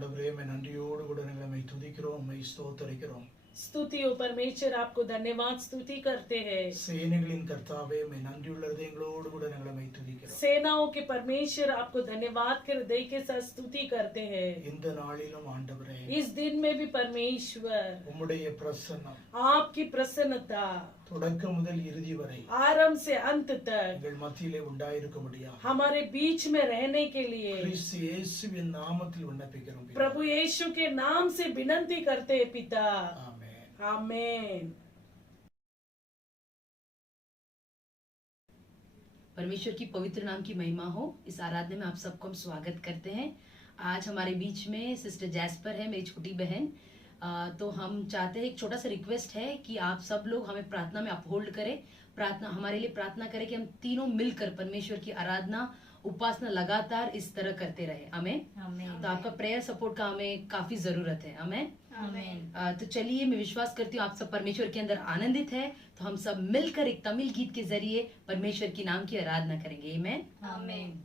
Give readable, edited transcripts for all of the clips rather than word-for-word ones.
ஆண்டவரே மே நன்றியோடு கூட நாங்கள் துதிக்கிறோம், மை ஸ்தோத்தரிக்கிறோம். स्तुति हो परमेश्वर, आपको धन्यवाद स्तुति करते हैं। சேனைகளின் கர்த்தாவே மே நன்றியுள்ள இதயங்களோடு கூட நாங்கள் துதிக்கிறோம். सेनाओं के परमेश्वर, आपको धन्यवाद के हृदय के साथ स्तुति करते हैं। இந்த நாளிலும் ஆண்டவரே इस दिन में भी परमेश्वर உம்முடைய பிரசன்னம், आपकी प्रसन्नता தொடக்கம் முதல் இறுதி வரை आरंभ से अंत तक எங்கள் மத்தியிலே உண்டாயிருக்க முடியாது. हमारे बीच में रहने के लिए கிறிஸ்து இயேசுவின் நாமத்தில் விண்ணப்பிக்கிறோம். प्रभु यीशु के नाम से विनती करते हैं पिता। ஆமென். आमेन। परमेश्वर की पवित्र नाम की महिमा हो। इस आराधना में आप सबको हम स्वागत करते हैं। आज हमारे बीच में सिस्टर जैस्पर है, मेरी छोटी बहन। तो हम चाहते हैं, एक छोटा सा रिक्वेस्ट है कि आप सब लोग हमें प्रार्थना में अपहोल्ड करें, प्रार्थना हमारे लिए प्रार्थना करें कि हम तीनों मिलकर परमेश्वर की आराधना उपासना लगातार इस तरह करते रहे। आमेन। तो आपका प्रेयर सपोर्ट का हमें काफी जरूरत है। आमेन। तो चलिए, मैं विश्वास करती हूँ आप सब परमेश्वर के अंदर आनंदित है, तो हम सब मिलकर एक तमिल गीत के जरिए परमेश्वर की नाम की आराधना करेंगे। आमेन। आमेन। Amen.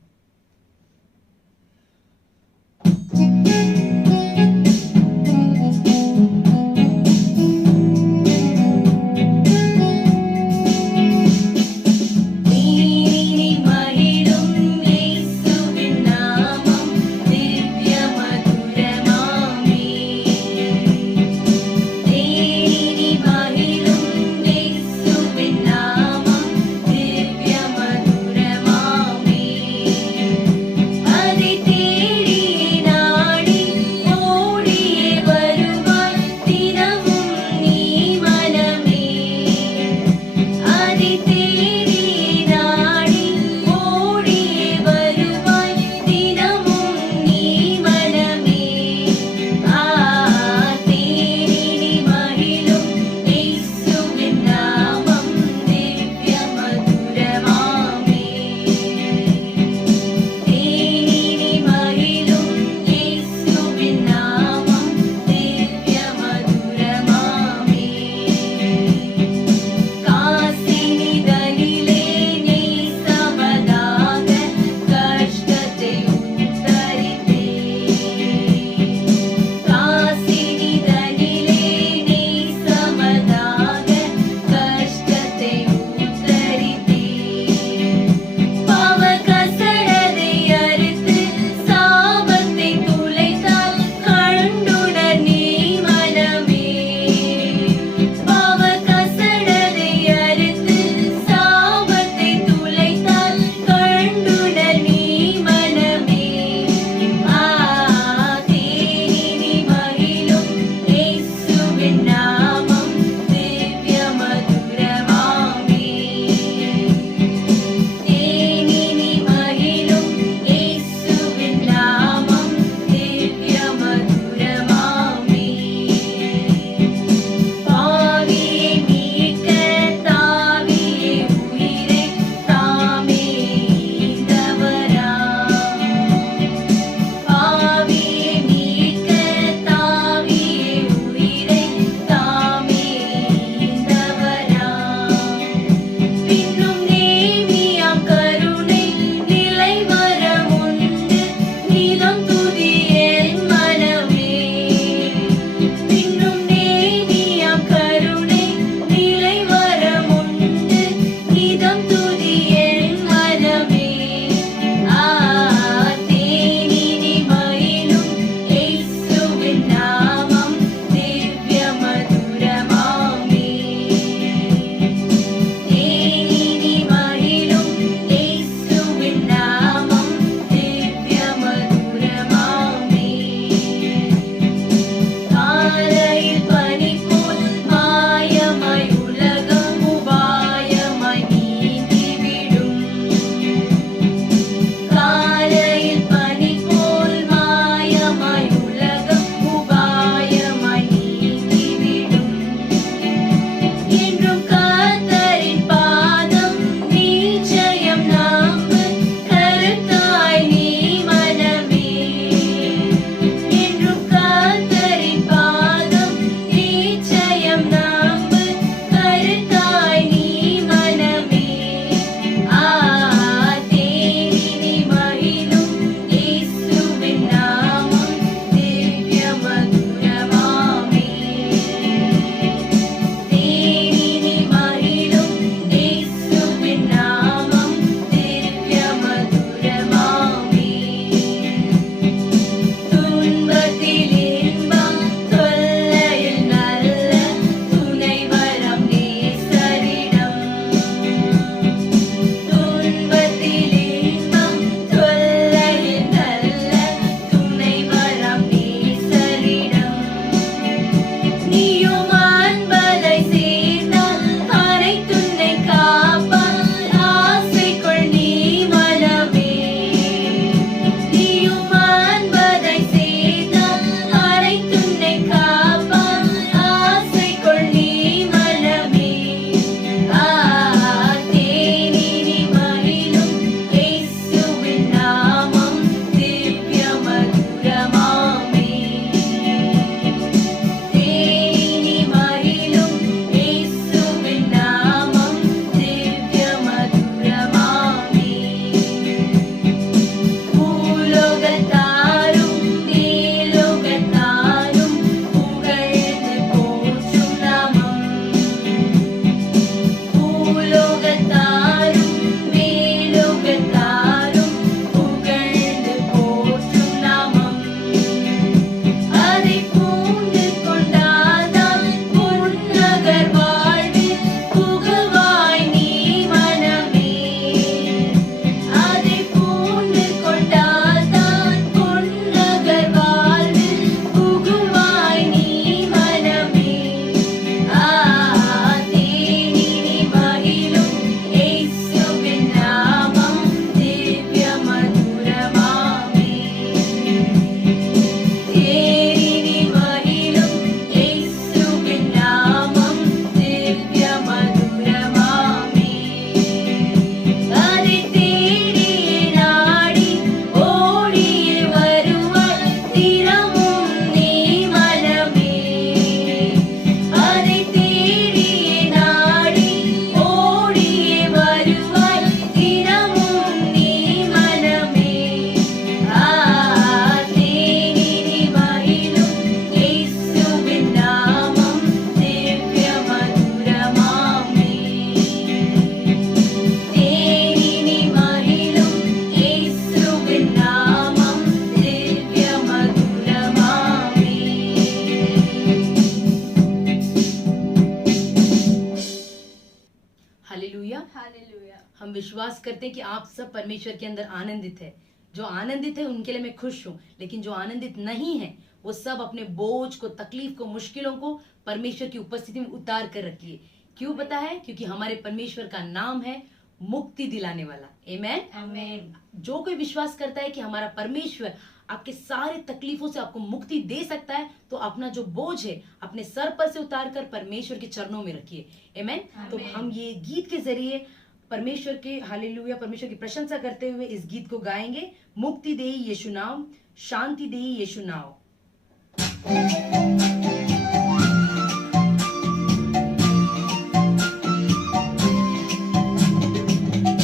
हालेलुया। हालेलुया। हम विश्वास करते हैं कि आप सब परमेश्वर के अंदर आनंदित है। जो आनंदित है उनके लिए मैं खुश हूँ, लेकिन जो आनंदित नहीं है वो सब अपने बोझ को, तकलीफ को, मुश्किलों को परमेश्वर की उपस्थिति में उतार कर रखिए। क्यों पता है? क्योंकि हमारे परमेश्वर का नाम है मुक्ति दिलाने वाला। आमेन। आमेन। जो कोई विश्वास करता है कि हमारा परमेश्वर आपके सारे तकलीफों से आपको मुक्ति दे सकता है, तो अपना जो बोझ है अपने सर पर से उतार कर परमेश्वर के चरणों में रखिए। आमेन। तो आमेन। हम ये गीत के जरिए परमेश्वर के हालेलुया, परमेश्वर की प्रशंसा करते हुए इस गीत को गाएंगे। मुक्ति देई यीशु नाम, शांति देई यीशु नाम।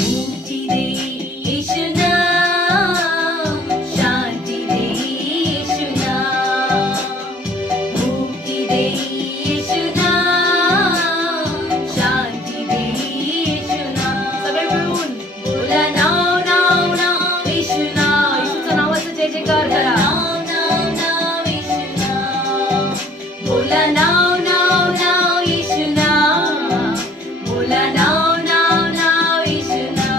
मुक्ति देई यीशु नाम, शांति देई यीशु नाम। मुक्ति देई यीशु नाम, शांति देई यीशु नाम। सगळे मिळून बोला नाव नाव नाव यीशु नाव। येशूचं नावाचं जय जयकार करा। नाव नाव नाव यीशु नाव। बोला नाव नाव नाव यीशु नाव। बोला नाव नाव नाव यीशु नाव।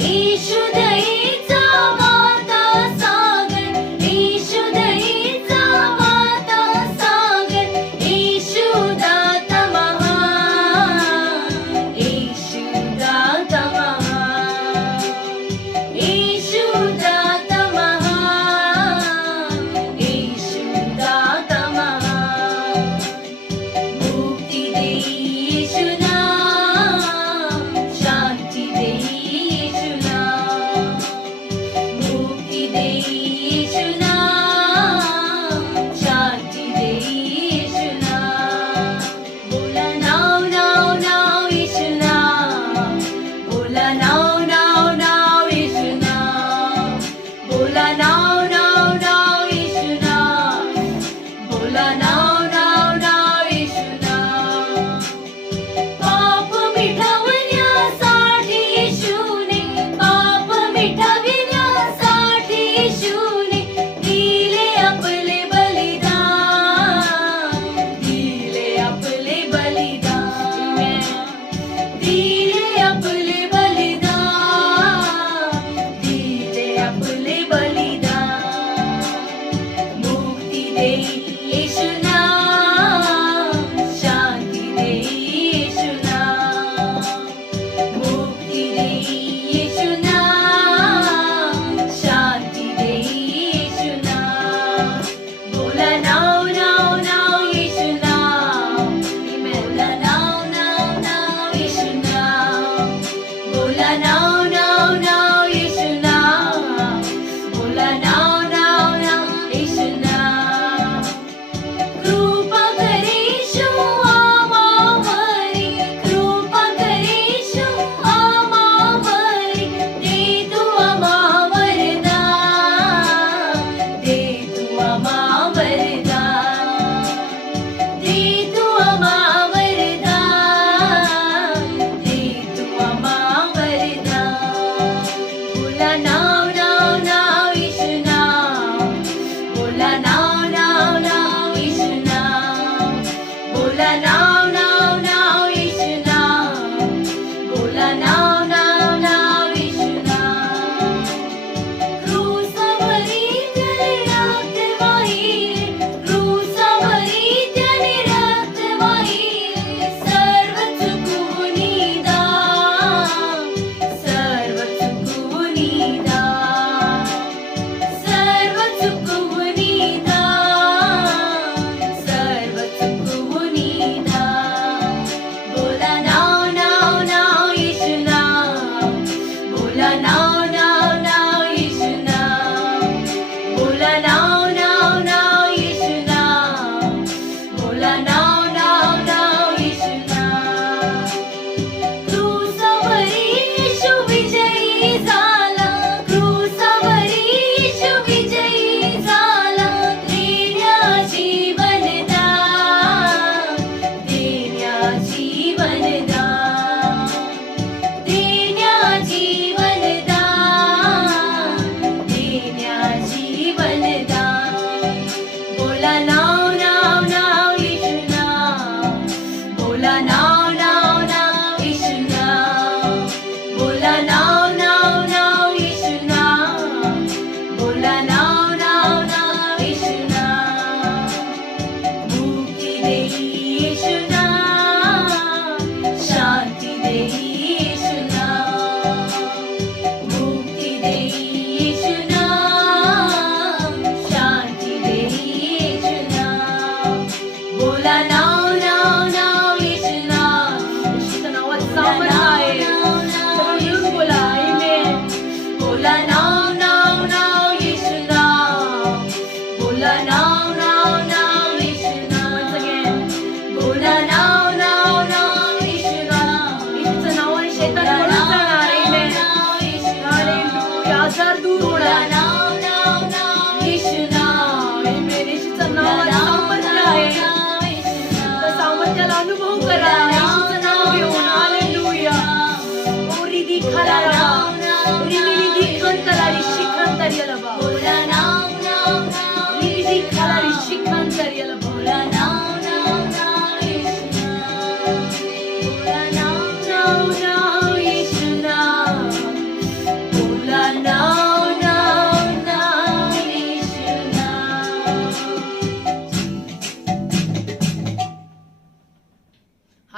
येशू दयेचा माता सागर, येशू दयेचा माता सागर, येशू दाता महान, येशू दाता महान, येशू दाता महान, येशू दाता महान। मुक्ति देई यीशु नाम,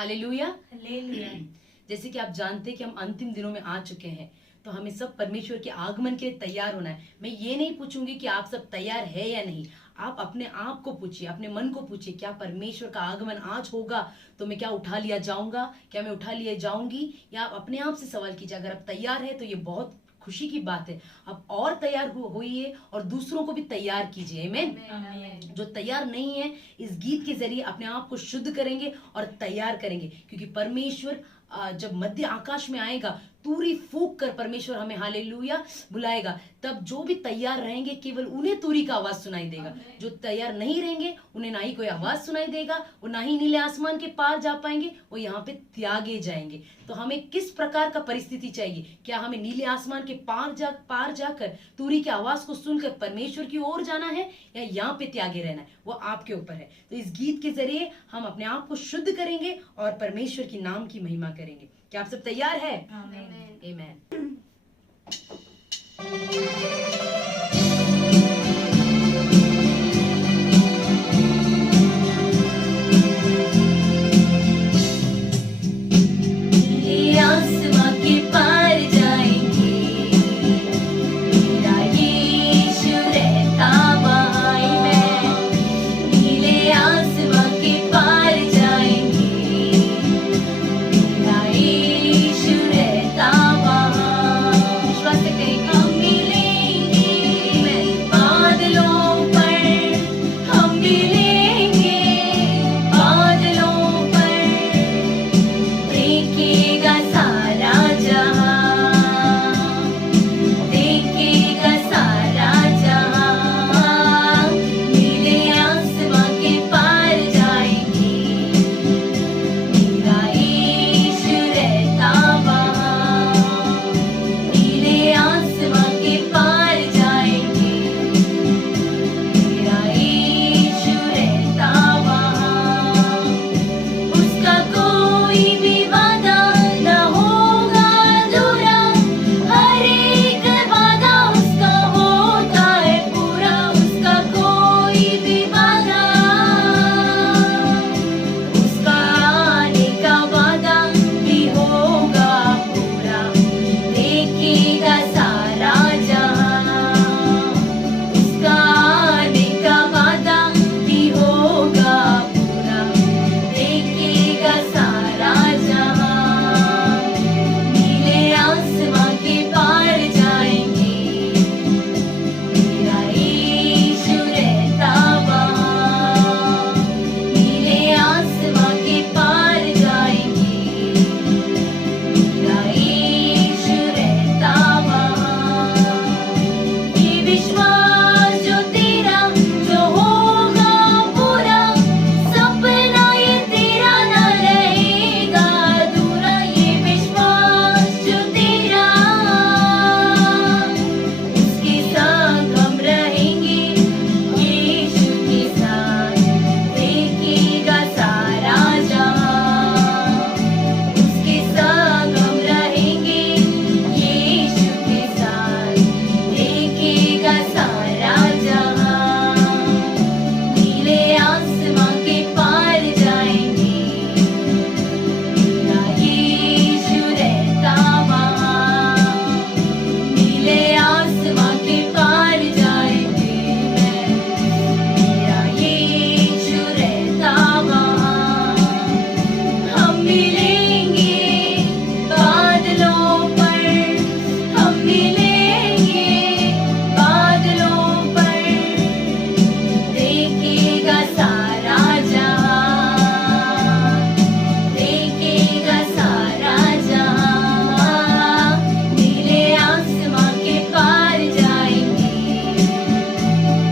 हालेलुया। हालेलुया। जैसे कि आप जानते हैं कि हम अंतिम दिनों में आ चुके हैं, तो हमें सब परमेश्वर के आगमन के लिए तैयार होना है। मैं ये नहीं पूछूंगी कि आप सब तैयार है या नहीं, आप अपने आप को पूछिए, अपने मन को पूछिए, क्या परमेश्वर का आगमन आज होगा तो मैं क्या उठा लिया जाऊंगा, क्या मैं उठा लिया जाऊंगी? या आप अपने आप से सवाल कीजिए। अगर आप तैयार है तो ये बहुत खुशी की बात है। आप और तैयार होइए और दूसरों को भी तैयार कीजिए। आमीन। आमीन। जो तैयार नहीं है, इस गीत के जरिए अपने आप को शुद्ध करेंगे और तैयार करेंगे, क्योंकि परमेश्वर जब मध्य आकाश में आएगा, तूरी फूंक कर परमेश्वर हमें हालेलुया बुलाएगा, तब जो भी तैयार रहेंगे केवल उन्हें तूरी का आवाज सुनाई देगा। जो तैयार नहीं रहेंगे उन्हें ना ही कोई आवाज सुनाई देगा, वो ना ही नीले आसमान के पार जा पाएंगे, वो यहाँ पे त्यागे जाएंगे। तो हमें किस प्रकार का परिस्थिति चाहिए? क्या हमें नीले आसमान के पार जाकर तूरी की आवाज को सुनकर परमेश्वर की ओर जाना है, या यहाँ पे त्यागे रहना है? वो आपके ऊपर है। तो इस गीत के जरिए हम अपने आप को शुद्ध करेंगे और परमेश्वर की नाम की महिमा करेंगे। क्या आप सब तैयार है? आमीन। आमीन। नीले आसमां के पार जाएंगे, मेरा यीशु रहता वहाँ है। नीले आसमां के पार जाएंगे, मेरा यीशु रहता वहाँ। विश्वास से कहें, हम मिलेंगे बादलों पर, हम मिलेंगे बादलों पर, देखेगा सारा जहां, देखेगा सारा जहां। नीले आसमां के पार जाएंगे, मेरा यीशु रहता वहाँ। नीले आसमां के पार जाएंगे, मेरा यीशु रहता वहाँ। उसका कोई भी वादा न होगा अधूरा, हर एक वादा उसका होता है पूरा। उसका कोई भी वादा, उसका आने का वादा भी होगा पूरा, देखेगा सारा जहां। उसका आने का वादा भी होगा पूरा, देखेगा सारा जहां। नीले आसमां के पार जाएंगे, मेरा यीशु रहता वहाँ। नीले आसमां के पार जाएंगे, मेरा यीशु रहता वहाँ। ये विश्वास जो तेरा जो होगा पूरा, सपना ये तेरा न रहेगा अधूरा। ये विश्वास जो तेरा, उसके संग हम रहेंगे यीशु के साथ, देखेगा सारा जहां। उसके संग हम रहेंगे यीशु के साथ, देखेगा सारा जहां। नीले आसमां के पार जाएंगे, मेरा यीशु रहता वहाँ। नीले आसमां के पार जाएंगे, मेरा यीशु रहता वहाँ। हम मिलेंगे बादलों पर, हम मिलेंगे बादलों पर, देखेगा सारा जहां, देखेगा सारा जहां। नीले आसमां के पार जाएंगे,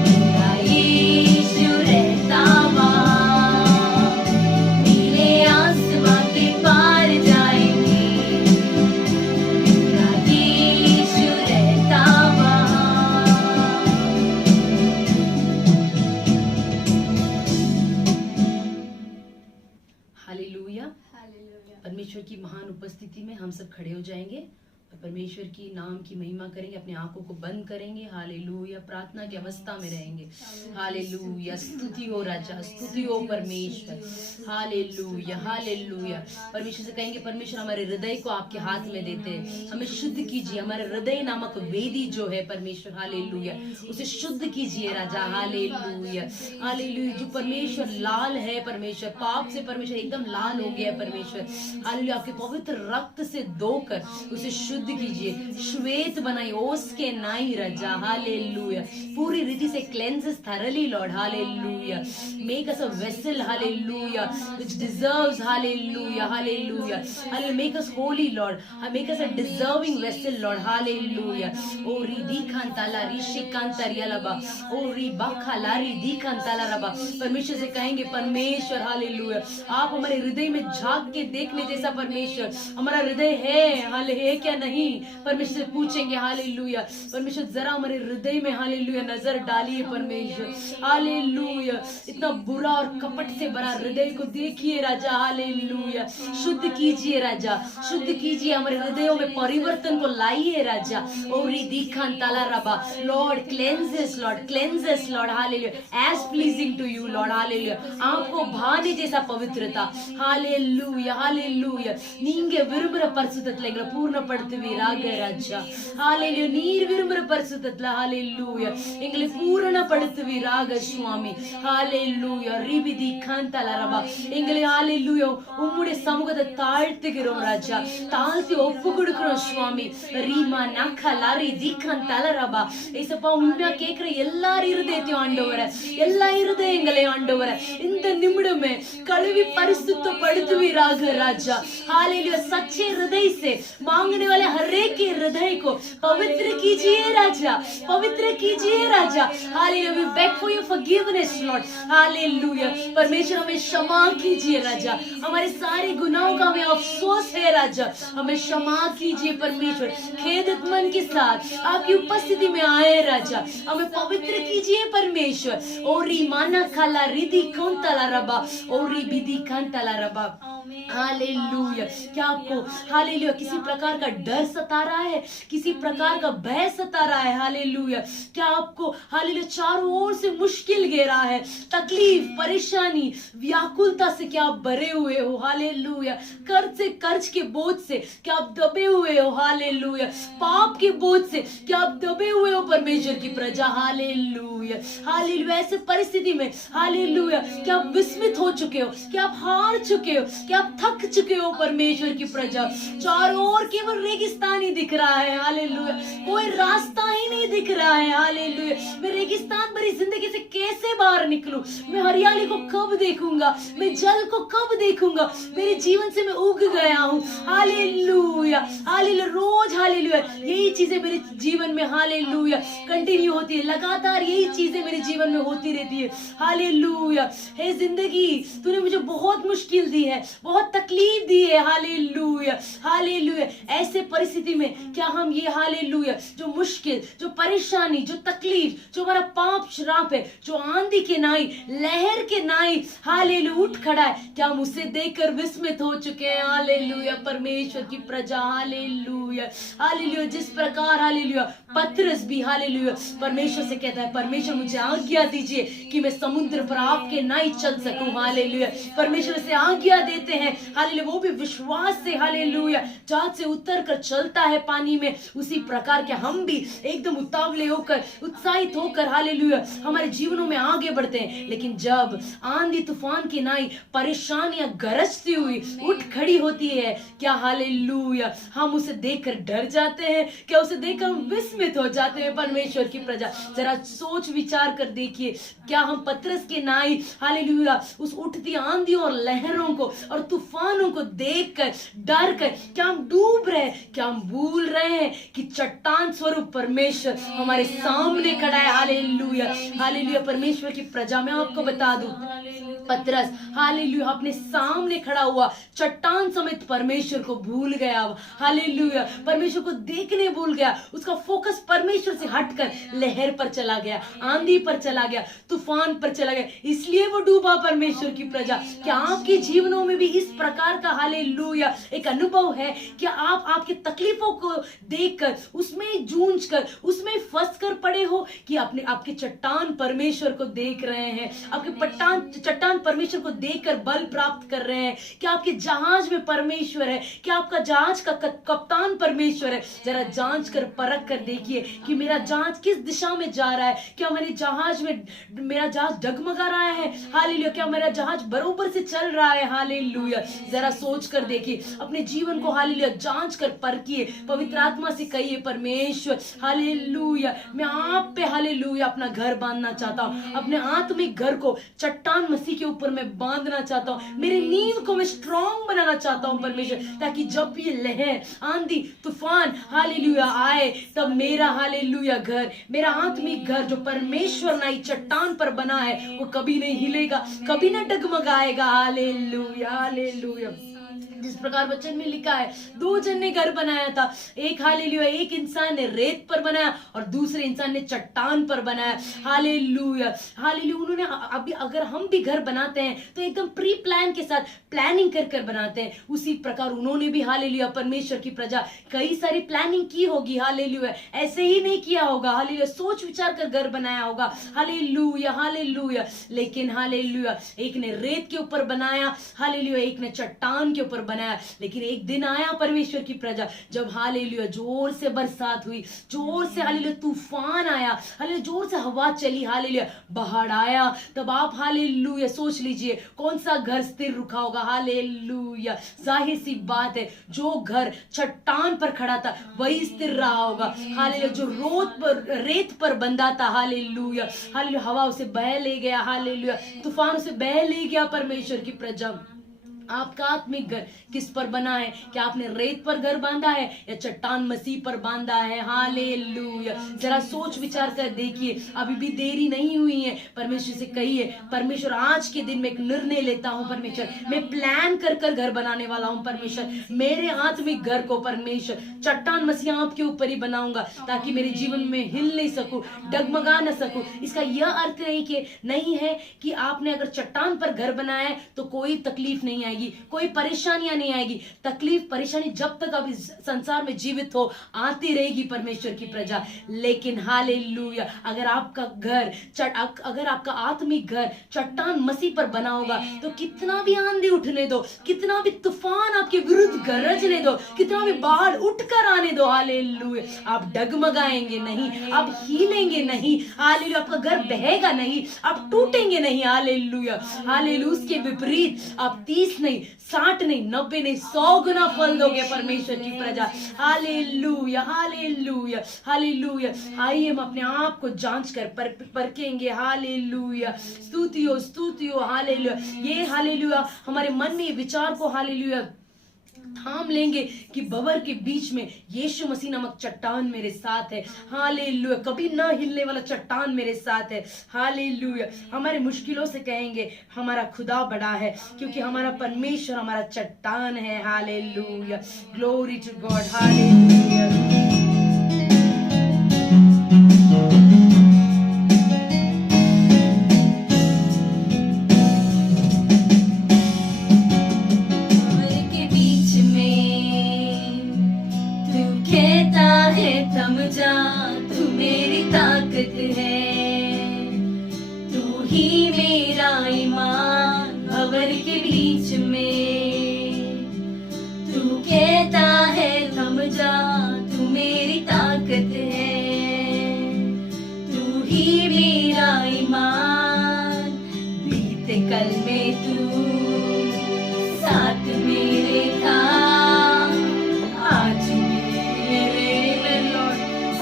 मेरा यीशु रहता वहाँ। नीले आसमां के पार जाएंगे, मेरा यीशु रहता वहाँ। हालेलुया। हालेलुया। परमेश्वर की महान उपस्थिति में हम सब खड़े हो जाएंगे परमेश्वर की नाम की महिमा करेंगे, अपनी आंखों को बंद करेंगे। हालेलुया, प्रार्थना की अवस्था में रहेंगे। हालेलुया, स्तुति हो राजा, स्तुति हो परमेश्वर। Hallelujah, hallelujah. परमेश्वर से कहेंगे, परमेश्वर हमारे हृदय को आपके हाथ में देते हैं, हमें शुद्ध कीजिए। हमारे हृदय नामक वेदी जो है परमेश्वर, हालेलुया, उसे शुद्ध कीजिए राजा। Hallelujah, hallelujah. जो परमेश्वर लाल है, परमेश्वर पाप से परमेश्वर एकदम लाल हो गया है परमेश्वर, हालेलुया, आपके पवित्र रक्त से धोकर उसे शुद्ध कीजिए, श्वेत बनाइए, ओस के नाई राजा। हालेलुया, पूरी रीति से cleanses thoroughly Lord. Hallelujah. Make us a vessel, hallelujah, which deserves, hallelujah, hallelujah, hallelujah. Make us holy Lord, make us a deserving vessel Lord. Hallelujah. O ri kantala ri kantariyalaba, o ri bakhalari di kantalaraba. परमेश्वर से कहेंगे, परमेश्वर hallelujah, आप हमारे हृदय में झांक के देखने जैसा परमेश्वर हमारा हृदय है, हाले है क्या नहीं, परमेश्वर से पूछेंगे। हालेलुया, परमेश्वर जरा हमारे हृदय में हालेलुया नजर डालिए परमेश्वर। हालेलुया, इतना बुरा और कपट से भरा हृदय को देखिए राजा। हालेलुया, शुद्ध कीजिए राजा, शुद्ध कीजिए, हमारे हृदयों में परिवर्तन को लाइए राजा। और दीखान ताला रबा, Lord cleanses, Lord cleanses Lord. Hallelujah, as pleasing to you Lord. Hallelujah, आपको भाने जैसा पवित्रता। हालेलुया, हालेलुया, நீங்க விரும்புற பரிசுத்தத்துல எங்களை பூர்ணப்படுத்துவீராக ராஜா. ஹalleluya, நீர் விரும்புற பரிசுத்தத்துல ஹalleluya எங்களை பூரணப்படுத்துவீராக சுவாமி. ஹalleluya, ரிபிதி காந்தலரபா, எங்களை ஹalleluya உம்முடைய சமூகத்தை தாழ்த்துகிறோம் ராஜா, தாழ்த்தி ஒப்பு கொடுக்கிறோம் சுவாமி. ரீமா நக்கலாரி திகாந்தலரபா, ஏசப்பா உண்மையா கேக்குற எல்லார் இருதயத்தையும் ஆண்டவரே, எல்லா இருதயங்களையும் ஆண்டவரே இந்த நிமிடமே கழுவி பரிசுத்தப்படுத்துவீராக ராजा. हालेलुया, सच्चे हृदय से मांगने वाले हर एक के हृदय को पवित्र कीजिए राजा, पवित्र कीजिए राजा. Hallelujah, we beg for your forgiveness Lord. Hallelujah, परमेश्वर हमें क्षमा कीजिए राजा, हमारे सारे गुनाहों का हमें अफसोस है राजा, हमें क्षमा कीजिए परमेश्वर. खेदित मन के साथ आपकी उपस्थिति में आए राजा, हमें पवित्र कीजिए परमेश्वर. ओरी माना खाला रिधि कौंतला रबा, ओरी बिधि कांतला रबा. हालेलुया, क्या आपको हालेलुया किसी प्रकार का डर सता रहा है, किसी प्रकार का भय सता रहा है? हालेलुया, क्या आपको हालेलुया चारों ओर से मुश्किल घेरा है, तकलीफ, परेशानी, व्याकुलता से क्या आप भरे हुए हो? हालेलुया, कर्ज के बोझ से क्या आप दबे हुए हो? हालेलुया, पाप के बोझ से क्या आप दबे हुए हो परमेश्वर की प्रजा? हालेलुया, हालेलुया, ऐसे परिस्थिति में हालेलुया क्या आप विस्मित हो चुके हो, क्या आप हार चुके हो, क्या आप थक चुके हो परमेश्वर की प्रजा? चारों ओर केवल रेगिस्तान ही दिख रहा है। हालेलुया, कोई रास्ता ही नहीं दिख रहा है। हालेलुया, मैं रेगिस्तान भरी जिंदगी से कैसे बाहर निकलूं? मैं हरियाली को कब देखूंगा? मैं जल को कब देखूंगा? मेरे जीवन से मैं उग गया हूँ। हालेलुया, हालेलुया, रोज हालेलुया यही चीजें मेरे जीवन में हालेलुया कंटिन्यू होती है, लगातार यही चीजें मेरे जीवन में होती रहती है। हालेलुया, हे जिंदगी तूने मुझे बहुत मुश्किल दी है, बहुत तकलीफ दी है। हालेलुया, हालेलुया, ऐसे परिस्थिति में क्या हम ये हालेलुया जो मुश्किल, जो परेशानी, जो तकलीफ, जो हमारा पाप श्राप है, जो आंधी के नाई, लहर के नाई हालेलुया उठ खड़ा है, क्या हम उसे देखकर विस्मित हो चुके हैं? हालेलुया, परमेश्वर की प्रजा, हालेलुया, हालेलुया, जिस प्रकार हालेलुया पतरस भी हालेलुया परमेश्वर से कहता है, परमेश्वर मुझे आज्ञा दीजिए कि मैं समुद्र पर आपके नाई चल सकूं। हालेलुया, परमेश्वर से आज्ञा देते हैं। हालेलुया, वो भी विश्वास से हालेलुया जहाज से उतर कर चलता है पानी में, उसी प्रकार के हम भी एकदम उतावले होकर, उत्साहित होकर हालेलुया हमारे जीवनों में आगे बढ़ते हैं। लेकिन जब आंधी तूफान की नाई परेशानियां गरजती हुई उठ खड़ी होती है, क्या हालेलुया हम उसे देखकर डर जाते हैं? क्या उसे देखकर हम विस्मित हो जाते हैं? परमेश्वर की प्रजा, जरा सोच विचार कर देखिए, क्या हम पतरस के नाई हालेलुया उस उठती आंधियों और लहरों को और तूफानों को देखकर डर कर क्या हम डूब रहे हैं? क्या हम भूल रहे हैं कि चट्टान स्वरूप परमेश्वर हमारे सामने खड़ा है? हालेलुया, हालेलुया, परमेश्वर की प्रजा में आपको बता दूं, पतरस हालेलुया अपने सामने खड़ा हुआ चट्टान समेत परमेश्वर को भूल गया। हालेलुया, परमेश्वर को देखने भूल गया, उसका फोकस परमेश्वर से हटकर लहर पर चला गया, आंधी पर चला गया, तूफान पर चला गया, इसलिए वो डूबा। परमेश्वर की प्रजा, क्या आपके जीवनों में भी इस प्रकार का हालेलुया एक अनुभव है कि आप आपके तकलीफों को देखकर, उसमें जूझ कर, उसमें फंस कर पड़े हो कि अपने आपके चट्टान परमेश्वर को देख रहे हैं, आपके चट्टान परमेश्वर को देखकर बल प्राप्त कर रहे हैं, कि आपके जहाज में परमेश्वर है, कि आपका जहाज का कप्तान परमेश्वर है। जरा जांच कर परख कर देखिए कि मेरा जहाज किस दिशा में जा रहा है, क्या मेरा जहाज डगमगा रहा है, हालेलुया, क्या मेरा जहाज बरोबर से चल रहा है, हालेलुया। जरा सोच कर देखिए अपने जीवन को, हालेलुया, जांच कर परखिए, पवित्र आत्मा से कहिए, परमेश्वर हालेलुया, मैं आप पे हालेलुया अपना घर बांधना चाहता हूँ, अपने आत्मिक घर को चट्टान मसीह के ऊपर मैं बांधना चाहता हूँ, मेरी नींव को मैं स्ट्रॉन्ग बनाना चाहता हूँ परमेश्वर, ताकि जब ये लहर, आंधी, तूफान हालेलुया आए, तब मेरा हालेलुया घर, मेरा आत्मिक घर जो परमेश्वर नाई चट्टान पर बना है, वो कभी नहीं हिलेगा, कभी ना डगमगाएगा। Hallelujah, hallelujah. जिस प्रकार वचन में लिखा है, दो जन ने घर बनाया था, एक हालेलुया, एक इंसान ने रेत पर बनाया और दूसरे इंसान ने चट्टान पर बनाया। Hallelujah, hallelujah. उन्होंने अभी, अगर हम भी घर बनाते हैं तो एकदम प्री प्लान के साथ प्लानिंग कर कर बनाते हैं, उसी प्रकार उन्होंने भी हालेलुया परमेश्वर की प्रजा कई सारी प्लानिंग की होगी, हालेलुया, ऐसे ही नहीं किया होगा, हालेलुया, सोच विचार कर घर बनाया होगा, हालेलुया, हालेलुया। लेकिन हालेलुया, एक ने रेत के ऊपर बनाया, हालेलुया, एक ने चट्टान के ऊपर बनाया। लेकिन एक दिन आया परमेश्वर की प्रजा, जब हालेलुया जोर से बरसात हुई, जोर से हालेलुया तूफान आया, हालेलुया जोर से हवा चली, हालेलुया बाढ़ आया, तब आप हालेलुया सोच लीजिए कौन सा घर स्थिर रुका होगा। हालेलुया, जाहिर सी बात है जो घर चट्टान पर खड़ा था वही स्थिर रहा होगा। हालेलुया, जो रेत पर बंधा था, हालेलुया, हालेलुया हवा उसे बह ले गया, हालेलुया तूफान उसे बह ले गया। परमेश्वर की प्रजा, आपका आत्मिक घर किस पर बना है? क्या आपने रेत पर घर बांधा है या चट्टान मसीह पर बांधा है? हालेलुया, जरा सोच विचार कर देखिए, अभी भी देरी नहीं हुई है। परमेश्वर से कहिए, परमेश्वर आज के दिन में एक निर्णय लेता हूँ, परमेश्वर मैं प्लान कर कर घर बनाने वाला हूँ, परमेश्वर मेरे आत्मिक घर को परमेश्वर चट्टान मसीह आपके ऊपर ही बनाऊंगा, ताकि मेरे जीवन में हिल नहीं सकूं, डगमगा न सकूं। इसका यह अर्थ नहीं है कि आपने अगर चट्टान पर घर बनाया है तो कोई तकलीफ नहीं आएगी, कोई परेशानियां नहीं आएगी। तकलीफ परेशानी जब तक आप इस संसार में जीवित हो आती रहेगी परमेश्वर की प्रजा। लेकिन हालेलुया, अगर आपका घर अगर आपका आत्मिक घर चट्टान मसीह पर बना होगा तो कितना भी आंधी उठने दो, कितना भी तूफान आपके विरुद्ध गरजने दो, कितना भी बाढ़ उठकर आने दो, हालेलुया आप डगमगाएंगे नहीं, आप हिलेंगे नहीं, हालेलुया आपका घर बहेगा नहीं, आप टूटेंगे नहीं, हालेलुया, हालेलुया। उसके विपरीत आप 30 नहीं, 60 नहीं, 90 नहीं, 100 गुना फल दोगे परमेश्वर की प्रजा। Hallelujah, hallelujah, hallelujah. आइए हम अपने आप को जांच कर परखेंगे। हालेलुया, स्तुति हो, स्तुति हो, हालेलुया। ये हालेलुया हमारे मन में विचार को हालेलुया थाम लेंगे कि बबर के बीच में यीशु मसीह नामक चट्टान मेरे साथ है। हालेलुया, कभी ना हिलने वाला चट्टान मेरे साथ है। हालेलुया, हमारे मुश्किलों से कहेंगे हमारा खुदा बड़ा है, क्योंकि हमारा परमेश्वर हमारा चट्टान है। Hallelujah, glory to God, hallelujah. थम जा, तू मेरी ताकत है, तू ही मेरा ईमान। भंवर के बीच में तू कहता है थम जा, तू मेरी ताकत है, तू ही मेरा ईमान। बीते कल में तू साथ मेरे था, आज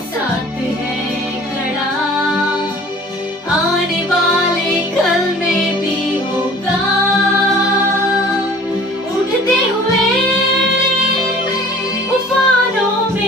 साथ है खड़ा, आने वाले कल में भी होगा। उठते हुए उफानों में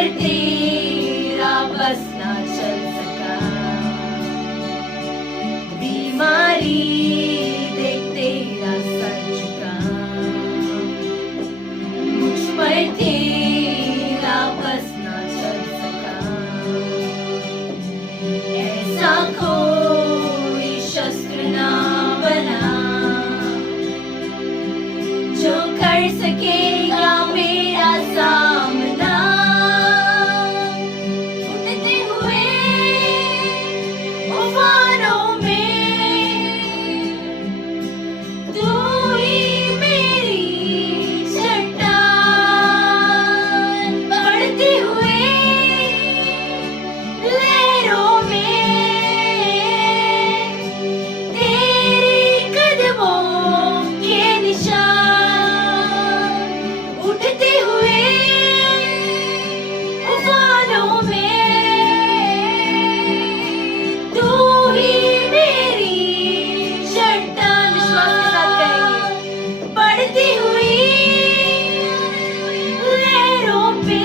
पर तेरा बस ना चल सका, बीमारी देख तेरा सर झुका, मुझ पर तेरा बस ना चल सका, ऐसा कोई शस्त्र ना बना जो कर सकेगा मेरा सामना, उठते हुए उफानों में तू ही मेरी चट्टान, बढ़ते हुए लहरों में तेरे कदमों के निशान, उठते हुए उफानों में तू ही मेरी चट्टान, विश्वास के साथ कहेंगे, बढ़ती हुई लहरों पे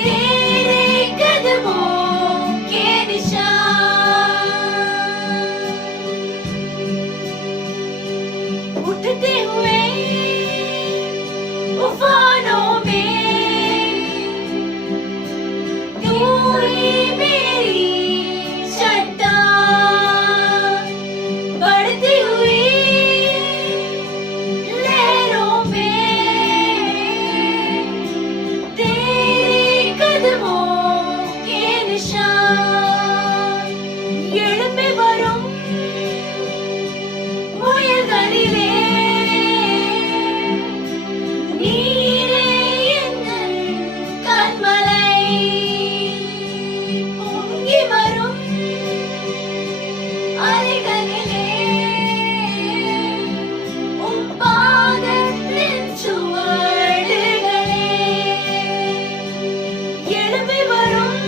तेरे कदमों के निशान, उठते हुए उफानों में तू ही मेरी चट्टान, बढ़ती हुई लहरों में तेरे कदमों के निशान, எழும்பி வரும் முயல்களிலே நீரே எந்தன் கண்மலை, பொங்கி வரும் அலைகளிலே உம் பாதத்தின் சுவடுகளே, எழும்பி வரும்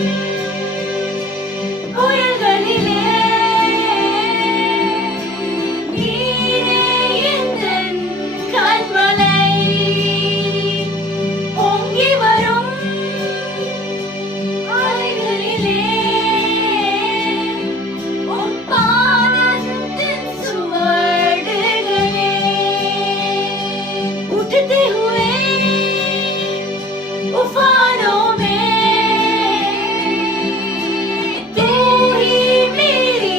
புயல்களிலே நீரே எந்தன் கண்மலை, பொங்கி வரும் அலைகளிலே உம் பாதத்தின் சுவடுகளே, उठते हुए उफानों में तू ही मेरी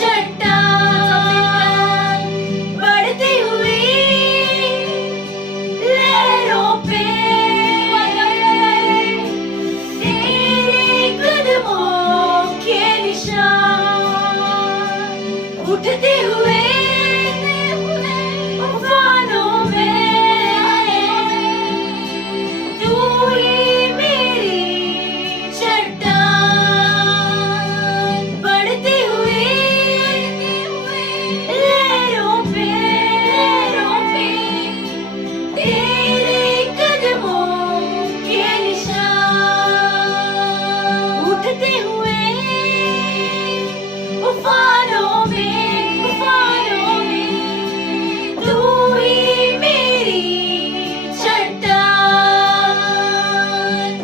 चट्टान, बढ़ती हुई लहरों पे तेरे कदमों के निशान, उठते हुए उफानों में तू ही मेरी चट्टान, बढ़ती हुई लहरों पे तेरे कदमों के निशान, उठते हुए उफानों में तू ही मेरी चट्टान,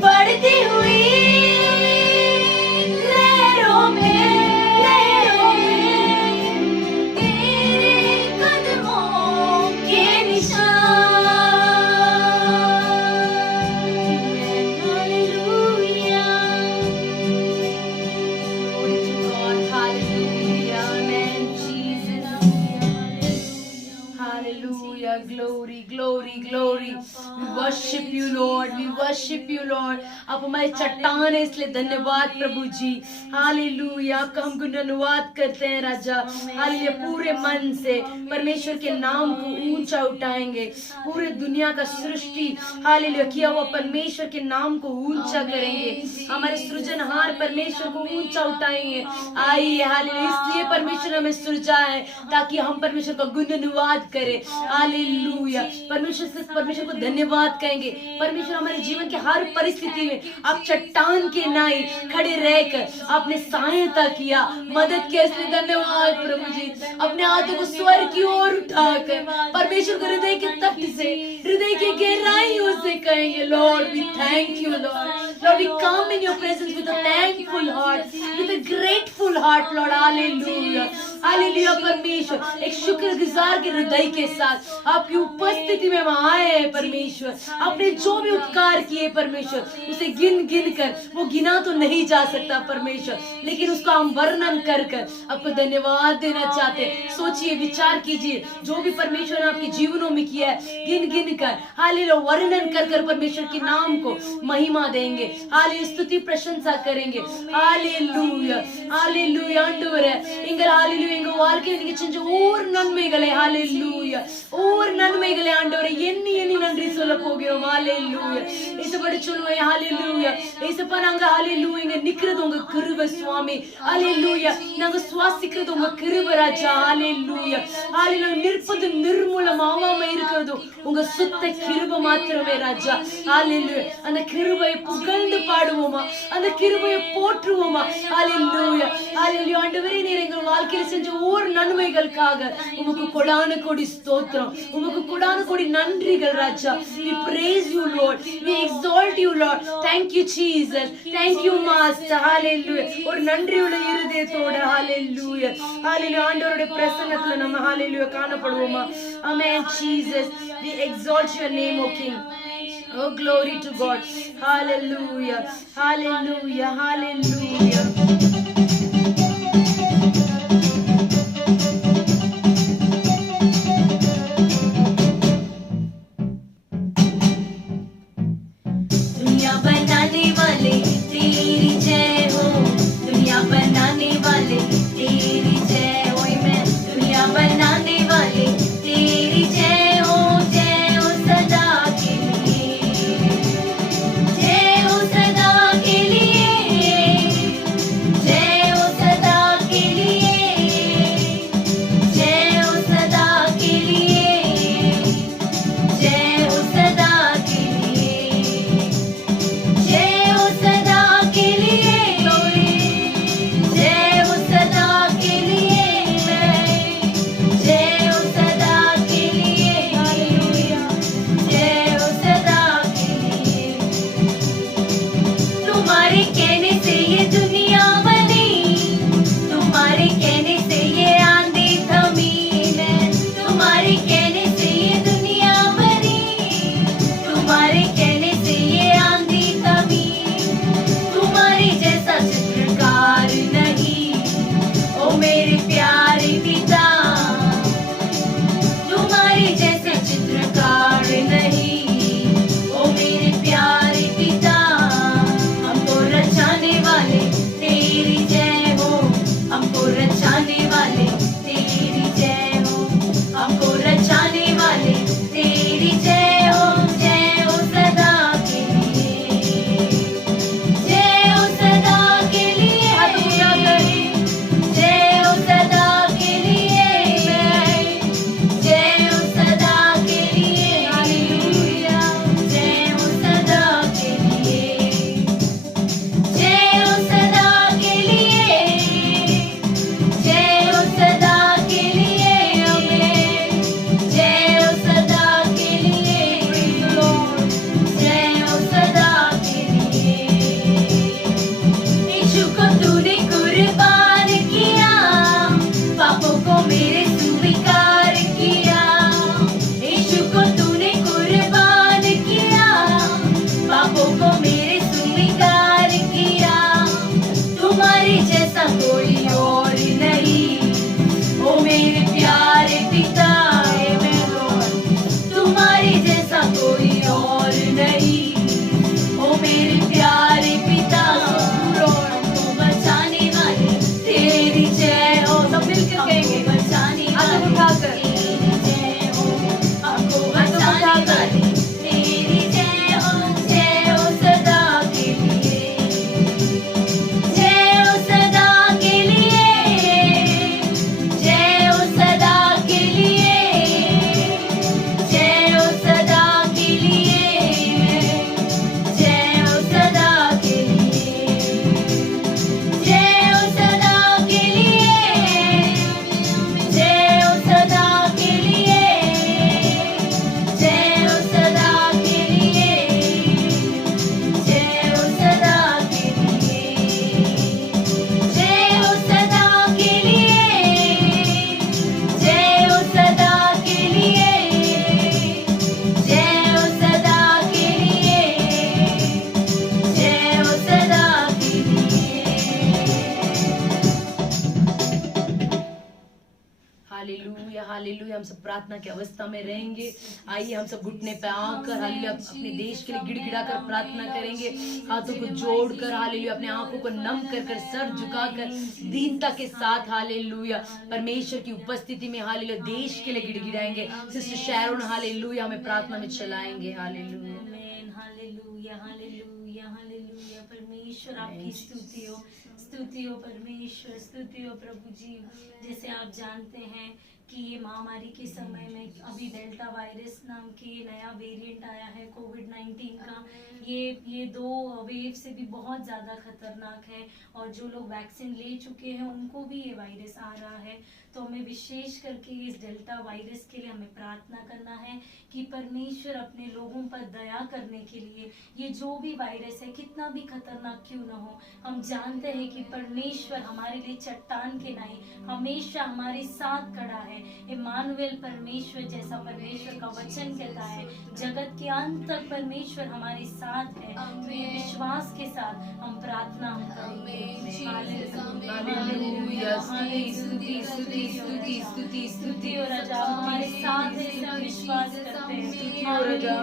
बढ़ती हुई लहरों में तेरे कदमों के निशान, hallelujah, glory to God, hallelujah, amen, Jesus, hallelujah, glory, glory, glory, we worship you Lord, we worship you Lord, आप हमारे चट्टान है इसलिए धन्यवाद प्रभु जी, हालेलुया, आपका हम गुणगान करते हैं राजा, हालेलुया, पूरे मन से परमेश्वर के नाम को ऊंचा उठाएंगे, पूरे दुनिया का सृष्टि हालेलुया किया हुआ परमेश्वर के नाम को ऊंचा करेंगे, हमारे सृजनहार परमेश्वर को ऊंचा उठाएंगे, आइए हालेलुया, इसलिए परमेश्वर हमें सृजा है ताकि हम परमेश्वर का गुणगान करें, हालेलुया, परमेश्वर को धन्यवाद कहेंगे, परमेश्वर हमारे जीवन के हर परिस्थिति में आप चट्टान के नाई खड़े रहकर आपने सहायता किया, मदद किया, इसलिए धन्यवाद प्रभु जी, अपने हाथों को स्वर्ग की ओर उठाकर परमेश्वर को हृदय के तट से, हृदय की गहराइयों से कहेंगे Lord we thank you Lord, Lord we come in your presence with a thankful heart, with a grateful heart Lord, hallelujah hallelujah. परमेश्वर एक शुक्रगुजार के हृदय के साथ आपकी उपस्थिति में हम आए हैं परमेश्वर, आपने जो भी उपकार किए परमेश्वर उसे गिन गिन कर, वो गिना तो नहीं जा सकता परमेश्वर, लेकिन उसको हम वर्णन कर कर आपको धन्यवाद देना चाहते हैं। सोचिए, विचार कीजिए, जो भी परमेश्वर ने आपके जीवनों में किया है गिन गिन कर हालेलुया वर्णन कर कर परमेश्वर के नाम को महिमा देंगे, हालेलुया स्तुति प्रशंसा करेंगे, हालेलुया हालेलुया ஆண்டவரே எங்கள் ஹalleluya எங்கள் வாழ்க்கையில் நீங்க செஞ்ச ஒவ்வொரு நன்மைகளை ஹalleluya ஒவ்வொரு நன்மைகளை ஆண்டவரே எண்ணி எண்ணி நன்றி சொல்ல போகிறோம், ஹalleluya இயேசுபடி சொல்லுவேன் ஹalleluya இயேசுப்பா நாங்க ஹalleluya இங்க நிக்கிறது உங்க கிருபை சுவாமி, ஹalleluya நாங்க சுவாசிக்கிறது உங்க கிருபை ராஜா, ஹalleluya ஹalleluya நிற்பது நிர்மூலமாகாம இருக்கிறது உங்க சுத்த கிருபை மாத்திரமே ராஜா, ஹalleluya அந்த கிருபையை புகழ்ந்து பாடுவோமா, அந்த கிருபையை போற்றுவோமா, ஹalleluya ஹalleluya ஆண்டவரே நீர் எங்கள் வாழ்க்கையில் செஞ்ச ஒவ்வொரு நன்மைகளுக்காக உமக்கு கொடான கோடி ஸ்தோத்திரம், உமக்கு கொடான கோடி நன்றிகள் ராஜா. We praise you Lord, we exalt you Lord, thank you Jesus, thank you Master, hallelujah. ஒரு நன்றியுள்ள இருதயத்தோட hallelujah hallelujah ஆண்டவருடைய பிரசன்னத்துல நம்ம hallelujah காணப்படுவோமா. Amen Jesus, we exalt your name O King. Oh glory to God, hallelujah hallelujah hallelujah. जय हो सदा के लिए सब प्रार्थना की अवस्था में रहेंगे। आइए हम सब घुटने पे आकर हालेलुया अपने देश के लिए गिड़गिड़ा कर प्रार्थना करेंगे, हाथों को जोड़कर हालेलुया, अपने आंखों को नम कर सर झुकाकर दीनता के साथ हालेलुया परमेश्वर की उपस्थिति में हालेलुया देश के लिए गिड़गिड़ाएंगे। सिस्टर शैरोन हालेलुया हमें प्रार्थना में चलाएंगे। Hallelujah amen, hallelujah, hallelujah, hallelujah. परमेश्वर आपकी स्तुति हो, स्तुति हो परमेश्वर, स्तुति हो प्रभु जी। जैसे आप जानते हैं कि ये महामारी के समय में अभी डेल्टा वायरस नाम की नया वेरिएंट आया है कोविड-19 का। ये 2 वेव से भी बहुत ज़्यादा खतरनाक है, और जो लोग वैक्सीन ले चुके हैं उनको भी ये वायरस आ रहा है। तो हमें विशेष करके इस डेल्टा वायरस के लिए हमें प्रार्थना करना है कि परमेश्वर अपने लोगों पर दया करने के लिए, ये जो भी वायरस है कितना भी खतरनाक क्यों ना हो, हम जानते हैं कि परमेश्वर हमारे लिए चट्टान के नहीं हमेशा हमारे साथ खड़ा है। इम्मानुएल परमेश्वर जैसा परमेश्वर का वचन कहता है, जगत के अंत तक परमेश्वर हमारे साथ है। तो ये विश्वास के साथ हम प्रार्थना करेंगे। हालेलुया स्तुति स्तुति स्तुति स्तुति स्तुति और राजा हमारे साथ है, सब विश्वास करते हैं।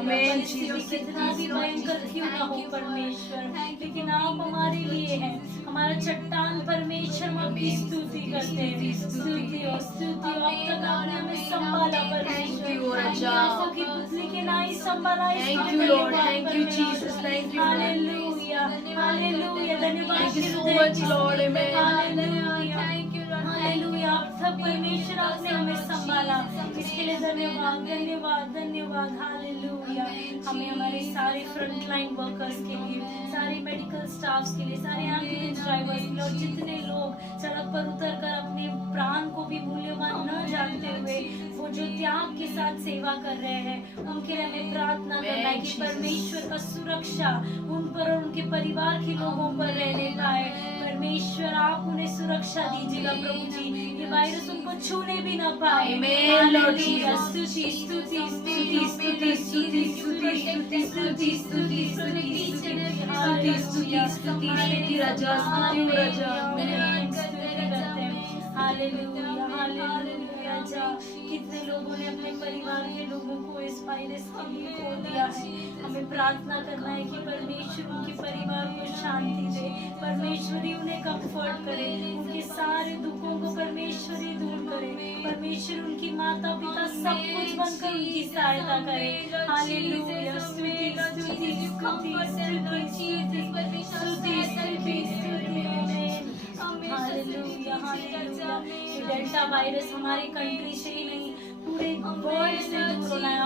परिस्थिति कितना भी भयंकर क्यों ना हो परमेश्वर, लेकिन आप हमारे लिए हैं, हमारा चट्टान परमेश्वर। हम आपकी स्तुति करते हैं, स्तुति और स्तुति। अब तक आपने हमें संभाला परमेश्वर, आंसू की पुतली के नाई संभाला। Thank you Lord, thank you Jesus, thank you Lord. Hallelujah, hallelujah, धन्यवाद। Thank you so much Lord, amen. Hallelujah, hallelujah. आप सब परमेश्वर आपने हमें संभाला, इसके लिए धन्यवाद, धन्यवाद, धन्यवाद। हालेलुया। हमें हमारे सारे फ्रंट लाइन वर्कर्स के लिए, सारे मेडिकल स्टाफ्स के लिए, सारे एम्बुलेंस ड्राइवर्स के लिए, और जितने लोग सड़क पर उतर कर अपने प्राण को भी मूल्यवान न जानते हुए वो जो त्याग के साथ सेवा कर रहे हैं, उनके लिए हमें प्रार्थना करना है कि परमेश्वर का सुरक्षा उन पर और उनके परिवार के लोगों पर रहने पाए। परमेश्वर आप उन्हें सुरक्षा दीजिएगा प्रभु जी, ये वायरस उनको छूने भी ना पाए। हालेलुया। स्तुति स्तुति स्तुति स्तुति स्तुति स्तुति स्तुति स्तुति स्तुति स्तुति स्तुति स्तुति राजा, स्तुति राजा। हालेलुया, हालेलुया राजा। कितने लोगों ने अपने परिवार के लोगों को इस वायरस के लिए खो दिया है। हमें प्रार्थना करना है कि परमेश्वर उनके परिवार को शांति दे, परमेश्वर ही उन्हें कंफर्ट करे, उनके सारे दुखों को परमेश्वर ही दूर करे, परमेश्वर उनकी माता पिता सब कुछ बनकर उनकी सहायता करे। हालेलुया, स्तुति स्तुति स्तुति स्तुति स्तुति स्तुति। Hallelujah, hallelujah. ये डेल्टा वायरस हमारे कंट्री से ही नहीं पूरे वर्ल्ड से दूर होना है।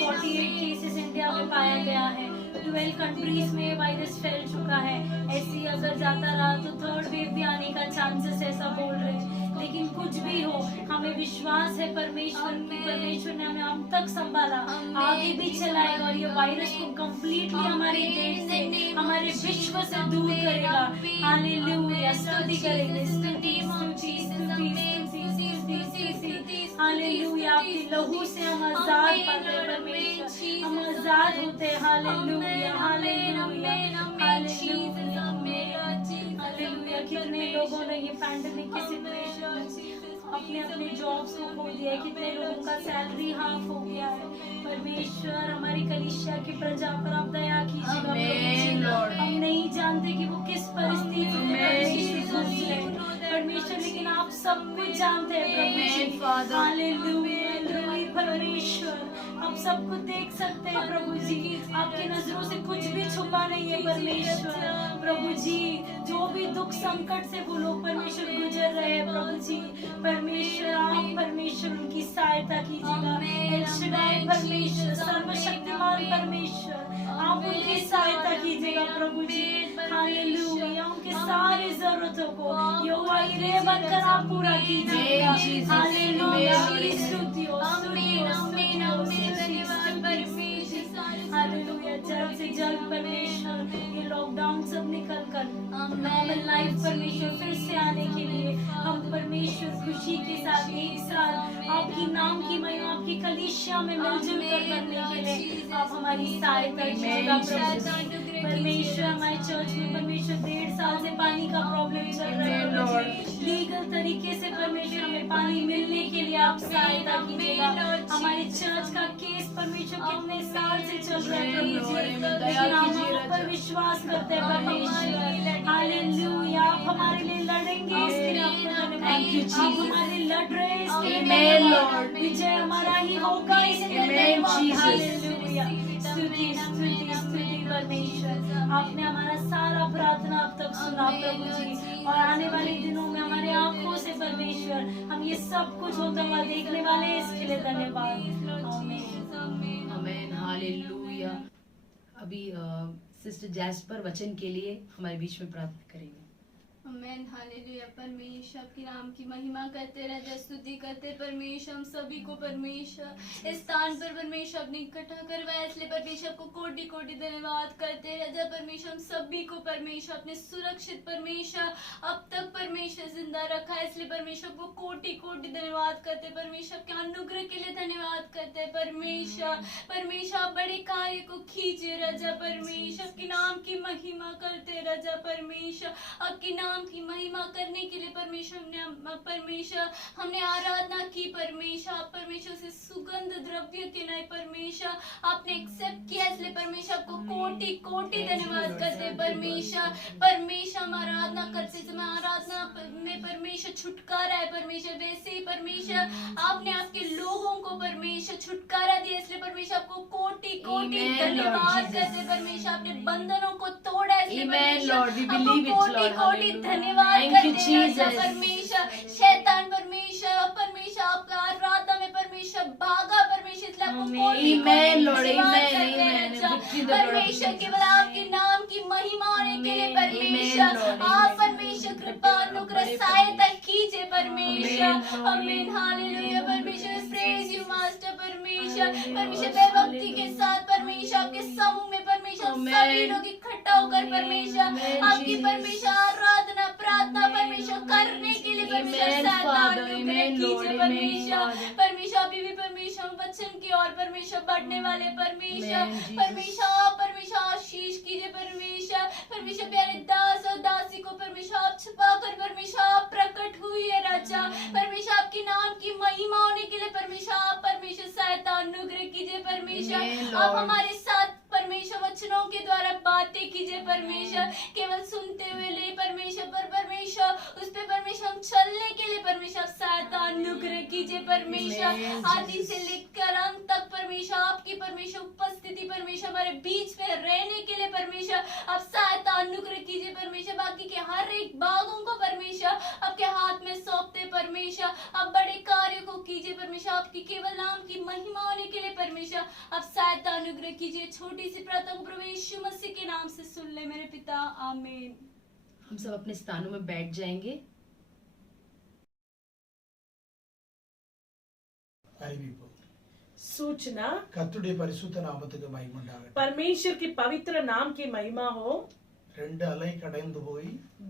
48 केसेस इंडिया में पाया गया है, 12 कंट्रीज में वायरस फैल चुका है। ऐसी अगर जाता रहा तो 3rd वेव भी आने का चांसेस ऐसा बोल रहे हैं। लेकिन कुछ भी हो, हमें विश्वास है परमेश्वर की, परमेश्वर ने हमें अब तक संभाला, आगे भी चलाएगा, और ये वायरस को कंप्लीटली हमारे देश से, हमारे विश्व से दूर करेगा। हालेलुया, स्तुति करेंगे, स्तुति स्तुति स्तुति स्तुति। हालेलुया, आपके लहू से हम आजाद पाते हैं परमेश्वर, हम आजाद होते हैं। Hallelujah, hallelujah, hallelujah, hallelujah. कितने लोगों ने ये पैंडेमिक के सिचुएशन अपने अपने जॉब्स को खो दिया है, कितने लोगों का सैलरी हाफ हो गया है। परमेश्वर हमारी कलीसिया की प्रजा पर आप दया कीजिएगा। हम नहीं जानते कि वो किस परिस्थिति में परमेश्वर, लेकिन आप सब कुछ जानते हैं प्रभु। हालेलुया परमेश्वर, आप सब कुछ देख सकते हैं प्रभु जी, आपकी नजरों से कुछ भी छुपा नहीं है परमेश्वर। प्रभु जी, जो भी दुख संकट से वो लोग परमेश्वर गुजर रहे हैं प्रभु जी, परमेश्वर आप परमेश्वर उनकी सहायता कीजिएगा। एल शदाई परमेश्वर, सर्वशक्तिमान परमेश्वर, आप उनकी सहायता कीजिएगा प्रभु जी। हालेलुया, उनके सारे जरूरतों को यहोवा यीरे बनकर आप पूरा कीजिएगा। हालेलुया, स्तुति हो, स्तुति हो, स्तुति हो, हालेलुया। जल्द से जल्द परमेश्वर ये लॉकडाउन सब निकल कर नॉर्मल लाइफ परमेश्वर फिर से आने के लिए हम परमेश्वर खुशी के साथ एक साथ आपकी नाम की महिमा, आपकी कलीसिया में मिलजुल कर करने के लिए आप हमारी सहायता कीजिएगा प्रभु। परमेश्वर हमारे चर्च में परमेश्वर 1.5 साल से पानी का प्रॉब्लम चल रहा है प्रभु। लीगल तरीके से परमेश्वर हमें पानी मिलने के लिए आप सहायता कीजिएगा। हमारे चर्च का केस परमेश्वर कितने साल से चल रहा है प्रभु जी, लेकिन हम आप पर विश्वास करते हैं परमेश्वर। हालेलुया, आप हमारे लिए लड़ेंगे इसके लिए आपको धन्यवाद। आप हमारे लिए लड़ रहे हैं इसके लिए धन्यवाद। विजय हमारा ही होगा इसके लिए धन्यवाद। हालेलुया, स्तुति स्तुति स्तुति परमेश्वर। आपने हमारा सारा प्रार्थना अब तक सुना प्रभु जी, और आने वाले दिनों में हमारे आंखों से परमेश्वर हम ये सब कुछ होता हुआ देखने वाले हैं, इसके लिए धन्यवाद। आमीन आमेन, हालेलुया। अभी सिस्टर जैस्पर वचन के लिए हमारे बीच में प्रार्थना करेंगे। आमेन, हालेलुया। परमेश्वर आपके नाम की महिमा करते रहे, स्तुति करते परमेश्वर। हम सभी को परमेश्वर इस स्थान पर परमेश्वर अपने इकट्ठा करवाया, इसलिए परमेश्वर को कोटि कोटि धन्यवाद करते रहे परमेश्वर। हम सभी को परमेश्वर अपने सुरक्षित परमेश्वर अब तक परमेश्वर जिंदा रखा है, इसलिए परमेश्वर को कोटि कोटि धन्यवाद करते परमेश्वर के अनुग्रह के लिए धन्यवाद करते परमेश्वर। परमेश्वर आप बड़े कार्य को खींचे राजा परमेश्वर, आपके नाम की महिमा करते राजा परमेश्वर। आपके नाम की महिमा करने के लिए परमेश्वर हमने आराधना की परमेश्वर। परमेश्वर से सुगंध द्रव्य के नए परमेश्वर आपने एक्सेप्ट किया, इसलिए परमेश्वर आपको कोटि कोटि धन्यवाद करते परमेश्वर। परमेश्वर हम आराधना करते समय आराधना में परमेश्वर छुटकारा है परमेश्वर, वैसे ही परमेश्वर आपने आपके लोगों को परमेश्वर छुटकारा दिया, इसलिए परमेश्वर आपको कोटि कोटि धन्यवाद करते परमेश्वर। आपने बंधनों को तोड़ा, इसलिए कोटि कोटि धन्यवाद करते परमेश्वर। शैतान परमेश्वर आपका आराधना में परमेश्वर भागा परमेश्वर, इसलिए आपको कोटि परमेश्वर केवल आपके नाम की महिमा होने के लिए परमेश्वर आप परमेश्वर कृपा अनुग्रह सहायता कीजिए परमेश्वर। आमीन, हालेलुया परमेश्वर। प्रेज यू मास्टर परमेश्वर। परमेश्वर भक्ति के साथ परमेश्वर आपके समूह में परमेश्वर सभी लोग इकट्ठा होकर परमेश्वर आपकी परमेश्वर आराधना प्रार्थना परमेश्वर करने के लिए परमेश्वर कीजिए परमेश्वर। परमेश्वर अभी भी परमेश्वर वचन की और परमेश्वर बढ़ने वाले परमेश्वर आशीष कीजिए परमेश्वर। परमेश्वर प्यारे दास और दासी को परमेश्वर आप छुपा कर परमेश्वर आप प्रकट हुई है राजा। परमेश्वर आपके नाम की महिमा होने के लिए परमेश्वर आप परमेश्वर सहायता अनुग्रह कीजिए परमेश्वर। आप हमारे साथ परमेश्वर वचनों के द्वारा बातें कीजिए परमेश्वर, केवल सुनते हुए ले परमेश्वर पर परमेश्वर उस पे परमेश्वर हम चलने के लिए परमेश्वर सहायता अनुग्रह कीजिए परमेश्वर। आदि से लेकर अंत तक परमेश्वर आपकी परमेश्वर उपस्थिति परमेश्वर हमारे बीच में रहने के लिए परमेश्वर आप सहायता अनुग्रह कीजिए परमेश्वर। बाकी के हर एक भागों को परमेश्वर आपके हाथ में सौंपते परमेश्वर। आप बड़े कार्य को कीजिए परमेश्वर, आपकी केवल नाम की महिमा होने के लिए परमेश्वर आप सहायता अनुग्रह कीजिए। छोटी सी प्रार्थना को प्रभु यीशु मसीह के नाम से सुन ले मेरे पिता, आमीन। हम सब अपने स्थानों में बैठ जाएंगे। அறிவிப்பு सूचना, கர்த்தருடைய பரிசுத்த நாமத்துக்கு மகிமை உண்டாகட்டும்। परमेश्वर की पवित्र नाम की महिमा हो। 2 அலை கடந்து போய்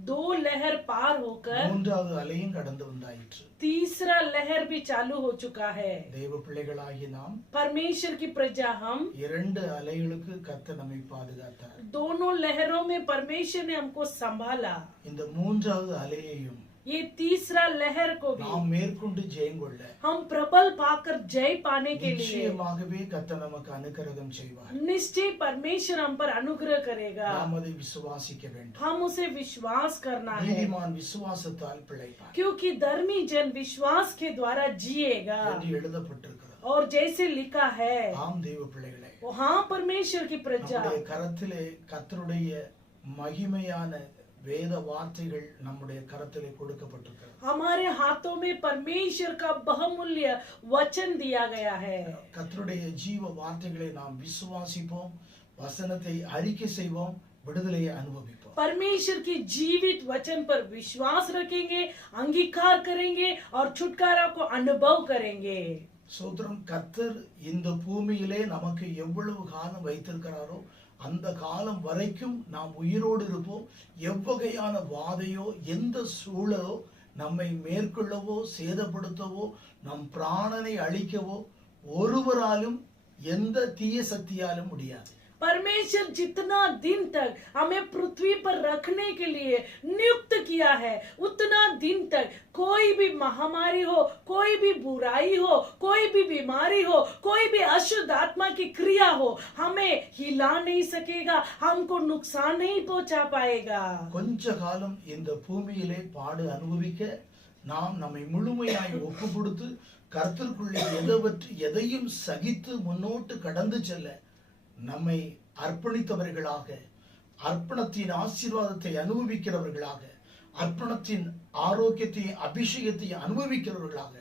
2 लहर पार होकर 3வது அலையும் கடந்து வந்தாயிற்று। तीसरा लहर भी चालू हो चुका है। தேவ பிள்ளைகளாகிய நாம் परमेश्वर की प्रजा हम 2 அலைகளுக்கு கர்த்தர் நம்மை பாதுகாத்தார்। दोनों लहरों में परमेश्वर ने हमको संभाला। இந்த 3வது அலையையும் ये तीसरा लहर को भी நாம் மேற்கொண்டு ஜெயம் கொள்ள हम प्रबल पाकर जय पाने के लिए நிச்சயமாகவே கர்த்தர் நமக்கு அனுகிரகம் செய்வார்। निश्चय परमेश्वर हम पर अनुग्रह करेगा। நாம் அதை விசுவாசிக்க வேண்டும்। हम उसे विश्वास करना है, நீதிமான் விசுவாசத்தால் பிழைப்பார் क्योंकि धर्मी जन विश्वास के द्वारा जिएगा என்று எழுதப்பட்டிருக்கிறது। और जैसे लिखा है। ஆம் தேவ பிள்ளைகளே, हाँ परमेश्वर की प्रजा, நம்முடைய கரத்திலே கர்த்தருடைய மகிமையான வேத வார்த்தைகள் நம்முடைய கரத்திலே கொடுக்கப்பட்டிருக்கிறது। हमारे हाथों में परमेश्वर का बहुमूल्य वचन दिया गया है। கர்த்தருடைய ஜீவ வார்த்தைகளை நாம் விசுவாசிப்போம், வசனத்தை அறிக்கை செய்வோம், விடுதலையை அனுபவிப்போம்। परमेश्वर की जीवित वचन पर विश्वास रखेंगे, अंगीकार करेंगे और छुटकारा को अनुभव करेंगे। சோதரம், கர்த்தர் இந்த பூமியிலே நமக்கு எவ்வளவு காலம் வைத்திருக்கிறாரோ அந்த காலம் வரைக்கும் நாம் உயிரோடு இருப்போம்। எவ்வகையான வாதையோ எந்த சூழலோ நம்மை மேற்கொள்ளவோ சேதப்படுத்தவோ நம் பிராணனை அழிக்கவோ ஒருவராலும் எந்த தீய சக்தியாலும் முடியாது. परमेश्वर जितना दिन तक हमें पृथ्वी पर रखने के लिए नियुक्त किया है, उतना दिन तक कोई भी महामारी हो, कोई भी बुराई हो, कोई भी बीमारी हो, कोई भी अशुद्ध आत्मा की क्रिया हो, हमें हिला नहीं सकेगा, हमको नुकसान नहीं पहुंचा पाएगा. கொஞ்ச காலம் இந்த பூமியிலே பாடு அனுபவிக்க நாம் நம்மை முழுமையாய் ஒப்பு கொடுத்து கர்த்தருக்குள்ளே எதையும் சகித்து முன்னோட்டு கடந்து செல்ல நம்மை அர்ப்பணித்தவர்களாக, அர்ப்பணத்தின் ஆசீர்வாதத்தை அனுபவிக்கிறவர்களாக, அர்ப்பணத்தின் ஆரோக்கியத்தை அபிஷேகத்தை அனுபவிக்கிறவர்களாக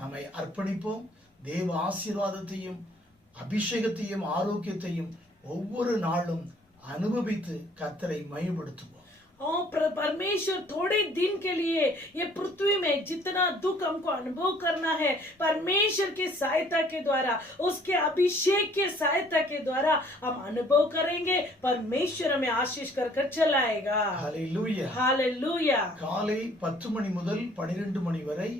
நம்மை அர்ப்பணிப்போம். தேவ ஆசீர்வாதத்தையும் அபிஷேகத்தையும் ஆரோக்கியத்தையும் ஒவ்வொரு நாளும் அனுபவித்து கர்த்தரை மகிமைப்படுத்துவோம். और परमेश्वर थोड़े दिन के लिए ये पृथ्वी में जितना दुख हमको अनुभव करना है, परमेश्वर की सहायता के द्वारा, उसके अभिषेक के सहायता के द्वारा हम अनुभव करेंगे. परमेश्वर हमें आशीष कर कर चलाएगा. ஹல்லேலூயா. हालेलुया. காலை 10 மணி முதல் 12 மணி வரை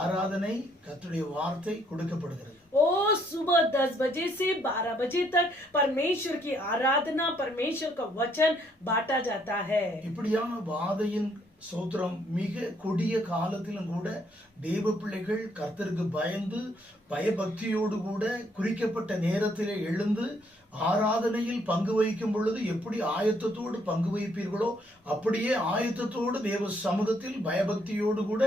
ஆராதனை, கர்த்தருடைய வார்த்தை கொடுக்கப்படுகிறது. ओ सुबह 10 बजे से 12 बजे तक परमेश्वर की आराधना, परमेश्वर का वचन बांटा जाता है. இப்படியான வாதையின் சோத்திரம் மிக கொடிய காலத்திலும் கூட தேவ பிள்ளைகள் கர்த்தருக்கு பயந்து பயபக்தியோடு கூட குறிக்கப்பட்ட நேரத்திலே எழுந்து ஆராதனையில் பங்கு வகிக்கும் பொழுது எப்படி ஆயத்தத்தோடு பங்கு வகிப்பீர்களோ அப்படியே ஆயத்தத்தோடு தேவ சமூகத்தில் பயபக்தியோடு கூட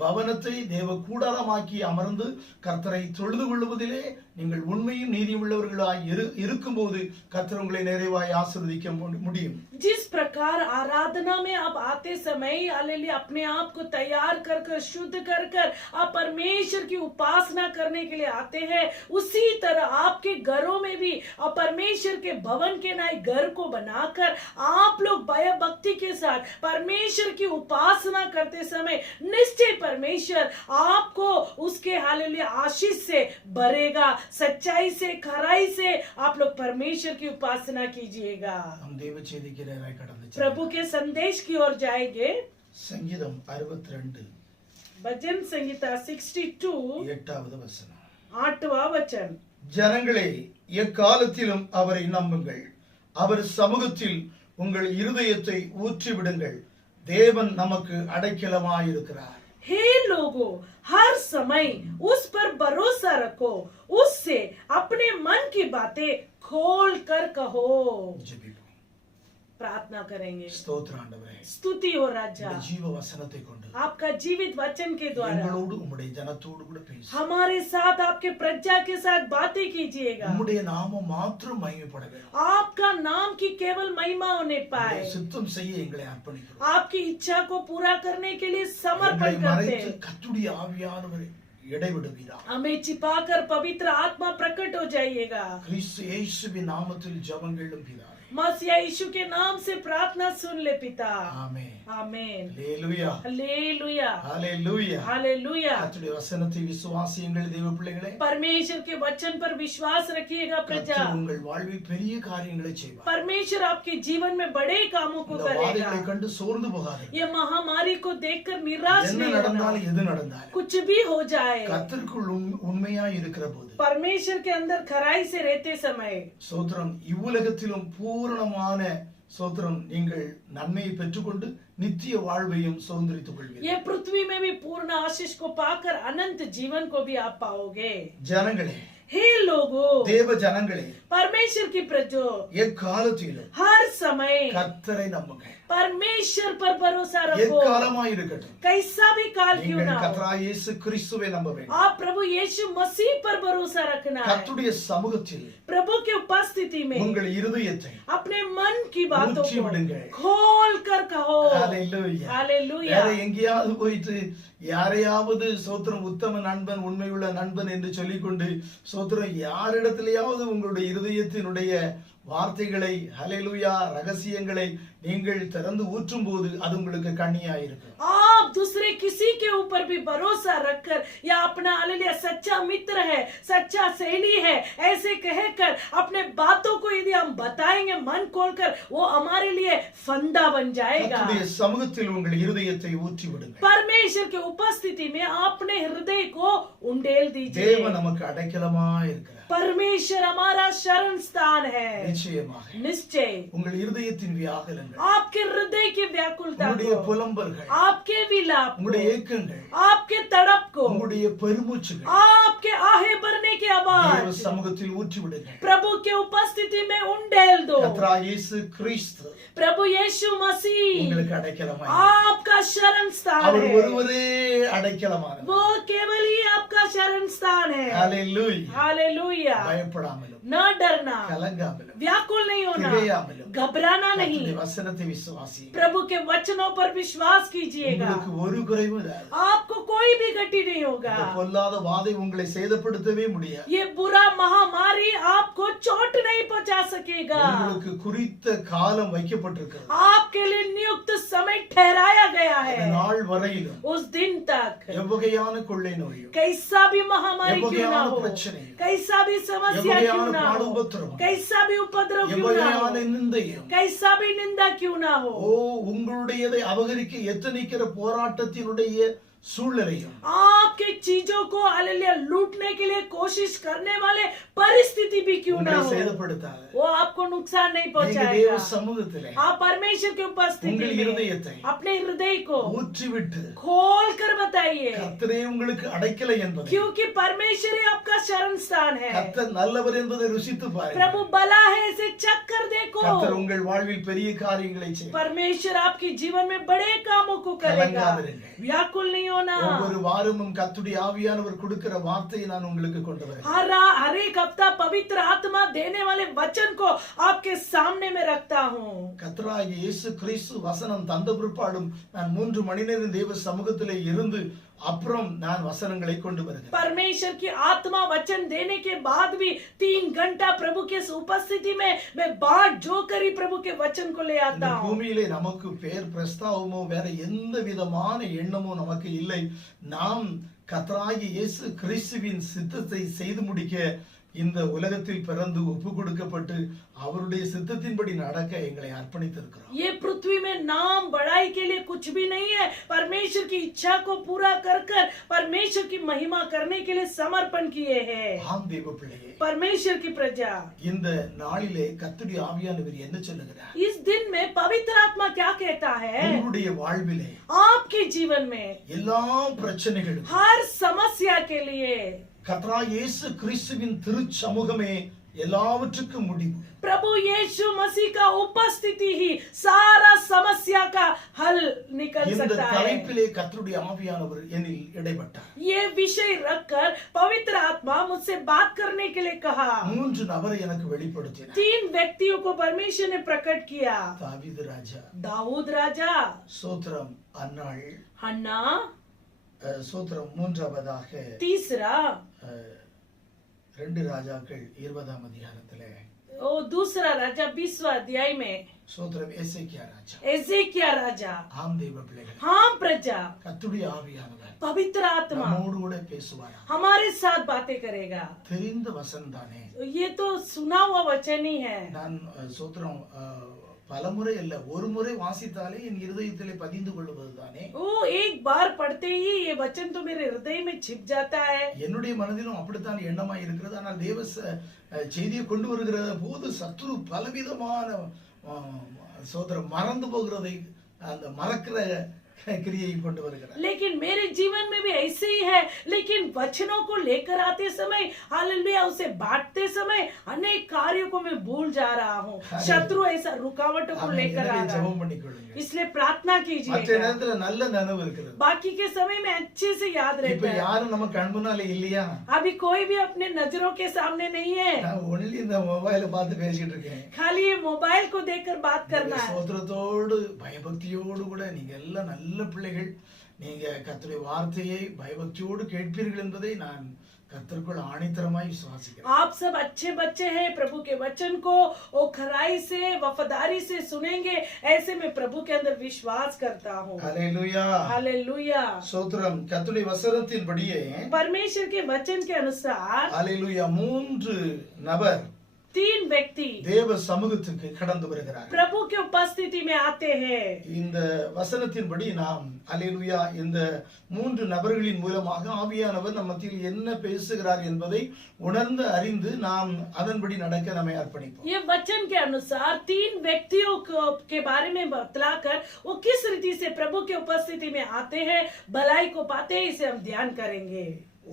பவனத்தை தேவ கூடாரமாக்கி அமர்ந்து கர்த்தரை தொழுது கொள்வதிலே நீங்கள் உண்மையும் நீதியும் உள்ளவர்களாய் இருக்கும்போது கர்த்தர் உங்களை நிறைவாய் ஆசீர்வதிக்க முடியும். जिस प्रकार आराधना में आप आते समय हालेलुया अपने आप को तैयार कर कर शुद्ध कर कर आप परमेश्वर की उपासना करने के लिए आते हैं, उसी तरह आपके घरों में भी आप परमेश्वर के भवन के नए घर को बनाकर आप लोग भय भक्ति के साथ परमेश्वर की उपासना करते समय निश्चय परमेश्वर आपको उसके हालेलुया आशीष से भरेगा. सच्चाई से, खराई से आप लोग परमेश्वर की उपासना कीजिएगा. हम देव செய்தி के நேராய் கடந்து प्रभु के संदेश की ओर जाएंगे. சங்கீதம் 62 भजन संगीता 62 8வது வசனம். 8वां वचन. ஜனங்களே, எக்காலத்திலும் அவரை நம்புங்கள், அவர் சமூகத்தில் உங்கள் இருதயத்தை ஊற்றி விடுங்கள், தேவன் நமக்கு அடைக்கலமாயிருக்கிறார். हे लोगों, हर समय उस पर भरोसा रखो, उससे अपने मन की बातें खोल कर कहो. ஜெபிப்போம். प्रार्थना करेंगे. ஸ்தோத்திர ஆண்டவரே, स्तुति हो राजा, இந்த ஜீவ வசனத்தை கொண்டு आपका जीवित वचन के द्वारा எங்களோடு உம்முடைய ஜனத்தோடு கூட பேசு. हमारे साथ, आपके प्रजा के साथ बातें कीजिएगा. உம்முடைய நாமம் மாத்திரம் மகிமைப்பட வேண்டும். आपका नाम की केवल महिमा होने पाए. உம்முடைய சித்தம் செய்ய எங்களை அர்ப்பணிக்கிறோம். आपकी इच्छा को पूरा करने के लिए समर्पण எங்களை करते மறைத்து हैं. கர்த்தருடைய ஆவியானவரை இடைவிடுவீரா. हमें छिपाकर पवित्र आत्मा प्रकट हो जाइएगा. கிறிஸ்து இயேசுவின் நாமத்தில் ஜெபங்களும் பிதாவே. मसीहा यीशु के नाम से प्रार्थना सुन ले पिता. ஆமென். आमेन. ஹல்லேலூயா. हालेलुया. ஹல்லேலூயா. हालेलुया. கர்த்தருடைய வசனத்தை விசுவாசியுங்கள் தேவ பிள்ளைகளே. परमेश्वर के वचन पर विश्वास रखिएगा प्रजा. கர்த்தர் உங்கள் வாழ்வில் பெரிய காரியங்களை செய்வார். परमेश्वर आपके जीवन में बड़े कामों को இந்த करेगा. வாதைகளை கண்டு சோர்ந்து போகாதீர்கள். ये महामारी को देखकर निराश என்ன नहीं होना. நடந்தாலும் எது நடந்தாலும் कुछ भी हो जाए, கர்த்தருக்குள் உண்மையாய் இருக்கிற போது परमेश्वर के अंदर खराई से रहते समय சோத்திரம் இவ்வுலகத்திலும் பூரணமான சோத்திரம் நீங்கள் நன்மையை பெற்றுக்கொண்டு நித்திய வாழ்வையும் சுதந்திரித்துக் கொள்வீர்கள். ये पृथ्वी में भी पूर्ण आशीष को पाकर अनंत जीवन को भी आप पाओगे. ஜனங்களே, हे लोगों, தேவ ஜனங்களே, परमेश्वर की प्रजो, எக்காலத்திலும் हर समय கர்த்தரை நம்புங்க. परमेश्वर पर भरोसा रखो. எக்காலமாய் இருக்கட்டும், कैसा भी काल क्यों நீங்கள் ना हो, கர்த்தராகிய இயேசு கிறிஸ்துவை நம்ப வேண்டும். आप प्रभु यीशु मसीह पर भरोसा रखना है. கர்த்தருடைய சமூகத்தில் प्रभु की उपस्थिति में உங்கள் இருதயத்தை अपने मन की बातों ஊற்றி को விடுங்கள். खोल कर कहो. ஹல்லேலூயா. हालेलुया. வேற எங்கேயாவது போயிட்டு யாரையாவது சோத்திரம் உத்தம நண்பன், உண்மையுள்ள நண்பன் என்று சொல்லிக்கொண்டு சோத்திரம் யாரிடத்திலேயாவது உங்களுடைய இருதயத்தினுடைய வார்த்தைகளை ஹல்லேலூயா ரகசியங்களை நீங்கள் திறந்து ஊற்றும் போது அது உங்களுக்கு கண்ணியாயிருக்கும். आप दूसरे किसी के ऊपर भी भरोसा रखकर या अपना हालेलुया सच्चा मित्र है, सच्चा सहेली है, ऐसे कहकर अपने बातों को यदि हम बताएंगे मन खोलकर, वो हमारे लिए फंदा बन जाएगा. கர்த்தருடைய சமூகத்தில் உங்கள் இருதயத்தை ஊற்றி விடுங்கள். परमेश्वर की उपस्थिति में अपने हृदय को उंडेल दीजिए. தேவன் நமக்கு அடைக்கலமாய் இருக்கிறார். परमेश्वर हमारा शरण स्थान है। நிச்சயமாக निश्चय உங்கள் இருதயத்தின் வியாகுலங்கள், आपके हृदय की व्याकुलता உங்களுடைய को, புலம்பல்கள், आपके विलाप உங்களுடைய को, ஏக்கங்கள், आपके तड़प को, உங்களுடைய பெருமூச்சுகள் आपके आहे भरने के தேவ आवाज சமூகத்தில் ஊற்றி விடுங்கள். प्रभु के उपस्थिति में उंडेल दो। கர்த்தராகிய இயேசு கிறிஸ்து प्रभु यीशु मसीह உங்களுக்கு அடைக்கலமாய், आपका शरण स्थान அவர் है। ஒருவரே அடைக்கலமானவர். वो केवल ही आपका शरण स्थान है। ஹalleluya. हालेलुया। பயப்படாமலும் न डरना, கலங்காமலும் व्याकुल नहीं होना, திகையாமலும் घबराना नहीं, கர்த்தருடைய வசனத்தை விசுவாசியுங்கள். प्रभु के वचनों पर विश्वास कीजिएगा। உங்களுக்கு ஒரு குறைவும் இராது. आपको कोई भी गति नहीं होगा। இந்த பொல்லாத வாதை உங்களை சேதப்படுத்தவே முடியாது. ये बुरा महामारी आपको चोट नहीं पहुंचा सकेगा। உங்களுக்கு குறித்த காலம் வைக்கப்பட்டிருக்கிறது. आपके लिए नियुक्त समय ठहराया गया அந்த है। நாள் வரையிலும் उस दिन तक எவ்வகையான கொள்ளை நோயும், कैसा भी महामारी क्यों ना எவ்வகையான हो, பிரச்சனையும், कैसा भी समस्या क्यों எவ்வகையான ना பாடு हो, உபத்திரவம், कैसा भी उपद्रव क्यों ना எவ்வகையான हो, நிந்தையும், कैसा भी निंदा क्यों ना ஓ हो, உங்களுடையதை அபகரிக்க எத்தனிக்கிற போராட்டத்தினுடைய சூழ்நிலையும், आपके चीजों को हालेलुया लूटने के लिए कोशिश करने वाले परिस्थिति भी क्यों ना உங்களை हो, சேதப்படுத்தாது. वो आपको नुकसान नहीं நீங்க தேவ पहुंचाएगा। சமூகத்திலே आप परमेश्वर की उपस्थिति உங்கள் में இருதயத்தை अपने हृदय को ஊற்றிவிட்டு खोल कर बताइए, கர்த்தரே உங்களுக்கு அடைக்கலை என்பதை, क्योंकि परमेश्वर ही आपका शरण स्थान है। கர்த்தர் நல்லவர் என்பதை ருசித்து பாருங்கள். प्रभु भला है, इसे चख कर देखो। கர்த்தர் உங்கள் வாழ்வில் பெரிய காரியங்களை செய்வார். परमेश्वर आपके जीवन में बड़े कामों को करेगा। கலங்காதிருங்கள். व्याकुल नहीं होना। ஒவ்வொரு வாரமும் கர்த்தருடைய ஆவியானவர் கொடுக்கிற வார்த்தையை நான் உங்களுக்கு கொண்டு வரேன். हर एक हफ्ता पवित्र आत्मा देने वाले वचन को आपके सामने में रखता हूँ। கர்த்தராகிய இயேசு கிறிஸ்து வசனம் தந்த பிற்பாடும் நான் 3 மணி நேரம் தேவ சமூகத்திலே இருந்து அப்புறம் நான் வசனங்களை கொண்டு வருகிறேன். परमेश्वर की आत्मा वचन देने के बाद भी 3 घंटा प्रभु के उपस्थिति में मैं बाट जो करी प्रभु के वचन को ले இந்த आता हूँ। பூமியிலே நமக்கு பேர் பிரஸ்தாவமோ வேற எந்த விதமான எண்ணமோ நமக்கு இல்லை. நாம் கர்த்தராகிய இயேசு கிறிஸ்துவின் சித்தத்தை செய்து முடிக்க இந்த உலகத்தில் பிறந்து ஒப்பு கொடுக்கப்பட்டு அவருடைய சித்தத்தின்படி நடக்க எங்களை அர்ப்பணித்திருக்கிறோம். ये पृथ्वी में नाम बढ़ाई के लिए कुछ भी नहीं है। परमेश्वर की इच्छा को पूरा कर कर परमेश्वर की महिमा करने के लिए समर्पण किए हैं। ஆம் தேவ பிள்ளையே, परमेश्वर की प्रजा, இந்த நாளிலே கர்த்தருடைய ஆவியானவர் என்ன சொல்லுகிறார்? इस दिन में पवित्र आत्मा क्या कहता है? உங்களுடைய வாழ்விலே आपके जीवन में எல்லா பிரச்சனைகளும் हर समस्या के लिए கர்த்தராகிய இயேசு கிறிஸ்துவின் திருச்சமூகமே எல்லாவற்றுக்கும் முடிவு. प्रभु यीशु मसीह का उपस्थिति ही सारा समस्या का हल निकल இந்த सकता है। தலைப்பிலே கர்த்தருடைய ஆவியானவர் என்னில் இடைப்பட்டார். ये विषय रखकर पवित्र आत्मा मुझसे बात करने के लिए कहा। 3 நபரை எனக்கு வெளிப்படுத்தினார். 3 व्यक्तियों को परमेश्वर ने प्रकट किया। தாவீது ராஜா, दाऊद राजा, சோத்திரம் அன்னாள், हन्ना, சோத்திரம் மூன்றாவதாக तीसरा 2 ராஜாக்கள் 20ஆம் அதிகாரத்திலே ओ दूसरा राजा 20वां अध्याय में சோத்திரம் எசேக்கியா ராஜா. एजेकिया राजा। ஆம் தேவ பிள்ளைகள், हाँ प्रजा, கர்த்தருடைய ஆவியானவர் पवित्र आत्मा நம்மோடு கூட பேசுவார். हमारे साथ बातें करेगा। தெரிந்த வசனம் தானே. ये तो सुना हुआ वचन ही है। நான் சோத்திரம் பலமுறை அல்ல, ஒரு முறை வாசித்தாலே என் இருதயத்திலே பதிந்து கொள்வது தானே. वो एक बार पढ़ते ही ये वचन तो मेरे हृदय में छिप जाता है। என்னுடைய மனதிலும் அப்படித்தான் எண்ணமாய் இருக்கிறது. ஆனால் தேவ செய்தியை கொண்டு வருகிற போது சத்துரு பலவிதமான சோதரம் மறந்து போகிறதை, அந்த மறக்கிற क्रिया கொண்டு வருகிறார். लेकिन मेरे जीवन में भी ऐसे ही है। लेकिन वचनों को लेकर आते समय, हालेलुया, उसे बांटते समय अनेक कार्यों को मैं भूल जा रहा हूँ। शत्रु ऐसा रुकावटों को लेकर आ रहा ஜெபம் है, பண்ணிக்கொள்ளுங்க. इसलिए प्रार्थना மற்ற कीजिए। நேரத்துல நல்ல நினைவு இருக்கிறது. बाकी के समय में अच्छे से याद இப்ப रहता है। யாரும் நம்ம கண் முன்னாலே இல்லையா? अभी कोई भी अपने नजरों के सामने नहीं है। நான் ஒன்லி இந்த மொபைல பார்த்து பேசிட்டு இருக்கேன். खाली ये मोबाइल को देखकर बात करना है। சோத்திரத்தோடு பயபக்தியோடு கூட நீங்க எல்லாம் நல்ல பிள்ளைகள். நீங்க கர்த்தருடைய வார்த்தையை பயபக்தியோடு கேட்பீர்கள் என்பதை நான் கர்த்தருக்குள் ஆணித்தரமாய் விசுவாசிக்கிறேன். आप सब अच्छे बच्चे हैं। प्रभु के वचन को वो खराई से, वफादारी से सुनेंगे, ऐसे मैं प्रभु के अंदर विश्वास करता हूँ। ஹல்லேலூயா. हालेलुया। சோத்திரம். கர்த்தருடைய வசனத்தின்படியே परमेश्वर के वचन के अनुसार ஹல்லேலூயா 3 நபர் तीन व्यक्ति தேவ சமூகத்துக்கு கடந்து வருகிறார்கள். प्रभु की उपस्थिति में आते हैं. இந்த வசனத்தின்படி நாம் அல்லேலூயா இந்த மூன்று நபர்களின் மூலமாக ஆவியானவர் நம்ம மத்தியில் என்ன பேசுகிறார் என்பதை உணர்ந்து அறிந்து நாம் அதன்படி நடக்க நம்மை அர்ப்பணிப்போம். ये वचन के अनुसार तीन व्यक्तियों के बारे में बतलाकर वो किस रीति से प्रभु की उपस्थिति में आते हैं, भलाई को पाते हैं, इसे हम ध्यान करेंगे.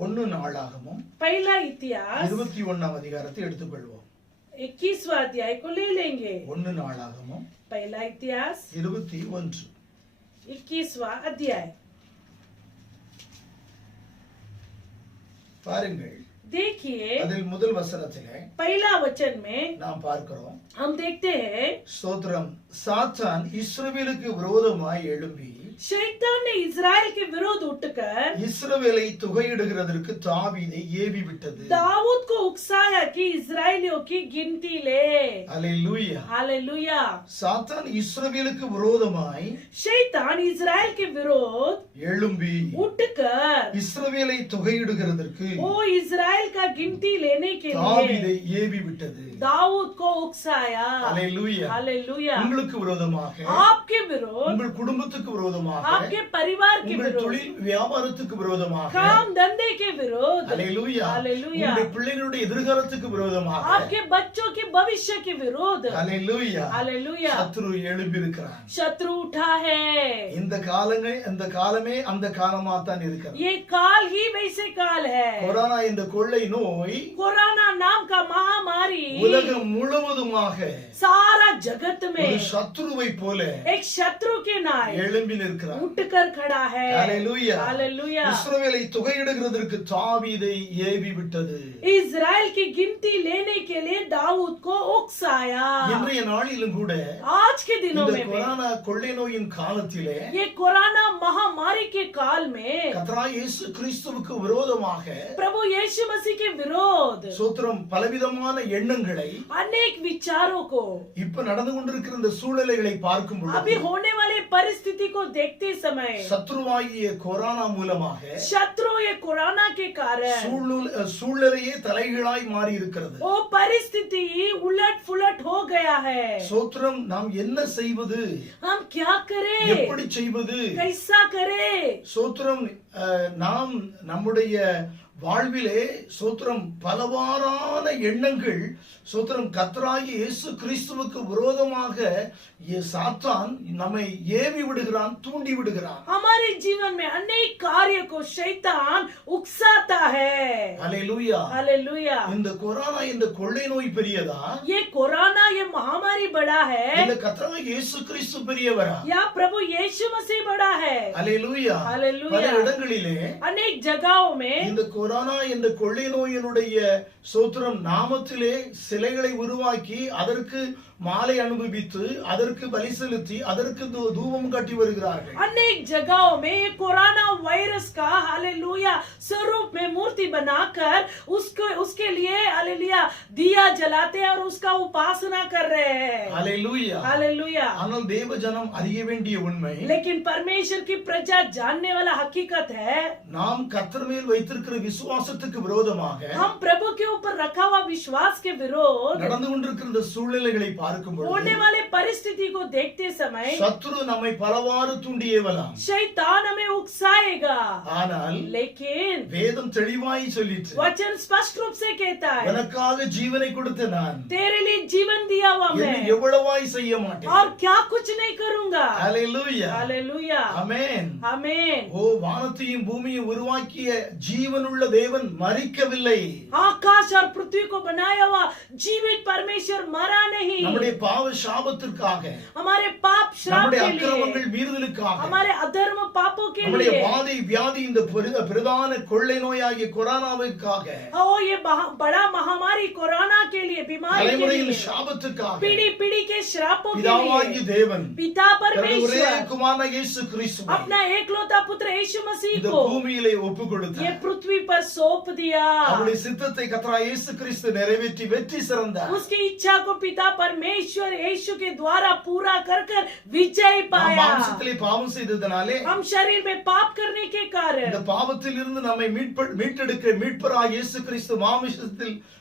1 நாளாகமம் पहला इतिहास 21ஆம் அதிகாரத்தை எடுத்துக்கொள்வோம். 21वां अध्याय को ले लेंगे. 1 நாளாகமம் पहला इतिहास 21 21वां अध्याय. பாருங்கள், देखिए அதில் முதல் வசனத்திலே पहला वचन में நாம் பார்க்கிறோம், हम देखते हैं ஸ்தோத்திரம், சாத்தான் இஸ்ரவேலுக்கு விரோதமாய் எழும்பி शैतान ने इजराइल के विरोध उठकर இஸ்ரவேலை தொகையிடுகிறதற்கு தாவீதை ஏவி விட்டது. दाऊद को उकसाया कि इजराइलियों की गिनती ले. அல்லேலூயா. हालेलुया. சாத்தான் இஸ்ரவேலுக்கு விரோதமாய் शैतान इजराइल के विरोध எழும்பி उठकर இஸ்ரவேலை தொகையிடுகிறதற்கு वो इजराइल का गिनती लेने के தாவீதை लिए ஏவி விட்டது. दाऊद को उकसाया. அல்லேலூயா. हालेलुया. உங்களுக்கு விரோதமாக, आपके विरोध, உங்கள் குடும்பத்துக்கு விரோதமாக, आपके परिवार के உங்கள் विरोध, தொழில் வியாபாரத்துக்கு விரோதமாக, काम धंधे के विरोध, அல்லேலூயா, हालेलुया, உங்களுடைய பிள்ளைகளுடைய எதிர்காலத்துக்கு விரோதமாக, आपके बच्चों के भविष्य के विरोध, அல்லேலூயா, हालेलुया, சத்துரு எழும்பி இருக்கிறான். शत्रु उठा है. இந்த காலமே அந்த காலமா தான் இருக்கிறது. ये काल ही वैसे काल है. கொரோனா என்ற கொள்ளை நோய் कोरोना नाम का महामारी உலகம் முழுவதுமாக सारा जगत ஒரு में சத்துருவை போல एक शत्रु के नाय எழும்பி நிற்கிறார். उठकर खड़ा है. அல்லேலூயா. हालेलुया. இஸ்ரவேலை தொகையிடுகிறதற்கு தாவீதை ஏவி விட்டது. इजराइल की गिनती लेने के लिए दाऊद को उकसाया. இன்றைய நாளிலும் கூட आज के दिनों இந்த में भी கொரோனா கொள்ளை நோயின் காலத்திலே ये कोरोना महामारी के काल में கர்த்தராகிய இயேசு கிறிஸ்துவுக்கு விரோதமாக प्रभु यीशु मसीह के विरोध சோத்திரம் பலவிதமான எண்ணங்களை अनेक विचारों को, இப்ப நடந்து கொண்டிருக்கிற இந்த சூழ்நிலைகளை பார்க்கும் अभी பொழுது होने वाले परिस्थिति को देखते समय சத்ருவாகிய கொரோனா மூலமாக शत्रु ये कोरोना के कारण சூழ்நிலையே தலைகீழாய் மாறி இருக்கிறது. वो परिस्थिति उलट फुलट हो गया है. சோத்திரம், நாம் என்ன செய்வது, हम क्या करें, எப்படி செய்வது? कैसा करें? சோத்திரம், நாம் நம்முடைய வாழ்விலே சோத்திரம் பலவாறான எண்ணங்கள் சோத்திரம் கர்த்தராகிய இயேசு கிறிஸ்துவுக்கு விரோதமாக சாத்தான் நம்மை ஏவி விடுகிறான், தூண்டி விடுகிறான். हमारे जीवन में अनेक कार्य को शैतान उकसाता है. அல்லேலூயா. हालेलुया. இந்த கொரோனா இந்த கொள்ளை நோய் பெரியதா, ये कोरोना ये महामारी बड़ा है இல்ல கர்த்தராகிய இயேசு கிறிஸ்து பெரியவரா? या प्रभु यीशु मसीह बड़ा है? அல்லேலூயா. हालेलुया. பல இடங்களிலே अनेक जगहों में இந்த கொரோனா என்ற கொள்ளை நோயினுடைய சோத்திரம் நாமத்திலே சிலைகளை உருவாக்கி அதற்கு மாலை அனுபவித்து அதற்கு பலி செலுத்தி அதற்கு தூபம் காட்டி வருகிறார்கள். अनेक जगहों में कोरोना वायरस का हालेलुया स्वरूप में मूर्ति बनाकर उसके लिए हालेलुया दिया जलाते हैं और उसका उपासना कर रहे हैं. அல்லேலூயா. हालेलुया. ஆனால் தேவ ஜனம் அறிய வேண்டிய உண்மை, लेकिन परमेश्वर की प्रजा जानने वाला हकीकत है, நாம் கர்த்தர் மேல் வைத்திருக்கிற விசுவாசத்துக்கு விரோதமாக हम प्रभु के ऊपर रखा हुआ विश्वास के विरोध நடந்து கொண்டிருக்கிற இந்த சூழ்நிலைகளை பார்க்கும் होने பொழுது वाले परिस्थिति को देखते समय சத்துரு நம்மை பலவாறு தூண்டி ஏவலாம். शैतान हमें उकसाएगा. ஆனால் लेकिन வேதம் தெளிவாய் சொல்லிட்டு, वचन स्पष्ट रूप से कहता है, உனக்காக ஜீவனை கொடுத்த நான் तेरे लिए जीवन दिया हुआ என்னை मैं எவ்வளவாய் செய்ய மாட்டேன். और क्या कुछ नहीं करूंगा. அல்லேலூயா. हालेलुया. ஆமென். आमीन. ஓ, வானத்தையும் பூமியையும் உருவாக்கிய ஜீவனுள்ள தேவன் மரிக்கவில்லை. आकाश और पृथ्वी को बनाया हुआ जीवित परमेश्वर मरा नहीं. நம்முடைய பாவ சாபத்திற்காக, हमारे पाप श्राप நம்முடைய के लिए, அக்கிரமங்கள் மீறுதலுக்காக, हमारे अधर्म पापों के நம்முடைய लिए, வாதை வியாதி இந்த பிரதான கொள்ளை நோயாகிய கொரோனாவுக்காக, और ये बड़ा महामारी कोरोना के लिए, बीमारी के தலைமுறையின் लिए, சாபத்துக்காக पीढ़ी पीढ़ी के श्रापों के பிதாவாகிய लिए தேவன் पिता தன்னுடைய ஒரே परमेश्वर குமாரனாகிய இயேசு கிறிஸ்துவை अपना एकलौता पुत्र यीशु मसीह இந்த को பூமியிலே ஒப்பு ये கொடுத்தார். पृथ्वी पर सौंप दिया. அவருடைய சித்தத்தை கர்த்தராகிய இயேசு கிறிஸ்து நிறைவேற்றி வெற்றி சிறந்தார். उसकी इच्छा को पिता परमेश्वर यीशु के द्वारा पूरा कर कर विजय நாம் पाया। மாம்சத்திலே பாவம் செய்ததனாலே हम शरीर में पाप करने के कारण இந்த பாவத்தில் இருந்து நம்மை மீட்டெடுக்க மீட்பராய் இயேசு கிறிஸ்து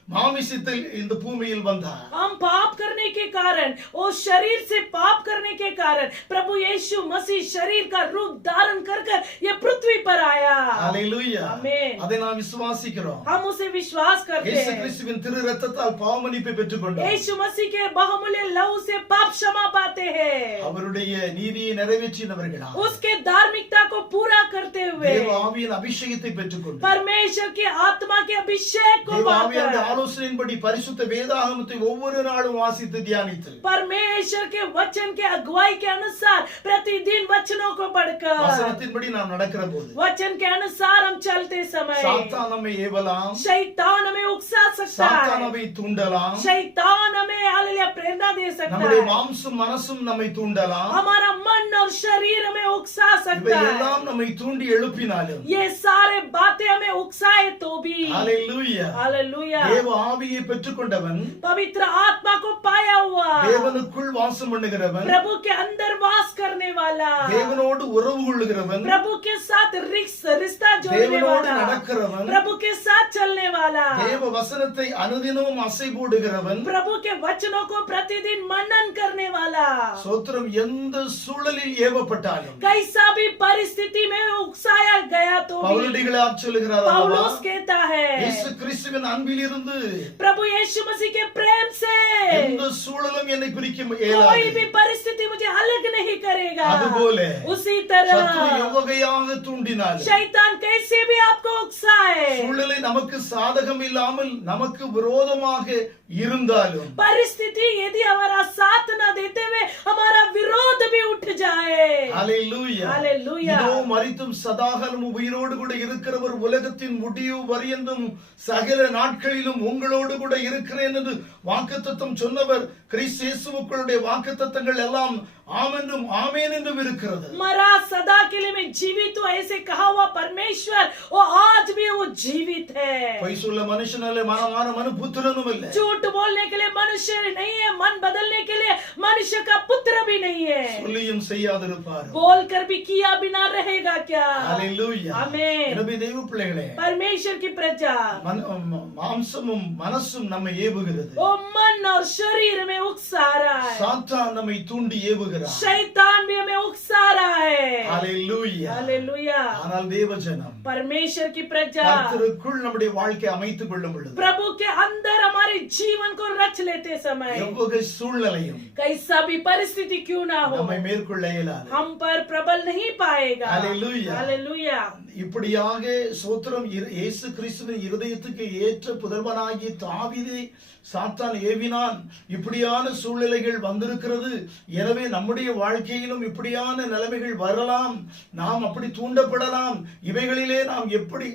மாமிசத்தில் இந்த பூமியில் வந்தார். हम पाप करने के कारण और शरीर से पाप करने के कारण प्रभु यीशु मसीह शरीर का रूप धारण कर कर ये पृथ्वी पर आया। ஹalleluya. आमीन। அதை நாம் விசுவாசிக்கிறோம். हम उसे विश्वास करते இயேசு हैं। கிறிஸ்துவின் திரு இரத்தத்தால் பாவமன்னிப்பை பெற்றுக்கொண்டோம். यीशु मसीह के बहुमूल्य लहू से पाप क्षमा पाते हैं। அவருடைய நீதியை நிறைவேற்றினவர்களா उसके धार्मिकता को पूरा करते हुए தேவ ஆவியின் அபிஷேகத்தை பெற்றுக்கொண்டு परमेश्वर की आत्मा के अभिषेक को தேவ ஆவியின் पाकर ஆலோசனையின்படி பரிசுத்த வேதாகமத்தை ஒவ்வொரு நாளும் வாசித்து தியானித்து परमेश्वर के वचन के अगुवाई के अनुसार प्रतिदिन वचनों को पढ़कर வசனத்தின்படி நாம் நடக்கிற போது वचन के अनुसार हम चलते समय சாத்தான் நம்மை ஏவலாம், शैतान हमें उकसा सकता சாத்தான் है। நம்மை தூண்டலாம், शैतान हमें हालेलुया प्रेरणा दे सकता நம்முடைய है। மாம்சம் மனசும் நம்மை தூண்டலாம். हमारा मन और शरीर हमें उकसा सकता இவையெல்லாம் है। நம்மை தூண்டி எழுப்பினாலும் ये सारे बातें हमें उकसाए तो भी ஹalleluya हालेलुया தேவ ஆவியை பெற்றுக்கொண்டவன் पवित्र आत्मा को पाया हुआ தேவனுக்குள் வாசம் பண்ணுகிறவன், प्रभु के अंदर वास करने वाला தேவனோடு உறவு கொள்ளுகிறவன், प्रभु के साथ रिश्ता जोड़ने தேவனோடு वाला நடக்கிறவன், प्रभु के साथ चलने वाला தேவ வசனத்தை அனுதினமும் அசை போடுகிறவன், प्रभु के वचनों को प्रतिदिन मनन करने वाला சோத்திரம் எந்த சூழலில் ஏவப்பட்டாலும் कैसा भी परिस्थिति में उकसाया गया तो भी பவுலடிகளார் சொல்லுகிறார் அல்லவா, पौलुस कहता है இயேசு கிறிஸ்துவின் அன்பில் இருந்து प्रभु यीशु मसीह के प्रेम से எந்த சூழலும் என்னை பிரிக்க कोई இயலாது. भी परिस्थिति मुझे अलग नहीं करेगा। அதுபோல उसी சத்துரு तरह எவ்வகையாக தூண்டினாலும் शैतान कैसे भी आपको उकसाए, சூழலை நமக்கு சாதகம் இல்லாமல் நமக்கு விரோதமாக இருந்தாலும் परिस्थिति यदि हमारा साथ न देते हुए हमारा विरोध भी उठ जाए। ஹalleluya हालेलुया। இதோ மரித்தும் சதாகாலமும் உயிரோடு கூட இருக்கிறவர் உலகத்தின் முடிவு வரியந்தும் சகல நாட்களிலும் உங்களோடு கூட இருக்கிறேன் என்று வாக்குத்தத்தம் சொன்னவர் கிறிஸ்து இயேசுவுக்குடைய வாக்குத்தத்தங்கள் எல்லாம் ஆமென்றும் ஆமென் என்றும் இருக்கிறது. मरा सदा के लिए मैं जीवित हूँ ऐसे कहा हुआ परमेश्वर वो आज भी वो जीवित है। பொய் சொல்ல மனுஷன் அல்ல, மனமான மனுபுத்திரனும் அல்ல. झूठ बोलने के लिए मनुष्य नहीं है, मन बदलने के लिए मनुष्य का पुत्र भी नहीं है। சொல்லியும் செய்யாதிருப்பார். बोल कर भी किया बिना रहेगा क्या? ஹalleluya. आमीन। எனவே தேவ பிள்ளைகளே, परमेश्वर की प्रजा மாம்சமும் மனசும் நம்மை ஏவுகிறது. वो मन और शरीर में उकसा रहा है, சாத்தான் நம்மை தூண்டி ஏவுகிறார். शैतान भी हमें उकसा रहा है। ஹalleluya. हालेलुया। ஆனால் தேவஜனம் परमेश्वर की प्रजा கர்த்தருக்குள் நம்முடைய வாழ்க்கை அமைத்துக் கொள்ளும் பொழுது प्रभु के अंदर हमारे जीवन को रच लेते समय எவ்வகை சூழ்நிலையும் कैसा भी परिस्थिति क्यों ना हो நம்மை மேற்கொள்ள இயலாது. हम पर प्रबल नहीं पाएगा। हालेलुया। हालेलुया। இப்படியாக சோத்திரம் இயேசு கிறிஸ்துவின் இருதயத்துக்கு ஏற்ற புதல்வனாகிய தாவீதை சாத்தான் ஏவினான். இப்படியான சூழ்நிலைகள் வந்திருக்கிறது. எனவே நம்முடைய வாழ்க்கையிலும் இப்படியான நிலைமைகள் வரலாம், நாம் அப்படி தூண்டப்படலாம். இவைகளிலே நாம் எப்படி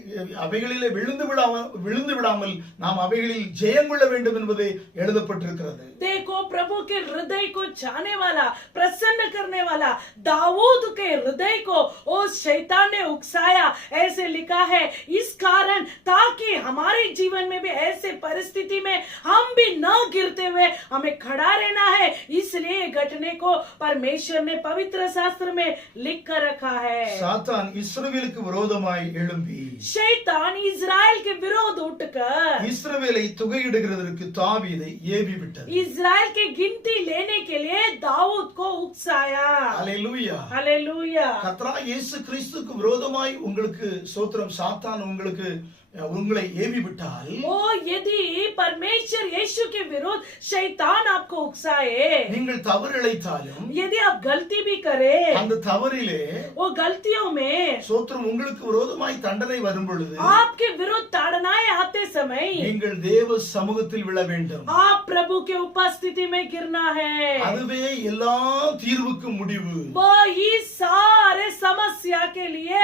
அவைகளிலே விழுந்து விடாமல் நாம் அவைகளில் ஜெயம் கொள்ள வேண்டும் என்பது எழுதப்பட்டிருக்கிறது. देखो प्रभु के हृदय को जाने वाला, प्रसन्न करने वाला दाऊद के हृदय को उस शैतान ने उकसाया, ऐसे लिखा है। इस कारण ताकि हमारे जीवन में भी ऐसे परिस्थिति में हम भी न गिरते हुए हमें खड़ा रहना है, इसलिए घटने को परमेश्वर ने पवित्र शास्त्र में लिख कर रखा है। சாத்தான் இஸ்ரவேலுக்கு விரோதமாய் எழும்பி शैतान इजराइल के विरोध उठकर இஸ்ரவேலை தொகையிடுகிறதற்கு தாவீதை ஏவி விட்டது. इजराइल की गिनती लेने के लिए दाऊद को उकसाया। ஹalleluya. हालेलुया। கர்த்தராகிய இயேசு கிறிஸ்துவுக்கு விரோதமாய் உங்களுக்கு சோத்திரம் சாத்தான் உங்களை ஏவி விட்டால், ओ यदि परमेश्वर यीशु के विरुद्ध शैतान आपको उकसाए, நீங்கள் தவறு இழைத்தாலும் यदि आप गलती भी करें, அந்த தவறிலே वो गलतियों में சோத்திரம் உங்களுக்கு விரோதமாய் தண்டனை வரும் பொழுது आपके विरुद्ध ताड़नाएं आते समय நீங்கள் தேவ சமூகத்தில் விழ வேண்டும். आप प्रभु के उपस्थिति में गिरना है। அதுவே எல்லா தீர்வுக்கு முடிவு. वही सारे समस्या के लिए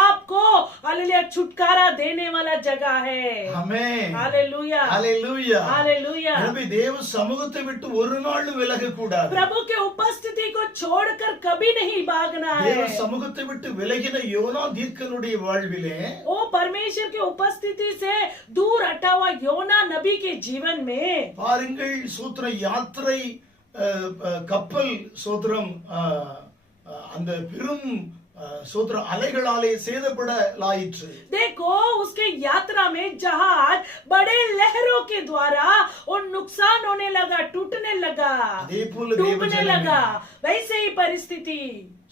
आपको हालेलुया छुटकारा देने वाला जगह है। ஆமென். हालेलुया ஹalleluya. हालेलुया। எனவே தேவ சமூகத்தை விட்டு ஒரு நாள் விலக கூடாது. प्रभु के उपस्थिति को छोड़कर कभी नहीं भागना தேவ है। சமூகத்தை விட்டு விலகின யோனா தீர்க்கனுடைய வாழ்விலே ओ परमेश्वर की उपस्थिति से दूर हटा हुआ योना नबी के जीवन में பாருங்கள், சூத்திர யாத்திரை கப்பல் சோத்திரம் அந்த பெரும் சோத்திர அலைகளாலே சேதப்படலாயிற்று. देखो उसके यात्रा में जहाज बड़े लहरों के द्वारा और नुकसान होने लगा, टूटने लगा, அதே போல डूबने लगा। वैसे ही परिस्थिति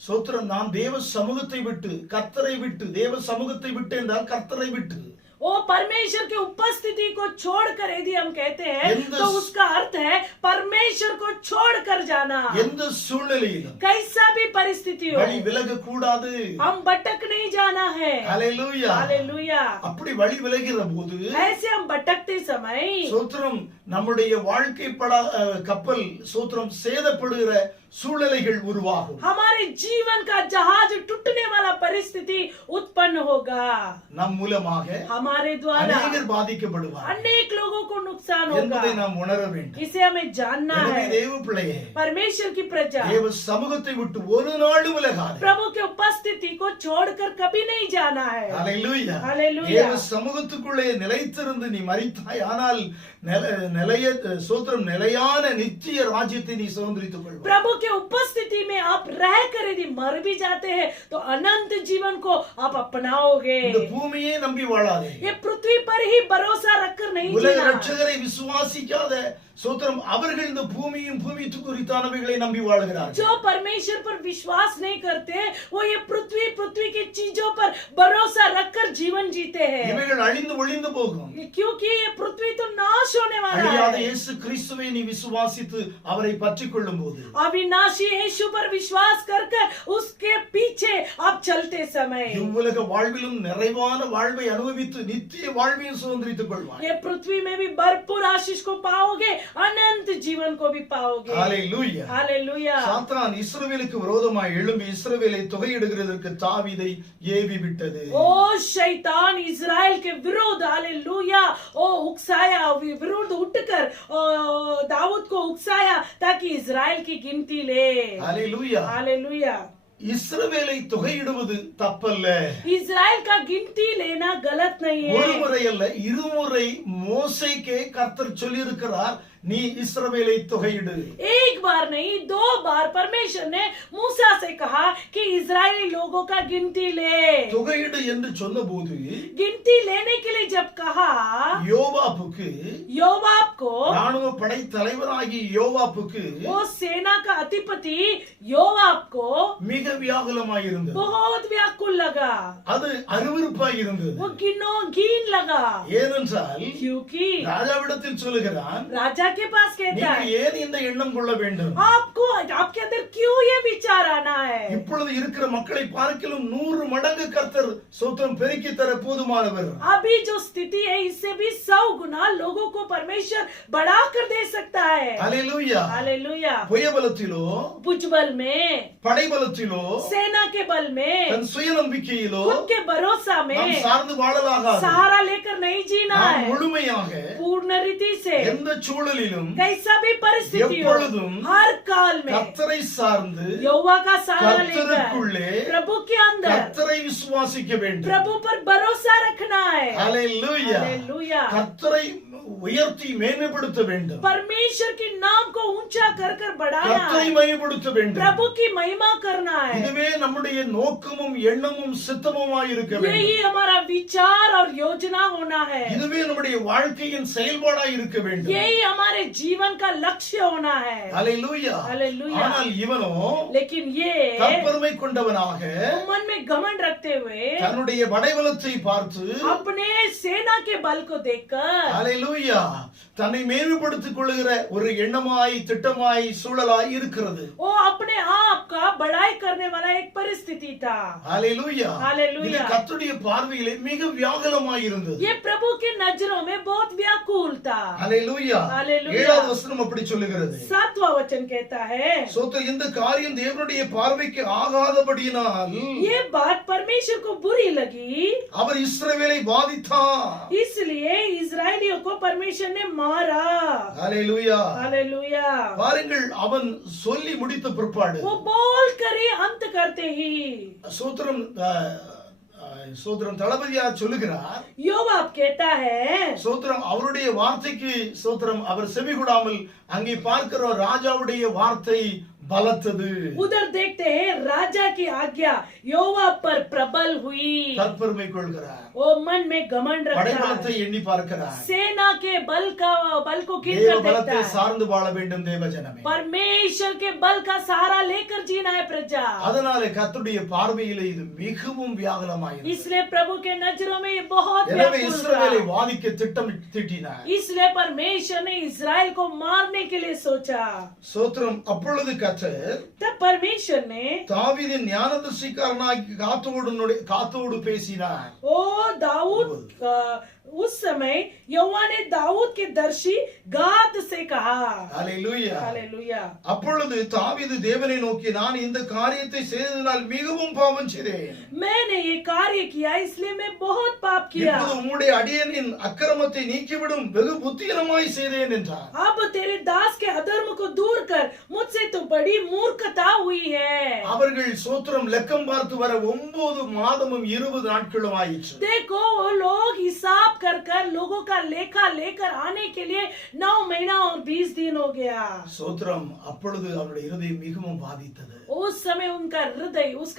சோத்திரம், நான் தேவ சமூகத்தை விட்டு கர்த்தரை விட்டு, தேவ சமூகத்தை விட்டு என்றால் கர்த்தரை விட்டு, वो परमेश्वर की उपस्थिति को छोड़कर यदि हम कहते हैं यंद- तो उसका अर्थ है परमेश्वर को छोड़कर जाना। எந்த சூழ்நிலையிலும் कैसा भी परिस्थिति हो வழி விலக கூடாது. हम भटक नहीं जाना है। ஹalleluya. हालेलुया। அப்படி வழி விலகிற போது ऐसे हम भटकते समय சோத்திரம் நம்முடைய வாழ்க்கை கப்பல் சோத்திரம் சேதப்படுகிற சூழ்நிலைகள் உருவாகும். हमारे जीवन का जहाज टूटने वाला परिस्थिति उत्पन्न होगा। நம் மூலமாக हमारे द्वारा அநேகர் பாதிக்கப்படுவார் अनेक लोगों को नुकसान என்பதை होगा। நாம் உணர வேண்டும். इसे हमें जानना எனவே है। தேவ பிள்ளையே, परमेश्वर की प्रजा தேவ சமூகத்தை விட்டு ஒரு நாளும் விலகாது. प्रभु के उपस्थिति को छोड़कर कभी नहीं जाना है। ஹalleluya. हालेलुया। தேவ சமூகத்துக்குள்ளே நிலைத்திருந்து நீ மரித்தாய் ஆனால் நிலையான நித்திய ராஜ்யத்தை நீ சுதந்திரித்துக் கொள்வாய். प्रभु के उपस्थिति में आप रहकर यदि मर भी जाते हैं तो अनंत जीवन को आप अपनाओगे। இந்த பூமியே நம்பி வாழாதே. ये पृथ्वी पर ही भरोसा रखकर नहीं உலக जीना। ரட்சகரை விசுவாசிக்காத சோத்திரம் அவர்கள் இந்த பூமியும் பூமி குறித்தானவைகளை நம்பி வாழ்கிறார்கள். जो परमेश्वर पर विश्वास नहीं करते वो ये पृथ्वी की चीजों पर भरोसा रखकर जीवन जीते हैं। இவைகள் அழிந்து ஒழிந்து போகும். क्योंकि ये पृथ्वी तो नाश होने वाला அழியாத है। இயேசு கிறிஸ்துவை நீ விசுவாசித்து அவரை பற்றிக் கொள்ளும் போது अविनाशी यीशु पर विश्वास कर उसके पीछे आप चलते समय இவ்வுலக வாழ்விலும் நிறைவான வாழ்வை அனுபவித்து நித்திய வாழ்வையும் சுதந்திரித்துக் கொள்வாய். ये पृथ्वी में भी भरपूर आशीष को पाओगे, अनंत जीवन को भी पाओगे। ஹalleluya. हालेलुया। சாத்தான் இஸ்ரவேலுக்கு விரோதமாய் எழும்பி இஸ்ரவேலை தொகையிடுகிறதற்கு தாவீதை ஏவி விட்டது. ओ शैतान इज़राइल के विरोध हालेलुया ओ उकसाया, विरोध उठकर दाऊद को उकसाया ताकि इज़राइल की गिनती ले। ஹalleluya. हालेलुया। இஸ்ரவேலை தொகையிடுவது தப்பல்ல. इज़राइल का गिनती लेना गलत नहीं ஒரு है। முறை அல்ல, இருமுறை மோசேக்கே கர்த்தர் சொல்லியிருக்கிறார், நீ இஸ்ரவேலை தொகையிடு. एक बार नहीं 2 बार परमेश्वर ने मूसा से कहा कि इज़राइली लोगों का गिनती ले। தொகையிடு என்று சொன்னபோது गिनती लेने के लिए जब कहा யோவாபுக்கு, योवाब को, ராணுவ படை தலைவராகி யோவாபுக்கு वो सेना का अधिपति योवाब को மிக வியாகுலமாய் இருந்தது. बहुत व्याकुल लगा, அது அருவருப்பாய் இருந்தது. वो घिन लगा। ஏனென்றால் क्योंकि ராஜாவிடத்தில் சொல்லுகிறான், राजा के पास कहता நீங்கள் है ஏன் இந்த எண்ணம் கொள்ள வேண்டும்? आपको आपके अंदर क्यों ये विचार आना है? இப்பொழுது இருக்கிற மக்களை பார்க்கிலும் 100 மடங்கு கர்த்தர் சோத்திரம் பெருக்கி தர போதுமானவர். अभी जो स्थिति है इससे भी 100 गुना लोगों को परमेश्वर बढ़ा कर दे सकता है। ஹalleluya. हालेलुया। புயபலத்திலோ भुजबल में, படைபலத்திலோ सेना के बल में, தன் சுயநம்பிக்கையிலோ खुद के भरोसा நாம் में சார்ந்து வாழலாகாது. सहारा लेकर नहीं जीना நாம் है। முழுமையாக पूर्ण रीति से எந்த சூழலிலும் कैसा भी परिस्थिति हो, எப்பொழுதும் हर काल में கர்த்தரை சார்ந்து यहोवा का सहारा लेकर கர்த்தருக்குள்ளே प्रभु के अंदर கர்த்தரை விசுவாசிக்க வேண்டும். प्रभु पर भरोसा रखना है। ஹalleluya. हालेलुया। கர்த்தரை உயர்த்தி மேன்மைப்படுத்த வேண்டும். परमेश्वर के नाम को ऊंचा कर कर बढ़ाना கர்த்தரை है, மையப்படுத்த வேண்டும். प्रभु की महिमा करना है। இதுவே நம்முடைய நோக்கமும் எண்ணமும் சித்தமுமாய் இருக்க வேண்டும். यही हमारा विचार और योजना होना है। இதுவே நம்முடைய வாழ்க்கையின் செயல்பாடாய் இருக்க வேண்டும். यही हमारे जीवन का लक्ष्य होना है। ஹalleluya. हालेलुया। ஆனால் இவனோ लेकिन ये தற்பெருமை கொண்டவனாக मन में घमंड रखते हुए தன்னுடைய படைபலத்தை பார்த்து अपने सेना के बल को देखकर ஹalleluya தன்னை மேன்மைப்படுத்திக் கொள்ளுகிற ஒரு எண்ணமாய் திட்டமாய் சூழலாய் இருக்கிறது. वो अपने आप का बड़ाई करने वाला एक परिस्थिति था। ஹalleluya. हालेलुया। இது கர்த்தருடைய பார்வையிலே மிக வியாகுலமாய் இருந்தது. ये प्रभु के नजरों में बहुत व्याकुल था। ஹalleluya. हालेलुया। 7வது வசனம் அப்படி சொல்லுகிறது. 7वां वचन कहता है, சோத்திரம், இந்த காரியம் தேவனுடைய பார்வைக்கு ஆகாதபடியினால் ये बात परमेश्वर को बुरी लगी, அவர் இஸ்ரவேலை வாதித்தார். इसलिए इजरायलियों को परमेश्वर ने मारा। ஹல்லேலூயா. हालेलुया। பாருங்கள், அவன் சொல்லி முடித்த பிற்பாடு वो बोल कर ही अंत करते ही சோத்திரம் சோத்திரம் தளபதியார் சொல்லுகிறார், योवाब कहता है, சோத்திரம் அவருடைய வார்த்தைக்கு சோத்திரம் அவர் செவி கொடாமல் அங்கே பார்க்கிறோம் ராஜாவுடைய வார்த்தை பலத்தது. उधर देखते हैं राजा की आज्ञा योवाब पर प्रबल हुई। தற்பெருமை கொள்கிறார், वो मन में घमंड रखता படைபலத்தை है, எண்ணி பார்க்கிறார். सेना के बल को गिन தேவ कर பலத்தை देखता है। சார்ந்து வாழ வேண்டும் தேவஜனமே. परमेश्वर के बल का सहारा लेकर जीना है प्रजा। அதனாலே கர்த்தருடைய பார்வையிலே இது மிகவும் வியாகுலமாயிருந்தது. इसलिए प्रभु के नजरों में ये बहुत எனவே व्याकुल இஸ்ரவேலை था। வாதிக்க திட்டம் தீட்டினார். इसलिए परमेश्वर ने इजराइल को मारने के लिए सोचा। சோத்திரம் அப்பொழுது கர்த்தர் तब परमेश्वर ने தாவீதின் ஞானதரிசிக்காரனாகி காத்தோடு பேசினார். ओ दाऊद उस समय यहोवा ने दाऊद के दर्शी गाद से कहा। ஹல்லேலூயா. हालेलुया। அப்பொழுது தாவீது தேவனை நோக்கி, நான் இந்த காரியத்தை செய்ததினால் மிகவும் பாவம் செய்தேன். मैंने ये कार्य किया इसलिए मैं बहुत पाप किया। இப்போது உம்முடைய அடியேனின் அக்கிரமத்தை நீக்கிவிடும், வெகு புத்தியனமாய் செய்தேன் என்றார். अब तेरे दास के अधर्म को दूर कर, मुझसे तो बड़ी मूर्खता हुई है। அவர்கள் சோத்திரம் லெக்கம் பார்த்து வர 9 மாதமும் 20 நாட்களும் ஆயிற்று. देखो वो लोग हिसाब कर कर लोगों का लेखा लेकर आने के लिए 9 महीना और 20 दिन हो गया। சோத்திரம் அப்பொழுது அவருடைய இருதயம் மிகவும் பாதித்தது. उस समय उसका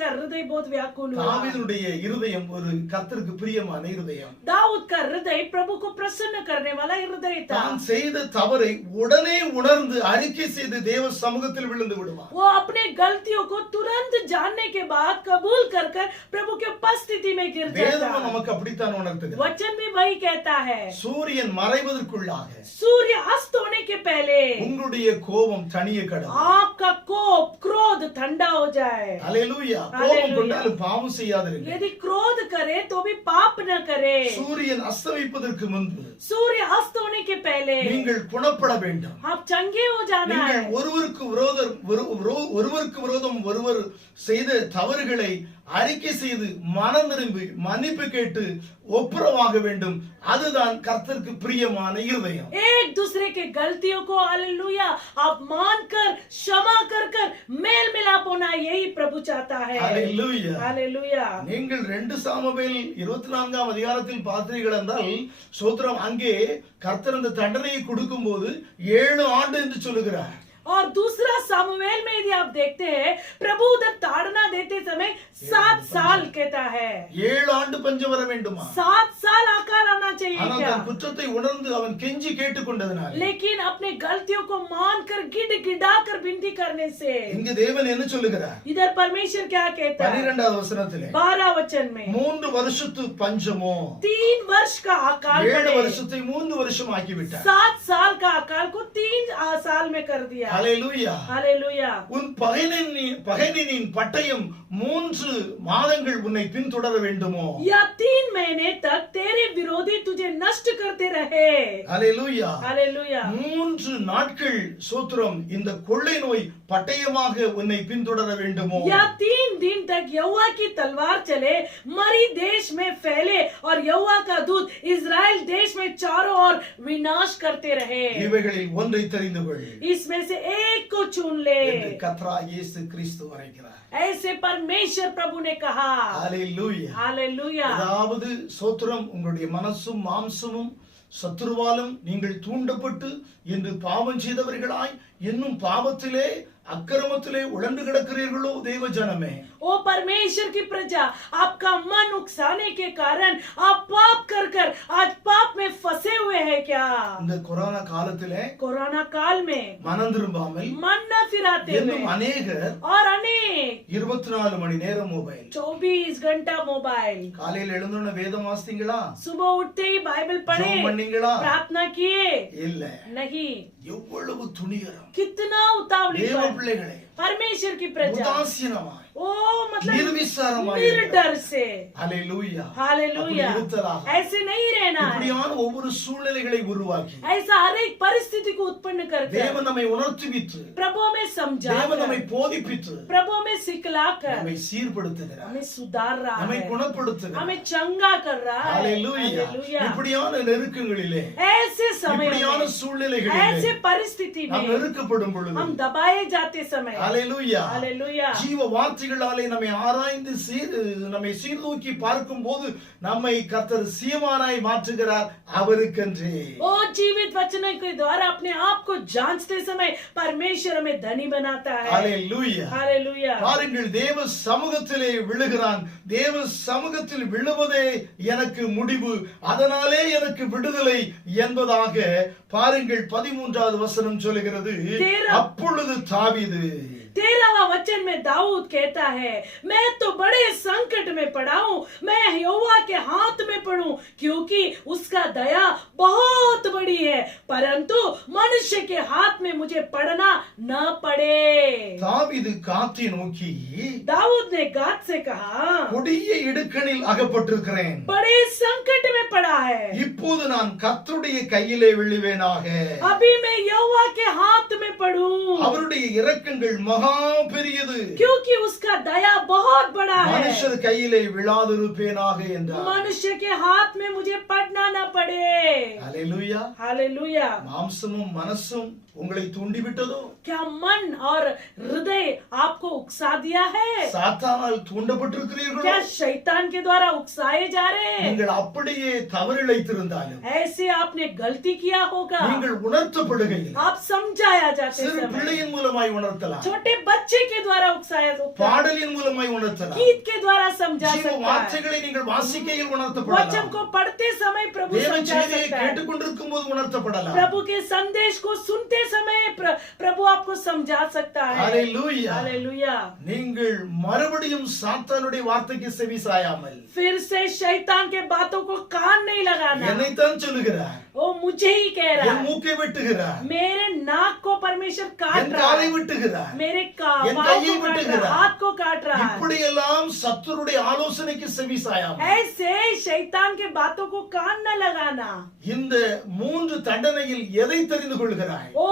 हृदय बहुत व्याकुल हुआ। தாவீதுடைய இருதயம் ஒரு கர்த்தருக்கு பிரியமான இருதயம். दाऊद का हृदय प्रभु को प्रसन्न करने वाला हृदय था। தான் செய்த தவறை உடனே உணர்ந்து அறிக்கை செய்து தேவ சமூகத்தில் விழுந்து விடுவார். वो अपने गलतियों को तुरंत जानने के बाद कबूल कर कर प्रभु के उपस्थिति में गिर जाता வேதம் है। நமக்கு அப்படித்தான் உணர்த்துகிறது. वचन भी वही कहता है, சூரியன் மறைவதற்குள்ளாக सूर्य अस्त होने के पहले உங்களுடைய கோபம் தனிய கடவுள். आपका कोप क्रोध ठंडा हो जाए। ஹல்லேலூயா. கோபம் ஹல்லேலூயா. கொண்டாலும் பாவம் செய்யாதிருங்கள். यदि क्रोध करे तो भी पाप न करे। சூரியன் அஸ்தமிப்பதற்கு முன்பு सूर्य अस्त होने के पहले நீங்கள் குணப்பட வேண்டும். आप चंगे हो जाना है। நீங்கள் ஒருவருக்கு விரோதம் ஒருவர் செய்த தவறுகளை அறிக்கை செய்து மனம் திரும்பி மன்னிப்பு கேட்டு ஒப்புரவாக வேண்டும். அதுதான் கர்த்தருக்கு பிரியமான இருதயம். एक दूसरे के गलतियों को हालेलुया आप मानकर क्षमा कर कर मेल मिलाप होना, यही प्रभु चाहता है। ஹல்லேலூயா. हालेलुया। நீங்கள் 2 சாமுவேல் 24ஆம் அதிகாரத்தில் பார்த்தீர்கள் என்றால் சோத்திரம் அங்கே கர்த்தர் அந்த தண்டனையை கொடுக்கும்போது 7 ஆண்டு என்று சொல்லுகிறார். और दूसरा सामुएल में यदि आप देखते हैं प्रभु उधर ताड़ना देते समय 7 साल कहता है। 7 ஆண்டு பஞ்சம் வர வேண்டுமா? 7 साल अकाल आना चाहिए ஆனால் क्या? தன் குற்றத்தை உணர்ந்து அவன் கெஞ்சி கேட்டுக்கொண்டதனால் लेकिन अपने गलतियों को मानकर गिड़ा कर विनती करने से இங்க தேவன் என்ன சொல்லுகிறார்? इधर परमेश्वर क्या कहता है? 12வது வசனத்திலே 12 वचन में 3 வருஷத்து பஞ்சமோ 3 वर्ष का अकाल 7 पड़े। வருஷத்தை 3 வருஷம் ஆக்கி விட்டார். 7 साल का अकाल को 3 साल में कर दिया। ஹல்லேலூயா. हालेलुया। உன் பகைஞனின் பட்டயம் 3 மாதங்கள் உன்னை பின்தொடர வேண்டுமோ? या 3 महीने तक तेरे विरोधी तुझे नष्ट करते रहे। ஹல்லேலூயா. हालेलुया। 3 நாட்கள் சோத்திரம் இந்த கொள்ளை நோய் பட்டயமாக உன்னை பின்தொடர வேண்டுமோ? या 3 दिन तक यहोवा की तलवार चले, मरी देश में फैले और यहोवा का दूत इजराइल देश में चारों ओर विनाश करते रहे। இவைகளில் ஒன்றை தெரிந்து கொள் इसमें से एक को चुन ले, என்று கர்த்தராகிய இயேசு கிறிஸ்து வரைக்கிறார். ऐसे परमेश्वर प्रभु ने कहा। ஹல்லேலூயா. हालेलुया। அதாவது சோத்திரம் உங்களுடைய மனசும் மாம்சமும் சத்துருவாலும் நீங்கள் தூண்டப்பட்டு என்று பாவம் செய்தவர்களாய் இன்னும் பாவத்திலே अक्रमतिले उलंड किडक्कीरीர்களோ देव जनमे ओ परमेश्वर की प्रजा, आपका मन उकसाने के कारण आप पाप कर कर आज पाप में फंसे हुए हैं क्या? இந்த கொரோனா காலத்திலே कोरोना काल में மனம் திரும்பாமல் मन न फिराते இன்னும் हुए अनेகர் और अनेक 24 மணி நேரம் மொபைல் 24 घंटा मोबाइल। காலையில் எழுந்தோன வேதம் வாசித்தீங்களா? सुबह उठते ही बाइबल पढ़े, ஜெபம் பண்ணீங்களா? प्रार्थना किए? இல்ல. नहीं। எவ்வளவு துணிகரம் कितना उतावली தேவ பிள்ளைகளே, परमेश्वर की प्रजा உதாசீனமாய் ओ मतलब நிர்விசாரமாய் निर्डर से ஹalleluya हालेलुया அப்படி இருத்தலாக ऐसे नहीं रहना है இப்படியான ஒவ்வொரு சூழ்நிலைகளை உருவாக்கி ऐसा हर एक परिस्थिति को उत्पन्न करके தேவன் நம்மை உணர்த்துவித்து प्रभु में समझा தேவன் நம்மை போதிப்பித்து प्रभु में सिखलाकर நம்மை சீர்படுத்துகிறார் हमें सुधार रहा நம்மை है குணப்படுத்துகிறார் हमें चंगा कर रहा है ஹalleluya हालेलुया இப்படியான நெருக்கங்களிலே ऐसे समय இப்படியான में சூழ்நிலைகளிலே ऐसे परिस्थिति நாம் में நெருக்கப்படும் பொழுது हम दबाए जाते समय ஹalleluya हालेलुया ஜீவ வார்த்தைகளாலே நம்மை ஆராய்ந்து நம்மை சீர்தூக்கி பார்க்கும் போது நம்மை கர்த்தர் சியமானாய் மாற்றுகிறார் அவருக்கென்றே ओ जीवित वचन के द्वारा अपने आप को जांचते समय परमेश्वर हमें धनी बनाता है ஹalleluya हालेलुया பாருங்கள் தேவ சமூகத்திலே விழுகிறான் தேவ சமூகத்தில் விழுவதே எனக்கு முடிவு அதனாலே எனக்கு விடுதலை என்பதாக பாருங்கள் 13வது வசனம் சொல்கிறது அப்பொழுது தாவீது 13वां वचन में दाऊद कहता है मैं तो बड़े संकट में पड़ा हूं मैं यहोवा के हाथ में पड़ूं क्योंकि उसका दया बहुत बड़ी है परंतु मनुष्य के हाथ में मुझे पड़ना न पड़े தாவீது காத்தை நோக்கி दाऊद ने गाद से कहा கொடிய இடுக்கணில் அகப்பட்டிருக்கிறேன் बड़े संकट में पड़ा है இப்போது நான் கர்த்தருடைய கையிலே விழுவேனாக अभी मैं यहोवा के हाथ में पड़ूं அவருடைய இரக்கங்கள் மகா பெரியது क्योंकि उसका दया बहुत बड़ा है மனுஷர் கையிலே விழாதிருப்பேனாக என்றார் मनुष्य के हाथ में मुझे पड़ना न पड़े ஹalleluya हालेलुया மாம்சமும் மனசும் உங்களை தூண்டிவிட்டதோ क्या मन और हृदय आपको उकसा दिया है சாத்தானால் தூண்டப்பட்டிருக்கிறீர்களோ क्या शैतान के द्वारा उकसाए जा रहे हैं நீங்கள் அப்படியே தவறிழைத்திருந்தாலும் ऐसे आपने गलती किया होगा நீங்கள் உணர்த்தப்படுகையில் आप समझाया जाते சிறு समय பிள்ளையின் மூலமாய் உணர்த்தலாம் छोटे बच्चे के द्वारा उकसाया होगा பாடலின் மூலமாய் உணர்த்தலாம் गीत के द्वारा समझा ஜீவ सकता है வார்த்தைகளை நீங்கள் வாசிக்கையில் वचन உணர்த்தப்படலாம் को पढ़ते समय प्रभु தேவ समझा செய்தியை सकता है கேட்டுக்கொண்டிருக்கும் போது உணர்த்தப்படலாம் प्रभु के संदेश को सुनते समय प्रभु आपको समझा सकता है ஹalleluya हालेलुया நீங்கள் மறுபடியும் சாத்தானுடைய வார்த்தைக்கு செவி சாயாமல் फिर से शैतान के बातों को कान नहीं लगाना என்னைத்தான் சொல்லுகிறார் वो मुझे ही कह रहा என் है மூக்கை வெட்டுகிறார் मेरे नाक को परमेश्वर काट என் रहा காலை है வெட்டுகிறார் मेरे என் पाँव கையை को काट रहा வெட்டுகிறார். है हाथ को काट रहा है இப்படியெல்லாம் சத்துருடைய ஆலோசனைக்கு செவி சாயாமல் ऐसे शैतान के बातों को कान न लगाना இந்த 3 தண்டனையில் எதை தெரிந்து கொள்கிறாய் ओ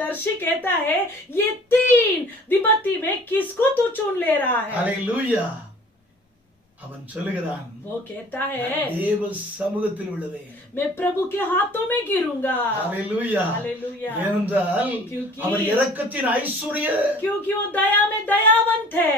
दर्शी कहता है ये 3 विपत्ति में किसको तू चुन ले रहा है ஹalleluya அவன் சொல்லுகிறான் वो कहता है தேவ சமூகத்தில் விழுவேன் मैं प्रभु के हाथों में गिरूंगा ஹalleluya हालेलुया ஏனென்றால் क्योंकि அவர் இரக்கத்தின் ஐஸ்வர்ய क्योंकि वो दया में दयावंत है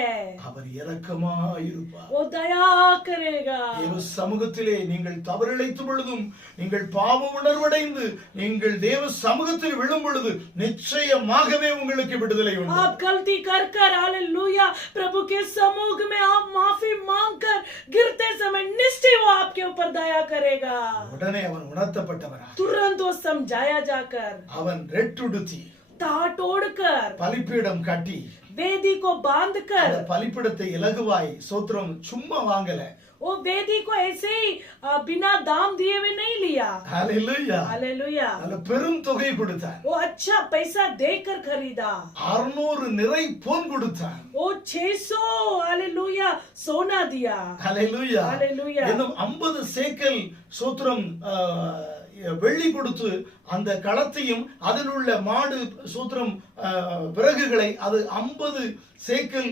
அவர் இரக்கமாயிருப்பார் वो दया करेगा தேவ சமூகத்திலே நீங்கள் தவறிழைத்த பொழுதும் நீங்கள் பாவ உணர்வடைந்து நீங்கள் தேவ சமூகத்தில் விழும் பொழுது நிச்சயமாகவே உங்களுக்கு விடுதலை உண்டு आप गलती कर कर हालेलुया प्रभु के समूह में आप माफी मांग कर गिरते समय निश्चय वो आपके ऊपर दया करेगा உடனே அவன் உணர்த்தப்பட்டவனா तुरंत वो समझाया जाकर அவன் ரெட்டுடுத்தி टाट ओढ़कर பலிப்பீடம் கட்டி वेदी को बांध कर அந்த பலிப்பீடத்தை இலகுவாய் சோத்திரம் சும்மா வாங்கல वो वेदी को ऐसे ही बिना दाम दिए हुए नहीं लिया ஹalleluya हालेलुया நல்ல பெரும் தொகை கொடுத்தார் वो अच्छा पैसा देकर खरीदा 600 நிறை பொன் கொடுத்தார் वो 600 हालेलुया सोना दिया ஹalleluya हालेलुया இன்னும் 50 சேக்கல் சோத்திரம் வெள்ளி கொடுத்து அந்த களத்தையும் அதில் உள்ள மாடு சூத்திரம் விறகுகளை அது 50 சேக்கல்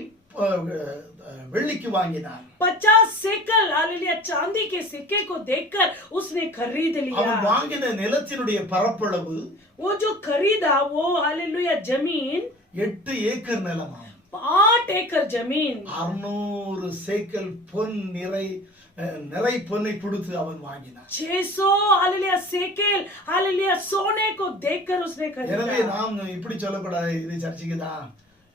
வெள்ளிக்கு வாங்கினார் 50 सेकल हालेलुया चांदी के सिक्के को देखकर उसने खरीद அவன் लिया வாங்கின நிலத்தினுடைய பரப்பளவு वो जो खरीदा वो हालेलुया जमीन 8 ஏக்கர் நிலமா 8 एकड़ जमीन 600 சேக்கல் பொன் நிறை பொன்னை கொடுத்து அவன் வாங்கினான் 600 हालेलुया सेकेल हालेलुया सोने को देखकर उसने எனவே खरीदा நாம் இப்படி சொல்லக்கூடாது இது சர்ச்சுக்கு தான்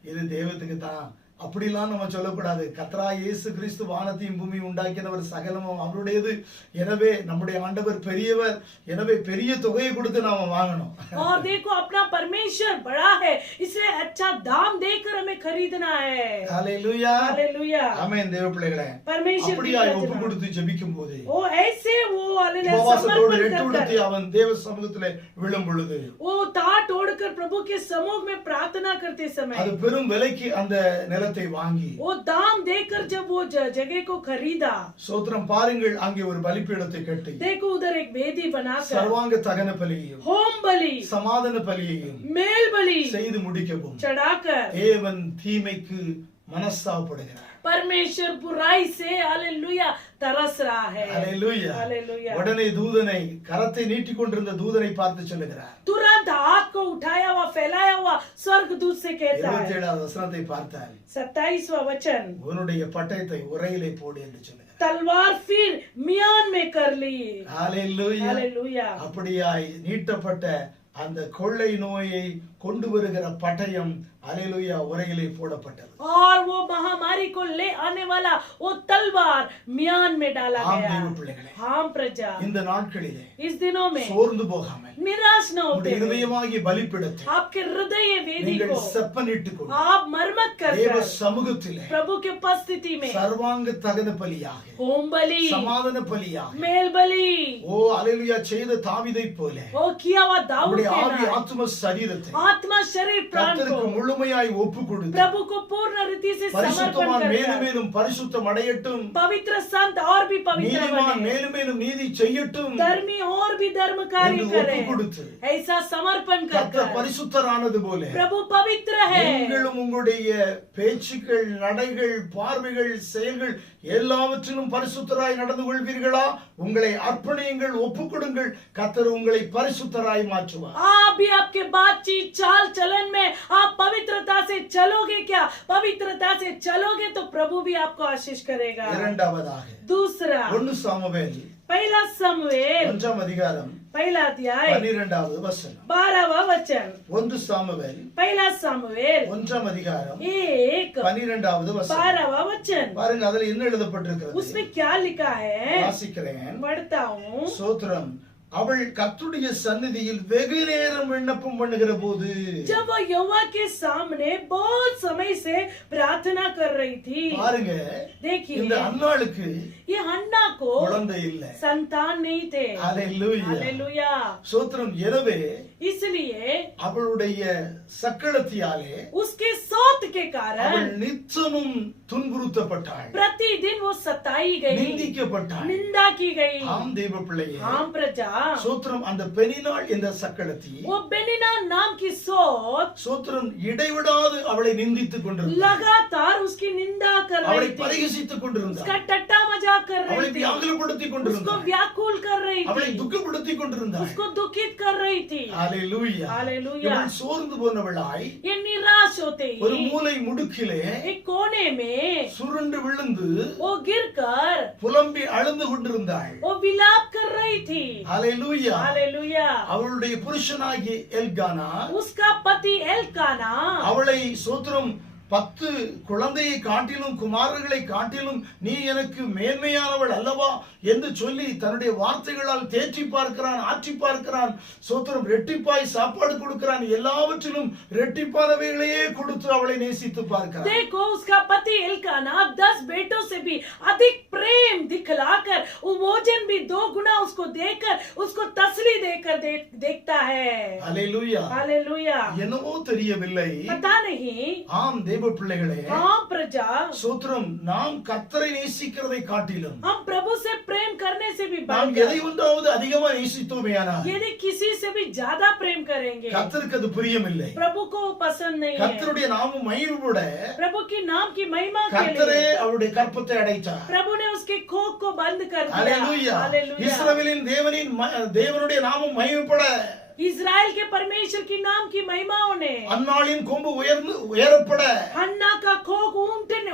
இது தெய்வத்துக்கு தான் அப்படிலாம் நம்ம சொல்லக்கூடாது கர்த்தராகிய இயேசு கிறிஸ்து வானத்தையும் பூமி உண்டாக்கினவர் சகலமும் அவருடையது எனவே நம்முடைய ஆண்டவர் பெரியவர் எனவே பெரிய தொகையை கொடுத்து நாம வாங்கணும் और देखो अपना परमेश्वर बड़ा है इसलिए अच्छा दाम देकर हमें में खरीदना है। ஹalleluya हालेलुया। ஆமென் தேவ பிள்ளைகளே परमेश्वर की அப்படியே ஒப்பு योजना। கொடுத்து ஜெபிக்கும் போது वो ऐसे वो हालेलुया உபவாசத்தோடு समर्पण எட்டு कर விடுத்து कर அவன் தேவ சமூகத்திலே விழும் பொழுது वो ताट ओढ़कर प्रभु के समूह में प्रार्थना करते அது समय பெரும் விலைக்கு அந்த நிலத்தை வாங்கி वो दाम देकर जब वो जगह को खरीदा, சோத்திரம் பாருங்கள் அங்கே ஒரு பலிபீடத்தை கட்டி देखो उधर एक वेदी बनाकर சர்வாங்க தகன பலியையும் होम बलि, சமாதான பலியையும் मेल बलि செய்து முடிக்கவும் चढ़ाकर தேவன் தீமைக்கு மனஸ்தாபப்படுகிறார். परमेश्वर बुराई से हालेलुया तरस रहा है। ஹalleluya हालेलुया। உடனே தூதனை கரத்தை நீட்டிக் கொண்டிருந்த தூதனை பார்த்து சொல்லுகிறார். तुरंत हाथ को उठाया हुआ फैलाया हुआ स्वर्गदूत से कहता है, 27வது வசனத்தை பார்த்தால் 27वां वचन, உன்னுடைய பட்டயத்தை உரையிலே போடு என்று சொல்லுகிறார். तलवार फिर मियान में कर ली। ஹalleluya हालेलुया। அப்படியாய் நீட்டப்பட்ட அந்த கொள்ளை நோயை கொண்டு வருகிற பட்டயம் ஹalleluya உரையிலே போடப்பட்டது. और वो महामारी को ले आने वाला वो तलवार मियान में डाला ஆம் गया। தேவ பிள்ளைகளே हम प्रजा இந்த நாட்களிலே इस दिनों में சோர்ந்து போகாமல் निराश न होते உங்களுடைய हुए, இதயமாகிய பலிபீடத்தை आपके हृदय वेदी நீங்கள் को செப்பனிட்டுக் கொண்டு आप मरम्मत कर தேவ कर சமூகத்திலே प्रभु के उपस्थिति में சர்வாங்க தகன பலியாக होम बलि, சமாதான பலியாக मेल बलि, ஓ ஹalleluya செய்த தாவீதை போல वो किया हुआ दाऊद உங்களுடைய के ஆவி नाम, ஆத்தும சரீரத்தை आत्मा शरीर प्राण கர்த்தருக்கு को முழுமையாய் ஒப்பு கொடுத்து प्रभु को पूर्ण रीति से समर्पण பரிசுத்தவான் कर மேலும் कर மேலும் பரிசுத்தம் அடையட்டும், पवित्र संत और भी पवित्र நீதிமான் बने, மேலும் மேலும் நீதி செய்யட்டும் धर्मी और भी धर्म कार्य என்று ஒப்பு करें, கொடுத்து ऐसा समर्पण कर கர்த்தர் कर பரிசுத்தரானது போல प्रभु पवित्र है। நீங்களும் உங்களுடைய பேச்சுக்கள், நடைகள், பார்வைகள், செயல்கள் எல்லாவற்றிலும் பரிசுத்தராய் நடந்து கொள்வீர்களா? உங்களை அர்ப்பணியுங்கள், ஒப்புக் கொடுங்கள், கர்த்தர் உங்களை பரிசுத்தராய் மாற்றுவார். आप भी आपके बातचीत चाल चलन में आप पवित्रता से चलोगे क्या? पवित्रता से चलोगे तो प्रभु भी आपको आशीष करेगा। இரண்டாவதாக दूसरा 1 சாமுவேல் पहला समूएल 1ஆம் அதிகாரம் पहला अध्याय 12வது வசனம். 12वां वचन, 1 சாமுவேல் पहला समूएल 1ஆம் அதிகாரம் 1 12வது வசனம். 12वां वचन, பாருங்க அதுல என்ன எழுதப்பட்டிருக்கிறது? उसमें क्या लिखा है? வாசிக்கிறேன். पढ़ता हूँ। சோத்திரம். அவள் கர்த்தருடைய சந்நிதியில் வெகு நேரம் விண்ணப்பம் பண்ணுகிற போது जब वो यहोवा के सामने बहुत समय से प्रार्थना कर रही थी, பாருங்க देखिए இந்த அன்னாளுக்கு ये हन्ना को குழந்தை இல்ல. संतान नहीं थे। ஹalleluya हालेलुया। சோத்திரம். எனவே इसलिए அவளுடைய சக்களத்தியாலே उसके सौत के அவள் कारण நித்தமும் துன்புறுத்தப்பட்டாள், प्रतिदिन वो सताई गई, நிந்திக்கப்பட்டாள். निंदा की गई। ஆம் தேவ பிள்ளையே, हाँ प्रजा, சோத்திரம். அந்த பெனினாள் என்ற சக்களத்தி वो बेनिना नाम की सौत சோத்திரம் இடைவிடாது அவளை நிந்தித்துக் கொண்டிருந்தாள், लगातार उसकी निंदा कर அவளை रही थी, பரிகசித்துக் கொண்டிருந்தாள், उसका टट्टा मजाक कर அவளை रही थी, வியாகுலப்படுத்திக் उसको கொண்டிருந்தாள், व्याकुल कर रही அவளை थी, துக்கப்படுத்திக் கொண்டிருந்தாள். उसको दुखित कर रही थी। ஹalleluya. हालेलुया। இவள் சோர்ந்து போனவளாய் ये निराश होते ஒரு ही மூலை முடுக்கிலே एक कोने में சுருண்டு விழுந்து वो गिरकर புலம்பி அழுந்து கொண்டிருந்தாள். वो विलाप कर रही थी। ஹalleluya. हालेलुया। அவளுடைய புருஷனாகிய எல்கானா उसका पति एल्काना அவளை சோத்திரம் 10 குழந்தையை காட்டிலும் குமாரர்களை காட்டிலும் நீ எனக்கு மேன்மையானவள் அல்லவா என்று சொல்லி தன்னுடைய வார்த்தைகளால் தேற்றி பார்க்கிறான், ஆற்றி பார்க்கிறான். சோத்திரம். ரெட்டிப்பாய் சாப்பாடு கொடுக்கிறான், எல்லாவற்றிலும் ரெட்டிப்பானவைகளையே கொடுத்து அவளை நேசித்து பார்க்கிறான். देखो उसका पति एल्काना 10 बेटों से भी अधिक प्रेम दिखलाकर वो भोजन भी 2 गुना उसको देकर उसको तसली देकर देखता है। ஹalleluya. हालेलुया। என்னவோ தெரியவில்லை. पता नहीं। ஆம் தேவ பிள்ளைகளே, हाँ प्रजा, சோத்திரம். நாம் கர்த்தரை நேசிக்கிறதை காட்டிலும் हम प्रभु से प्रेम करने से भी நாம் बढ़कर எதை ஒன்றாவது அதிகமா நேசித்தோமேயானால் यदि किसी से भी ज्यादा प्रेम करेंगे கர்த்தருக்கு அது பிரியமில்லை. प्रभु को वो पसंद नहीं है। கர்த்தருடைய நாமம் மகிமைப்பட प्रभु की नाम की महिमा के கர்த்தரே लिए அவருடைய கற்பத்தை அடைத்தார். प्रभु ने उसके खोक को बंद कर दिया। ஹalleluya. हालेलुया। இஸ்ரவேலின் தேவனுடைய நாமம் மகிமைப்பட इज़राइल के परमेश्वर की नाम की महिमाओं ने அன்னாளின் கொம்பு உயரப்பட हन्ना का खोक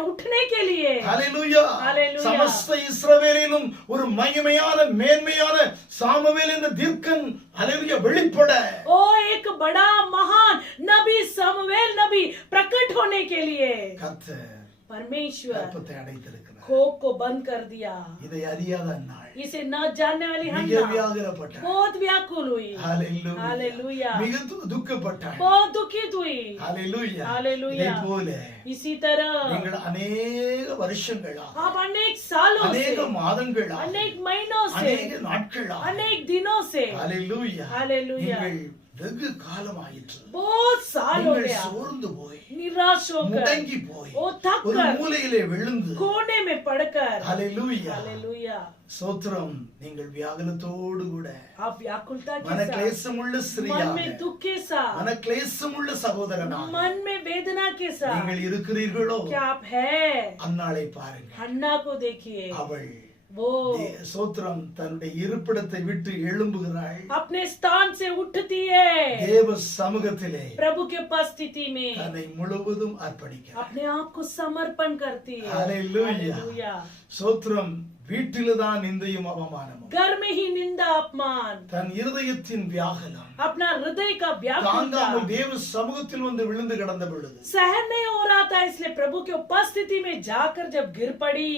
उठने के लिए ஹalleluya. ஹalleluya. சமஸ்த இஸ்ரவேலிலும் ஒரு மகிமையான மேன்மையான சாமுவேல் என்ற தீர்க்கன் ஹalleluya வெளிப்பட ओ एक बड़ा महान नबी समूएल नबी प्रकट होने के लिए கர்த்தர் परमेश्वर கற்பத்தை அடைத்திருக்கிறார். खोप को बंद कर दिया। இதை அறியாத அன்னாள் इसे न जानने वाली மிக हन्ना வியாகுலப்பட்டாள். बहुत व्याकुल हुई। ஹalleluya. हालेलुया। மிக துக்கப்பட்டாள். बहुत दुखित हुई। ஹalleluya. हालेलुया। இதை போல इसी तरह நீங்கள் अनेक வருஷங்களா, आप अनेक सालों से, अनेक மாதங்களா, अनेक महीनों से, अनेक நாட்களா, अनेक दिनों से, ஹalleluya, हालेलुया, நீங்கள் வெகு காலமாயிற்று. बहुत साल हो நீங்கள் गया சோர்ந்து போய், निराश होकर, முடங்கி போய், वो थक ஒரு कर, மூலையிலே விழுந்து, कोने में पड़कर, ஹalleluya, हालेलुया, ஸ்தோத்திரம், நீங்கள் வியாகுலத்தோடு கூட, आप व्याकुलता के साथ, மனக்லேசமுள்ள मन ஸ்திரீயாக, में दुख के साथ, மனக்லேசமுள்ள சகோதரனாக मन में वेदना के साथ நீங்கள் இருக்கிறீர்களோ, क्या आप है? அன்னாளை பாருங்கள். हन्ना को देखिए, அவள் वो ஸ்தோத்திரம் தன்னுடைய இருப்பிடத்தை விட்டு எழும்புகிறாள். अपने स्थान से उठती है, தேவ சமூகத்திலே प्रभु के उपस्थिति में தன்னை முழுவதும் அர்ப்பணிக்கிறாள். अपने आप को समर्पण करती है। हालेलुया। हालेलुया। ஸ்தோத்திரம், வீட்டில்தான் நிந்தையும் அவமானமும், घर में ही निंदा अपमान, தன் இருதயத்தின் வியாகுலம் अपना हृदय का व्याकुलता தாங்காமல் தேவ சமூகத்தில் வந்து விழுந்து கிடந்த பொழுது, सहन नहीं हो रहा था, इसलिए प्रभु की उपस्थिति में जाकर जब गिर पड़ी,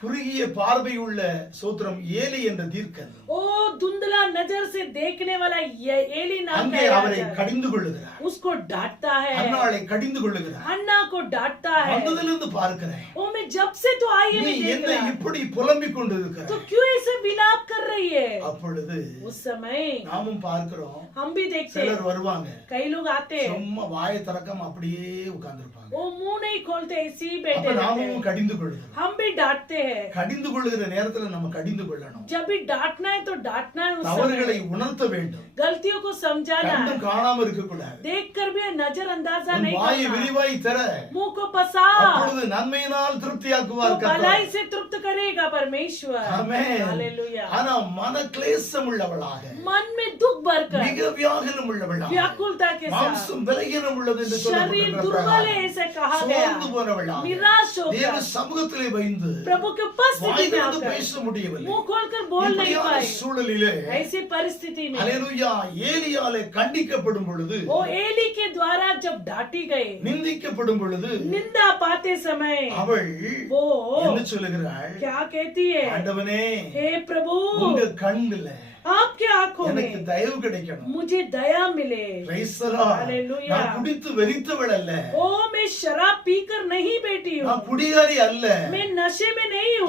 குறுகிய பார்வை உள்ள ஸ்தோத்திரம் ஏலி என்ற தீர்க்கன் ओ धुंधला नजर से देखने वाला ये एली नाम அங்கே का அவரை याजक கடிந்து கொள்ளுகிறார். उसको डांटता है, அன்னாளை கடிந்து கொள்ளுகிறார். अन्ना को डांटता है। வந்ததிலிருந்து பார்க்கிறேன், ओ मैं जब से तो आई है, நீ मैं देख என்ன रहा, இப்படி புலம்பிக் கொண்டு तो இருக்கிறாய்? क्यों ऐसे विलाप कर रही है? அப்பொழுது उस समय நாமும் பார்க்கிறோம், हम भी देखते हैं, சிலர் வருவாங்க, कई लोग आते हैं, சும்மா வாயை திறக்காம அப்படியே உட்கார்ந்திருப்பாங்க. वो मुंह नहीं खोलते, ऐसे ही அப்ப बैठे रहते நாமும் हैं। கடிந்து கொள்ளுகிறோம். हम भी डांटते हैं, கடிந்து கொள்ளுகிற நேரத்துல நம்ம கடிந்து கொள்ளணும். जब भी डांटना है तो डांटना है, उस தவறுகளை समय உணர்த்த வேண்டும். गलतियों को समझाना है, கண்டும் காணாம இருக்க கூடாது. देख कर भी नजर अंदाजा உன் नहीं வாயை करना, விரிவாய் தர, मुंह को पसा, அப்பொழுது நன்மையினால் திருப்தியாக்குவார் तो भलाई கர்த்தர். से तृप्त करेगा परमेश्वर। ஆமென். हालेलुया। ஆனா மன கிளேசம் உள்ளவளாக, मन में दुख भरकर, மிக வியாகுலம் உள்ளவளாக, व्याकुलता के साथ, மாம்சம் விலகினம் உள்ளது என்று शरीर சொல்லப்பட்டிருக்கிற दुर्बल பிரகாரம், है ऐसे कहा गया, சோர்ந்து போனவளாக, निराश தேவ होकर சமூகத்திலே வைந்து प्रभु के उपस्थिति வாய் में திறந்து आकर பேச முடியவில்லை. मुंह खोलकर बोल नहीं இப்படியான पाए। சூழலிலே ऐसी परिस्थिति में அல்லேலூயா, ஏலியாலே கண்டிக்கப்படும் பொழுது, वो एली के द्वारा जब डांटी गए, நிந்திக்கப்படும் பொழுது, निंदा पाते समय அவள் वो என்ன சொல்லுகிறாள்? क्या कहती है? ஆண்டவனே, हे प्रभु, உங்க கண்ணுல आपके आंखों எனக்கு में தயவு கிடைக்கணும். मुझे दया मिले। Praise the Lord. Hallelujah. நான் குடித்து வெறித்தவள் அல்ல, ओ मैं शराब पीकर नहीं बैठी हूँ, நான் குடிகாரி அல்ல, मैं नशे में नहीं हूँ।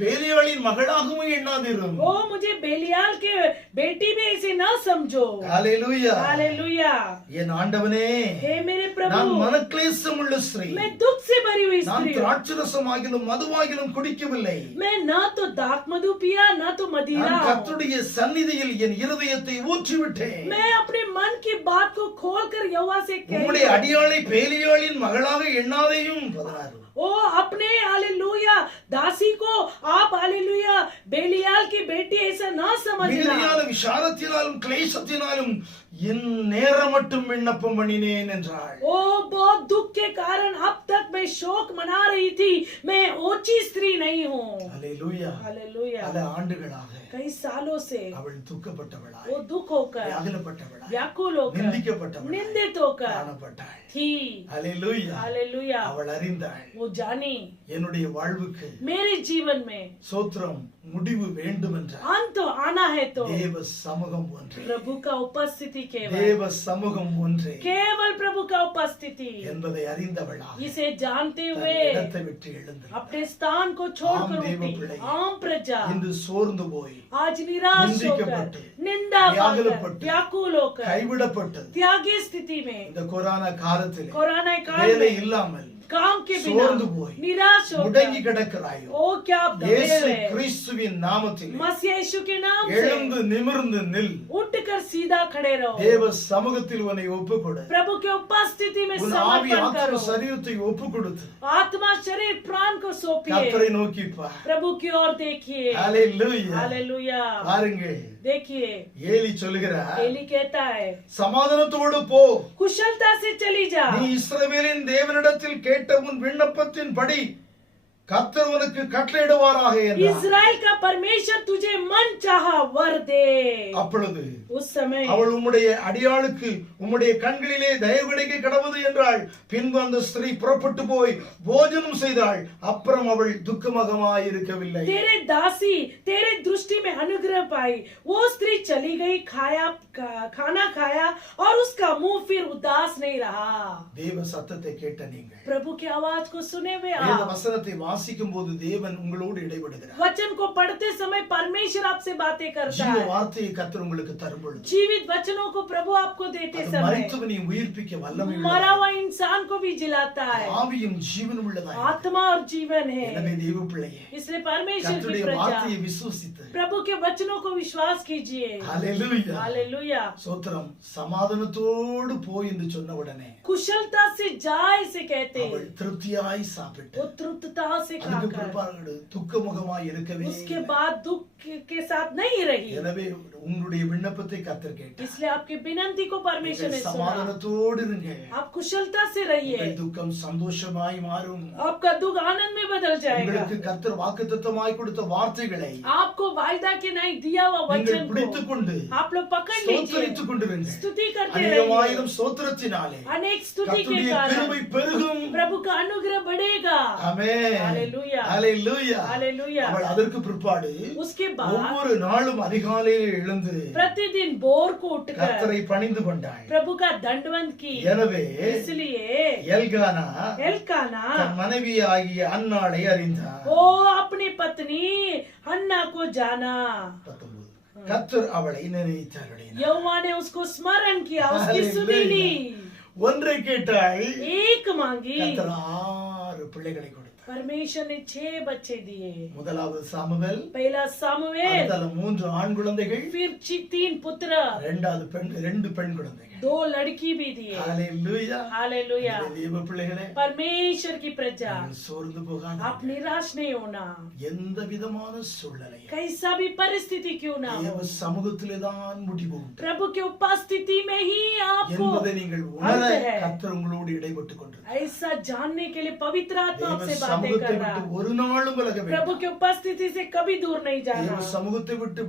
பேலியாளின் மகளாகவும் எண்ணாதிரும். ओ मुझे बेलियाल के बेटी भी ऐसे न समझो। ஹalleluya. हालेलुया। என் ஆண்டவனே, हे मेरे நான் प्रभु, மனக்லேசம் உள்ள ஸ்திரீ, मैं दुख से भरी हुई நான் स्त्री हूँ। திராட்சரசமாகிலும் மதுவாகிலும் குடிக்கவில்லை. मैं न तो दाख मधु पिया, न तो मदिरा। நான் கர்த்தருடைய சந்நிதியில் என் இருதயத்தை ஊற்றிவிட்டேன். मैं अपने मन की बात को खोलकर यहोवा से உம்முடைய कही, அடியாளை பேலியாளின் மகளாக எண்ணாதையும். 16. ओ अपने हालेलुया दासी को आप हालेलुया बेलियाल की बेटी ऐसा ना समझना। மிகுதியான விசாரத்தினாலும் கிளேசத்தினாலும் என் நேரம் மட்டும் விண்ணப்பம் பண்ணினேன் என்றாள். ओ बहुत दुख के कारण अब तक मैं शोक मना रही थी, मैं ओछी स्त्री नहीं हूँ। அல்லேலூயா. हालेलुया। பல ஆண்டுகளாக कई सालों से அவள் துக்கப்பட்டவளாய், वो दुख होकर, வியாகுலப்பட்டவளாய், व्याकुल होकर, நிந்திக்கப்பட்டவளாய் निंदित होकर காணப்பட்டாள். थी। அல்லேலூயா. हालेलुया। அவள் அறிந்தாள், वो जानी என்னுடைய வாழ்வுக்கு मेरे जीवन में சோத்திரம் முடிவு வேண்டும் என்றால் अंत आना है तो தேவ சமூகம் ஒன்றே, प्रभु का उपस्थिति केवल, தேவ சமூகம் ஒன்றே केवल प्रभु का उपस्थिति, என்பதை அறிந்தவளாக इसे जानते தன் हुए இடத்தை விட்டு எழுந்தாள். अपने स्थान को छोड़कर आम देव उठी। पिள்ளை। आम प्रजा இன்று சோர்ந்து போய், आज निराश होकर, निंदिக்கப்பட்டு, निंदा पाकर, व्याकुलपट्टु, व्याकुल होकर, கைவிடப்பட்டது त्यागी स्थिति में, இந்த கொரோனா காலத்திலே कोरोना काल வேலை में இல்லாமல் काम के சோர்ந்து बिना போய் निराश முடங்கி होकर, கிடக்கிறாயோ, ओ क्या आप दबे இயேசு हुए, கிறிஸ்துவின் நாமத்தில் मसीह यीशु के नाम எழுந்து से நிமிர்ந்து நில். उठकर सीधा खड़े रहो। தேவ சமூகத்தில் உன்னை ஒப்புக்கொடு. प्रभु के उपस्थिति में உன் ஆவி समर्पण ஆத்ம करो। சரீரத்தை ஒப்பு கொடுத்து आत्मा शरीर प्राण को सौंपिए, கர்த்தரை நோக்கி பார். प्रभु की ओर देखिए। ஹalleluya. हालेलुया। பாருங்கள், देखिए ஏலி சொல்லுகிறார், एली कहता है சமாதானத்தோடு போ, कुशलता से चली जा, நீ இஸ்ரவேலின் தேவனிடத்தில் கேட்ட உன் விண்ணப்பத்தின்படி கர்த்தர் உனக்கு கட்டளையிடுவாராக என்றார். इजराइल का परमेश्वर तुझे मन चाहा वर दे. அப்பொழுது उस समय அவள் உம்முடைய அடியாளுக்கு உம்முடைய கண்களிலே தயவு கிடைக்க கடவுது என்றாள். பின்பு அந்த ஸ்திரீ புறப்பட்டு போய் போஜனம் செய்தாள். அப்புறம் அவள் துக்கமுகமாய் இருக்கவில்லை. तेरे दासी तेरे दृष्टि में अनुग्रह पाई. वो स्त्री चली गई, खाना खाया और उसका मुंह फिर उदास नहीं रहा. தேவ சத்தத்தை கேட்ட நீங்கள் प्रभु की आवाज को सुने हुए வேத आप, வசனத்தை வாசிக்கும் போது தேவன் உங்களோடு இடைபடுகிறார். वचन को पढ़ते समय परमेश्वर आपसे बातें करता ஜீவ है. வார்த்தையை கர்த்தர் உங்களுக்கு தரும் பொழுது जीवित वचनों को प्रभु आपको देते அது समय மரித்தவனையும் உயிர்ப்பிக்க வல்லமை मरा உள்ளது. हुआ इंसान को भी जिलाता है. ஆவியும் ஜீவனும் உள்ளதாய். आत्मा और जीवन எனவே है. தேவ பிள்ளையே, इसलिए परमेश्वर की கர்த்தருடைய प्रजा, வார்த்தையை விசுவசித்து प्रभु के वचनों को विश्वास कीजिए. ஹalleluya हालेलुया. சோத்திரம். சமாதானத்தோடு போய் என்று சொன்ன உடனே कुशलता से जाए से कहते அவள் हैं. திருப்தியாய் சாப்பிட்டு वो तृप्तता से அதுக்கு खाकर பிற்பாடு துக்கமுகமாய் இருக்கவே उसके இல்லை. बाद दुख के साथ नहीं रही. எனவே உங்களுடைய விண்ணப்பத்தை கர்த்தர் கேட்டார். इसलिए आपकी विनंती को परमेश्वर ने நீங்கள் सुना. சமாதானத்தோடு இருங்க. आप कुशलता से உங்கள் रहिए. துக்கம் சந்தோஷமாய் மாறும். आपका दुख आनंद में बदल जाएगा. உங்களுக்கு கர்த்தர் வாக்குத்தத்தமாய் கொடுத்த வார்த்தைகளை आपको वायदा के नहीं दिया हुआ நீங்கள் वचन பிடித்துக் को கொண்டு आप लोग पकड़ लीजिए. ஸ்தோத்திரித்துக் கொண்டிருங்க. स्तुति करते அநேகமாயிரம் रहिए. ஸ்தோத்திரத்தினாலே अनेक स्तुति के கர்த்தருடைய कारण கிருபை பெருகும். प्रभु का अनुग्रह बढ़ेगा. ஆமென். हालेलुया. ஹalleluya. हालेलुया. அவள் அதற்கு பிற்பாடு उसके बाद ஒவ்வொரு நாளும் அதிகாலையில் எழுந்து प्रतिदिन भोर को उठकर கர்த்தரை பணிந்து கொண்டாள். प्रभु का दंडवंत की. எனவே इसलिए எல்கானா एल्काना தன் மனைவியாகிய அன்னாளை அறிந்தார். वो अपनी पत्नी हन्ना को जाना. 19. கர்த்தர் அவளை நினைத்தருளினார். यहोवा ने उसको स्मरण किया, उसकी सुधि ली. ஒன்றை கேட்டாள், एक मांगी, கர்த்தர் 6 பிள்ளைகளை கொடுத்தார். परमेश्वर ने 6 बच्चे दिए. முதலாவது சாமுவேல், पहला सामुएल, அடுத்தது 3 ஆண் குழந்தைகள், फिर 3 पुत्र, இரண்டாவது 2 பெண் குழந்தைகள். 2 लड़की भी दिए. ஹalleluya. हालेलुया. தேவ பிள்ளைகளே, परमेश्वर की प्रजा, நீங்கள் சோர்ந்து போகாதீர்கள். आप निराश नहीं होना. எந்த விதமான சூழ்நிலையும் कैसा भी परिस्थिति क्यों ना தேவ हो, சமூகத்திலே தான் முடிவு உண்டு प्रभु की उपस्थिति में ही आपको என்பதை நீங்கள் உணர अंत है. கர்த்தர் உங்களோடு இடைப்பட்டுக் கொண்டிருக்கிறார். ऐसा जानने के लिए पवित्र आत्मा தேவ आपसे बातें சமூகத்தை कर விட்டு रहा. ஒரு நாளும் விலக प्रभु வேண்டாம். की उपस्थिति से कभी दूर नहीं தேவ जाना. சமூகத்தை விட்டு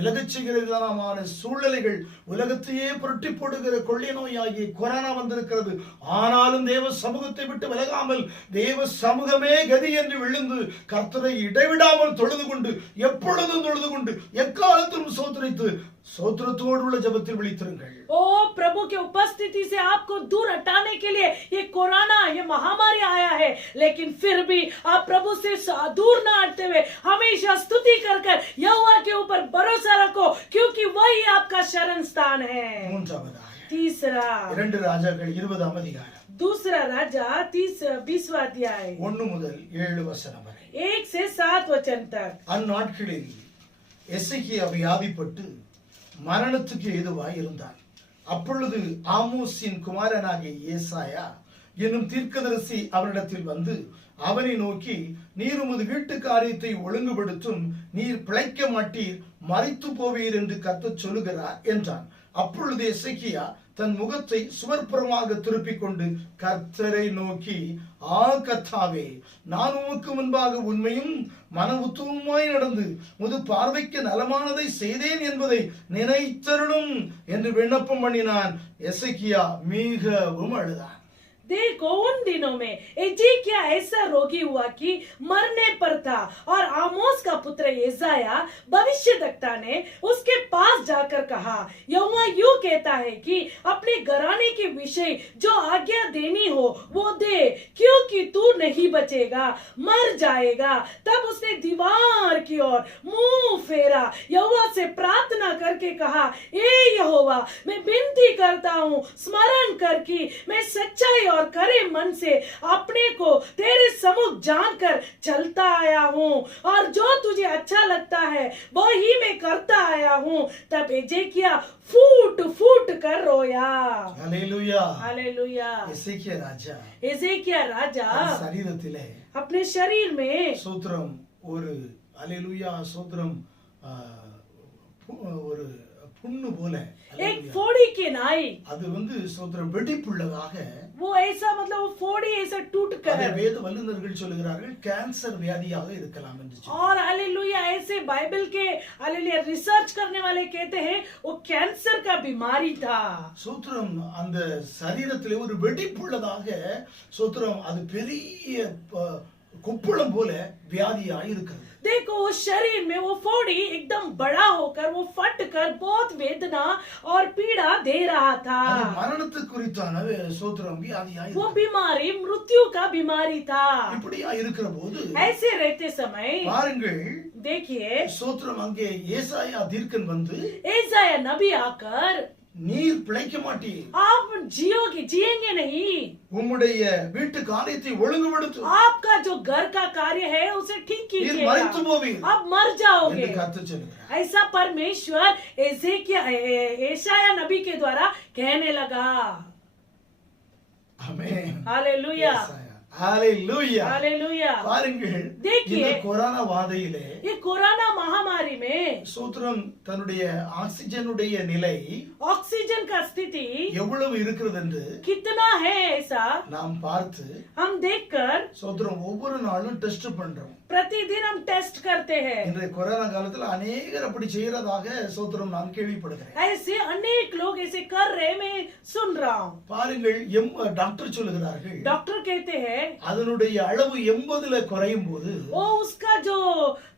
விலகச் செய்கிறதான சூழ்நிலைகள் உலகத்தையே புரட்டி போடுகிற கொள்ளை நோயாகிய கொரோனா வந்திருக்கிறது. ஆனாலும் தேவ சமூகத்தை விட்டு விலகாமல் தேவ சமூகமே கதி என்று விழுந்து கர்த்தரை இடைவிடாமல் தொழுது கொண்டு எப்பொழுதும் தொழுது கொண்டு எக்காலத்திலும் சோத்திரித்து சோத்திரத்தோடு உள்ள ஜெபத்தில் விழித்திருங்கள். ओ प्रभु की उपस्थिति से आपको दूर हटाने के लिए ये कोरोना, ये महामारी आया है, लेकिन फिर भी आप प्रभु से दूर ना हटते हुए हमेशा स्तुति कर कर यहोवा के ऊपर भरोसा रखो, क्योंकि वही आपका शरण स्थान है. மூன்றாவதாக तीसरा 2 ராஜாக்கள் 20ஆம் அதிகாரம் दूसरा राजा 20वां अध्याय 1 முதல் 7 வசனம் வரை. 1 से 7 वचन तक. அந்நாட்களில் எசேக்கியா வியாதிப்பட்டு மரணத்துக்கு ஏதுவாய் இருந்தான். அப்பொழுது ஆமோஸின் குமாரனாகிய ஏசாயா என்னும் தீர்க்கதரிசி அவரிடத்தில் வந்து அவனை நோக்கி, நீர் உமது வீட்டு காரியத்தை ஒழுங்குபடுத்தும், நீர் பிழைக்க மாட்டீர், மரித்து போவீர் என்று கர்த்தர் சொல்லுகிறார் என்றான். அப்பொழுது எசேக்கியா தன் முகத்தை சுவர்ப்புறமாக திருப்பிக் கொண்டு கர்த்தரை நோக்கி, ஆ கர்த்தாவே, நான் உமக்கு முன்பாக உண்மையும் மன உத்தமமாய் நடந்து முது பார்வைக்கு நலமானதை செய்தேன் என்பதை நினைத்தருளும் என்று விண்ணப்பம் பண்ணினான். எசேக்கியா மிகவும் அழுதான். देखो उन दिनों में एजेकिया ऐसा रोगी हुआ कि मरने पर था, और आमोस का पुत्र यशायाह भविष्यद्वक्ता ने उसके पास जाकर कहा, यहोवा यूं कहता है कि अपने घराने के विषय जो आज्ञा देनी हो वो दे, क्योंकि तू नहीं बचेगा, मर जाएगा. तब उसने दीवार की ओर मुंह फेरा, यहोवा से प्रार्थना करके कहा, ए यहोवा, मैं विनती करता हूँ, स्मरण कर कि मैं सच्चाई और करे मन से अपने को तेरे सम्मुख जानकर चलता आया हूँ, और जो तुझे अच्छा लगता है वो ही मैं करता आया हूँ. तब एजेकिया फूट फूट कर रोया. ஹல்லேலூயா. हालेलुया. எசேக்கியா ராஜா एजेकिया राजा சரீரத்திலே अपने शरीर में சூத்திரம் ஒரு ஹல்லேலூயா சூத்திரம் ஒரு புண்ணு போல एक फोड़ी के नाई, அது சூத்திரம் வெடிப்புள்ளதாக वो ऐसा मतलब वो फोड़ी ऐसा टूट அதை कर வேத வல்லுநர்கள் சொல்லுகிறார்கள் கேன்சர் வியாதியாக இருக்கலாம் என்று சொல்லி. और हालेलुया ऐसे बाइबल के हालेलुया रिसर्च करने वाले कहते हैं वो कैंसर का बीमारी था. சோத்திரம் அந்த சரீரத்திலே ஒரு வெடிப்புள்ளதாக சோத்திரம் அது பெரிய குப்புளம் போல வியாதியாக இருக்கிறது. देखो उस शरीर में वो फोड़ी एकदम बड़ा होकर वो फट कर बहुत वेदना और पीड़ा दे रहा அது था. மரணத்துக்கு குறித்தான சோத்திரம் வியாதியாக वो இருக்கிறது. बीमारी मृत्यु का बीमारी था. இப்படியா இருக்கிற போது ऐसे रहते समय பாருங்கள் देखिए சோத்திரம் அங்கே ஏசாயா தீர்க்கன் வந்து एसाया नबी आकर நீர் பிழைக்க மாட்டீர், आप जिएंगे नहीं, உம்முடைய வீட்டு காரியத்தை ஒழுங்குபடுத்து, आपका जो घर का कार्य है उसे ठीक நீர் மரித்து कीजिएगा, போவீர் आप मर என்று जाओगे. கர்த்தர் சொல்கிறார். ऐसा परमेश्वर एसाया नबी के द्वारा कहने लगा. ஆமென். हालेलुया ஏசாயா. ஹalleluya. हालेलुया. பாருங்கள் देखिए இந்த கொரோனா வாதையிலே ये कोरोना महामारी में சோத்திரம் தன்னுடைய ஆக்சிஜனுடைய நிலை ऑक्सीजन का स्थिति எவ்வளவு இருக்கிறது என்று कितना है ऐसा நாம் பார்த்து हम देखकर சோத்திரம் ஒவ்வொரு நாளும் டெஸ்ட் பண்றோம். प्रतिदिन हम टेस्ट करते हैं. இன்றைய கொரோனா காலத்துல அநேகர் அப்படி செய்யறதாக சோத்திரம் நான் கேள்விப்படுகிறேன். ऐसे अनेक लोग ऐसे कर रहे मैं सुन रहा हूँ. பாருங்கள் டாக்டர் சொல்லுகிறார்கள் डॉक्टर कहते हैं அதனுடைய அளவு 80ல குறையும் போது वो उसका जो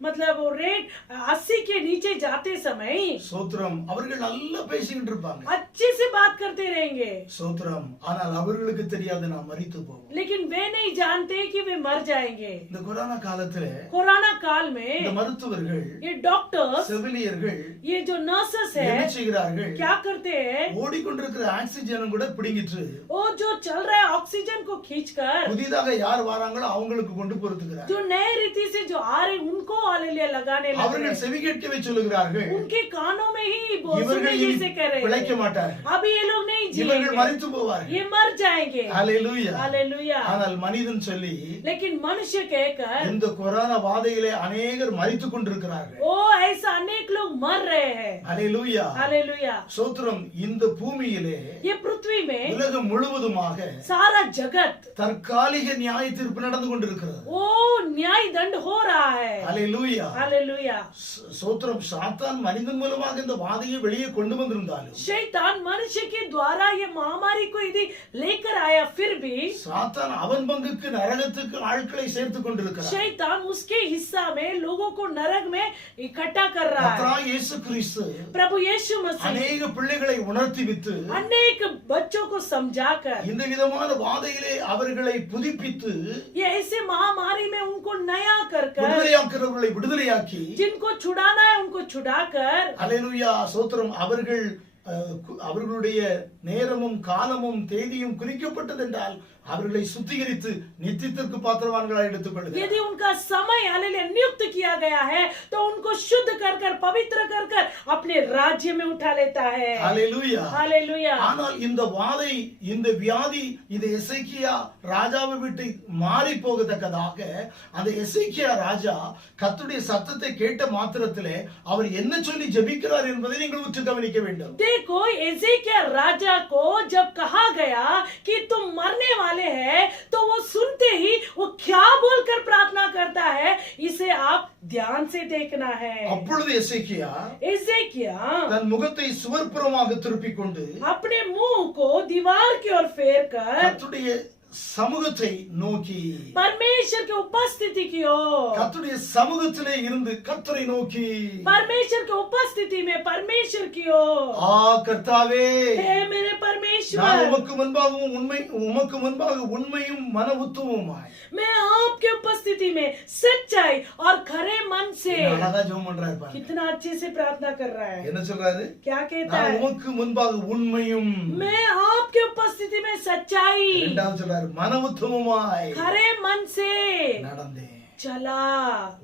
मतलब वो रेट 80 के नीचे जाते समय சோத்திரம் அவர்கள் நல்லா பேசிக்கிட்டு இருப்பாங்க. अच्छे से बात करते रहेंगे, சோத்திரம் ஆனால் அவர்களுக்கு தெரியாது நான் மரித்து போவோம். लेकिन वे नहीं जानते कि वे मर जाएंगे. இந்த கொரோனா காலத்துல कोरोना काल இந்த में மருத்துவர்கள் ये डॉक्टर्स செவிலியர்கள் ये जो नर्सेस என்ன है செய்கிறார்கள்? क्या करते हैं, ஓடிக்கொண்டிருக்கிற ஆக்சிஜனும் கூட பிடிங்கிட்டு वो जो चल रहा है ऑक्सीजन को खींचकर புதிதாக யார் வராங்களோ அவங்களுக்கு கொண்டு போறதுக்கிறார். जो नए रीति से जो आ रहे उनको हालेलुया लगाने लग रहे அவர்கள் हैं. செவி கேட்கவே சொல்லுகிறார்கள். उनके कानों में ही இவர்கள் सुनने இனி जैसे कह रहे பிழைக்க हैं. மாட்டார்கள், अभी ये लोग नहीं இவர்கள் जिएंगे, மரித்து போவார்கள். ये मर जाएंगे. ஹalleluya. हालेलुया. ஆனால் மனிதன் சொல்லி लेकिन मनुष्य कहकर இந்த கொரோனா வாதையிலே அநேகர் மரித்து கொண்டிருக்கிறார்கள். ओ ऐसा अनेक लोग मर रहे हैं. ஹalleluya. हालेलुया. சோத்திரம் இந்த பூமியிலே ये पृथ्वी में உலகம் முழுவதுமாக सारा जगत தற்காலிக நியாய தீர்ப்பு நடந்து கொண்டிருக்கிறது. वो न्याय दंड हो रहा है. ஹalleluya. हालेलुया. சோத்திரம் சாத்தான் மனிதன் மூலமாக இந்த வாதையை வெளியே கொண்டு வந்திருந்தாலும் शैतान मनुष्य के द्वारा ये महामारी को यदि लेकर आया फिर भी சாத்தான் அவன் பங்குக்கு நரகத்துக்கு ஆட்களை சேர்த்து கொண்டிருக்கிறார். शैतान उसके हिस्सा में लोगों को नरक में इकट्ठा कर रहा है. கர்த்தராகிய இயேசு கிறிஸ்து प्रभु यीशु मसीह அநேக பிள்ளைகளை உணர்த்தி விட்டு अनेक बच्चों को समझाकर இந்த விதமான வாதையிலே அவர்களை புதுப்பித்து ये ऐसे महामारी में उनको नया कर விடுதலையாக்கிறவர்களை விடுதலையாக்கி जिनको छुड़ाना है उनको छुड़ाकर அல்லேலூயா சோத்திரம் அவர்களுடைய நேரமும் காலமும் தேதியும் குறிக்கப்பட்டது என்றால் அவர்களை சுத்திகரித்து நித்தியத்திற்கு பாத்திரவான்களாய் எடுத்துக் கொள்கிறார். यदि उनका समय हालेलुया नियुक्त किया गया है तो उनको शुद्ध कर कर पवित्र कर कर अपने राज्य में उठा लेता है. அல்லேலூயா. हालेलुया. ஆனால் இந்த வாதை இந்த வியாதி இந்த எசேக்கியா ராஜாவை விட்டு மாறி போகத்தக்கதாக அந்த எசேக்கியா ராஜா கர்த்தருடைய சத்தத்தை கேட்ட மாத்திரத்திலே அவர் என்ன சொல்லி ஜெபிக்கிறார் என்பதை நீங்கள் உற்று கவனிக்க வேண்டும். देखो एजेकिया राजा को जब कहा गया कि तुम मरने वाले हैं तो वो सुनते ही वो क्या बोलकर प्रार्थना करता है इसे आप ध्यान से देखना है. அப்பொழுது எசேக்கியா एजेकिया தன் முகத்தை சுவர்ப்புறமாக திருப்பிக் கொண்டு अपने मुंह को दीवार की ओर फेर कर கர்த்தருடைய சமூகத்தை நோக்கி परमेश्वर की उपस्थिति की ओर கர்த்தருடைய சமூகத்திலே இருந்து கர்த்தரை நோக்கி परमेश्वर की उपस्थिति में परमेश्वर की ओर கர்த்தாவே हे मेरे நான் परमेश्वर உமக்கு முன்பாக உண்மையும் மன உத்தமுமாய் मैं आपके उपस्थिति में सच्चाई और खरे मन से அழகா ஜெபம் பண்றாரு பாருங்க. कितना अच्छे से प्रार्थना कर रहा है. என்ன சொல்றாரு? क्या कहता நான் है, உமக்கு முன்பாக உண்மையும் मैं आपके उपस्थिति में सच्चाई இரண்டாவது சொல்றாரு மன உத்தமுமாய் खरे मन से நடந்தேன். चला.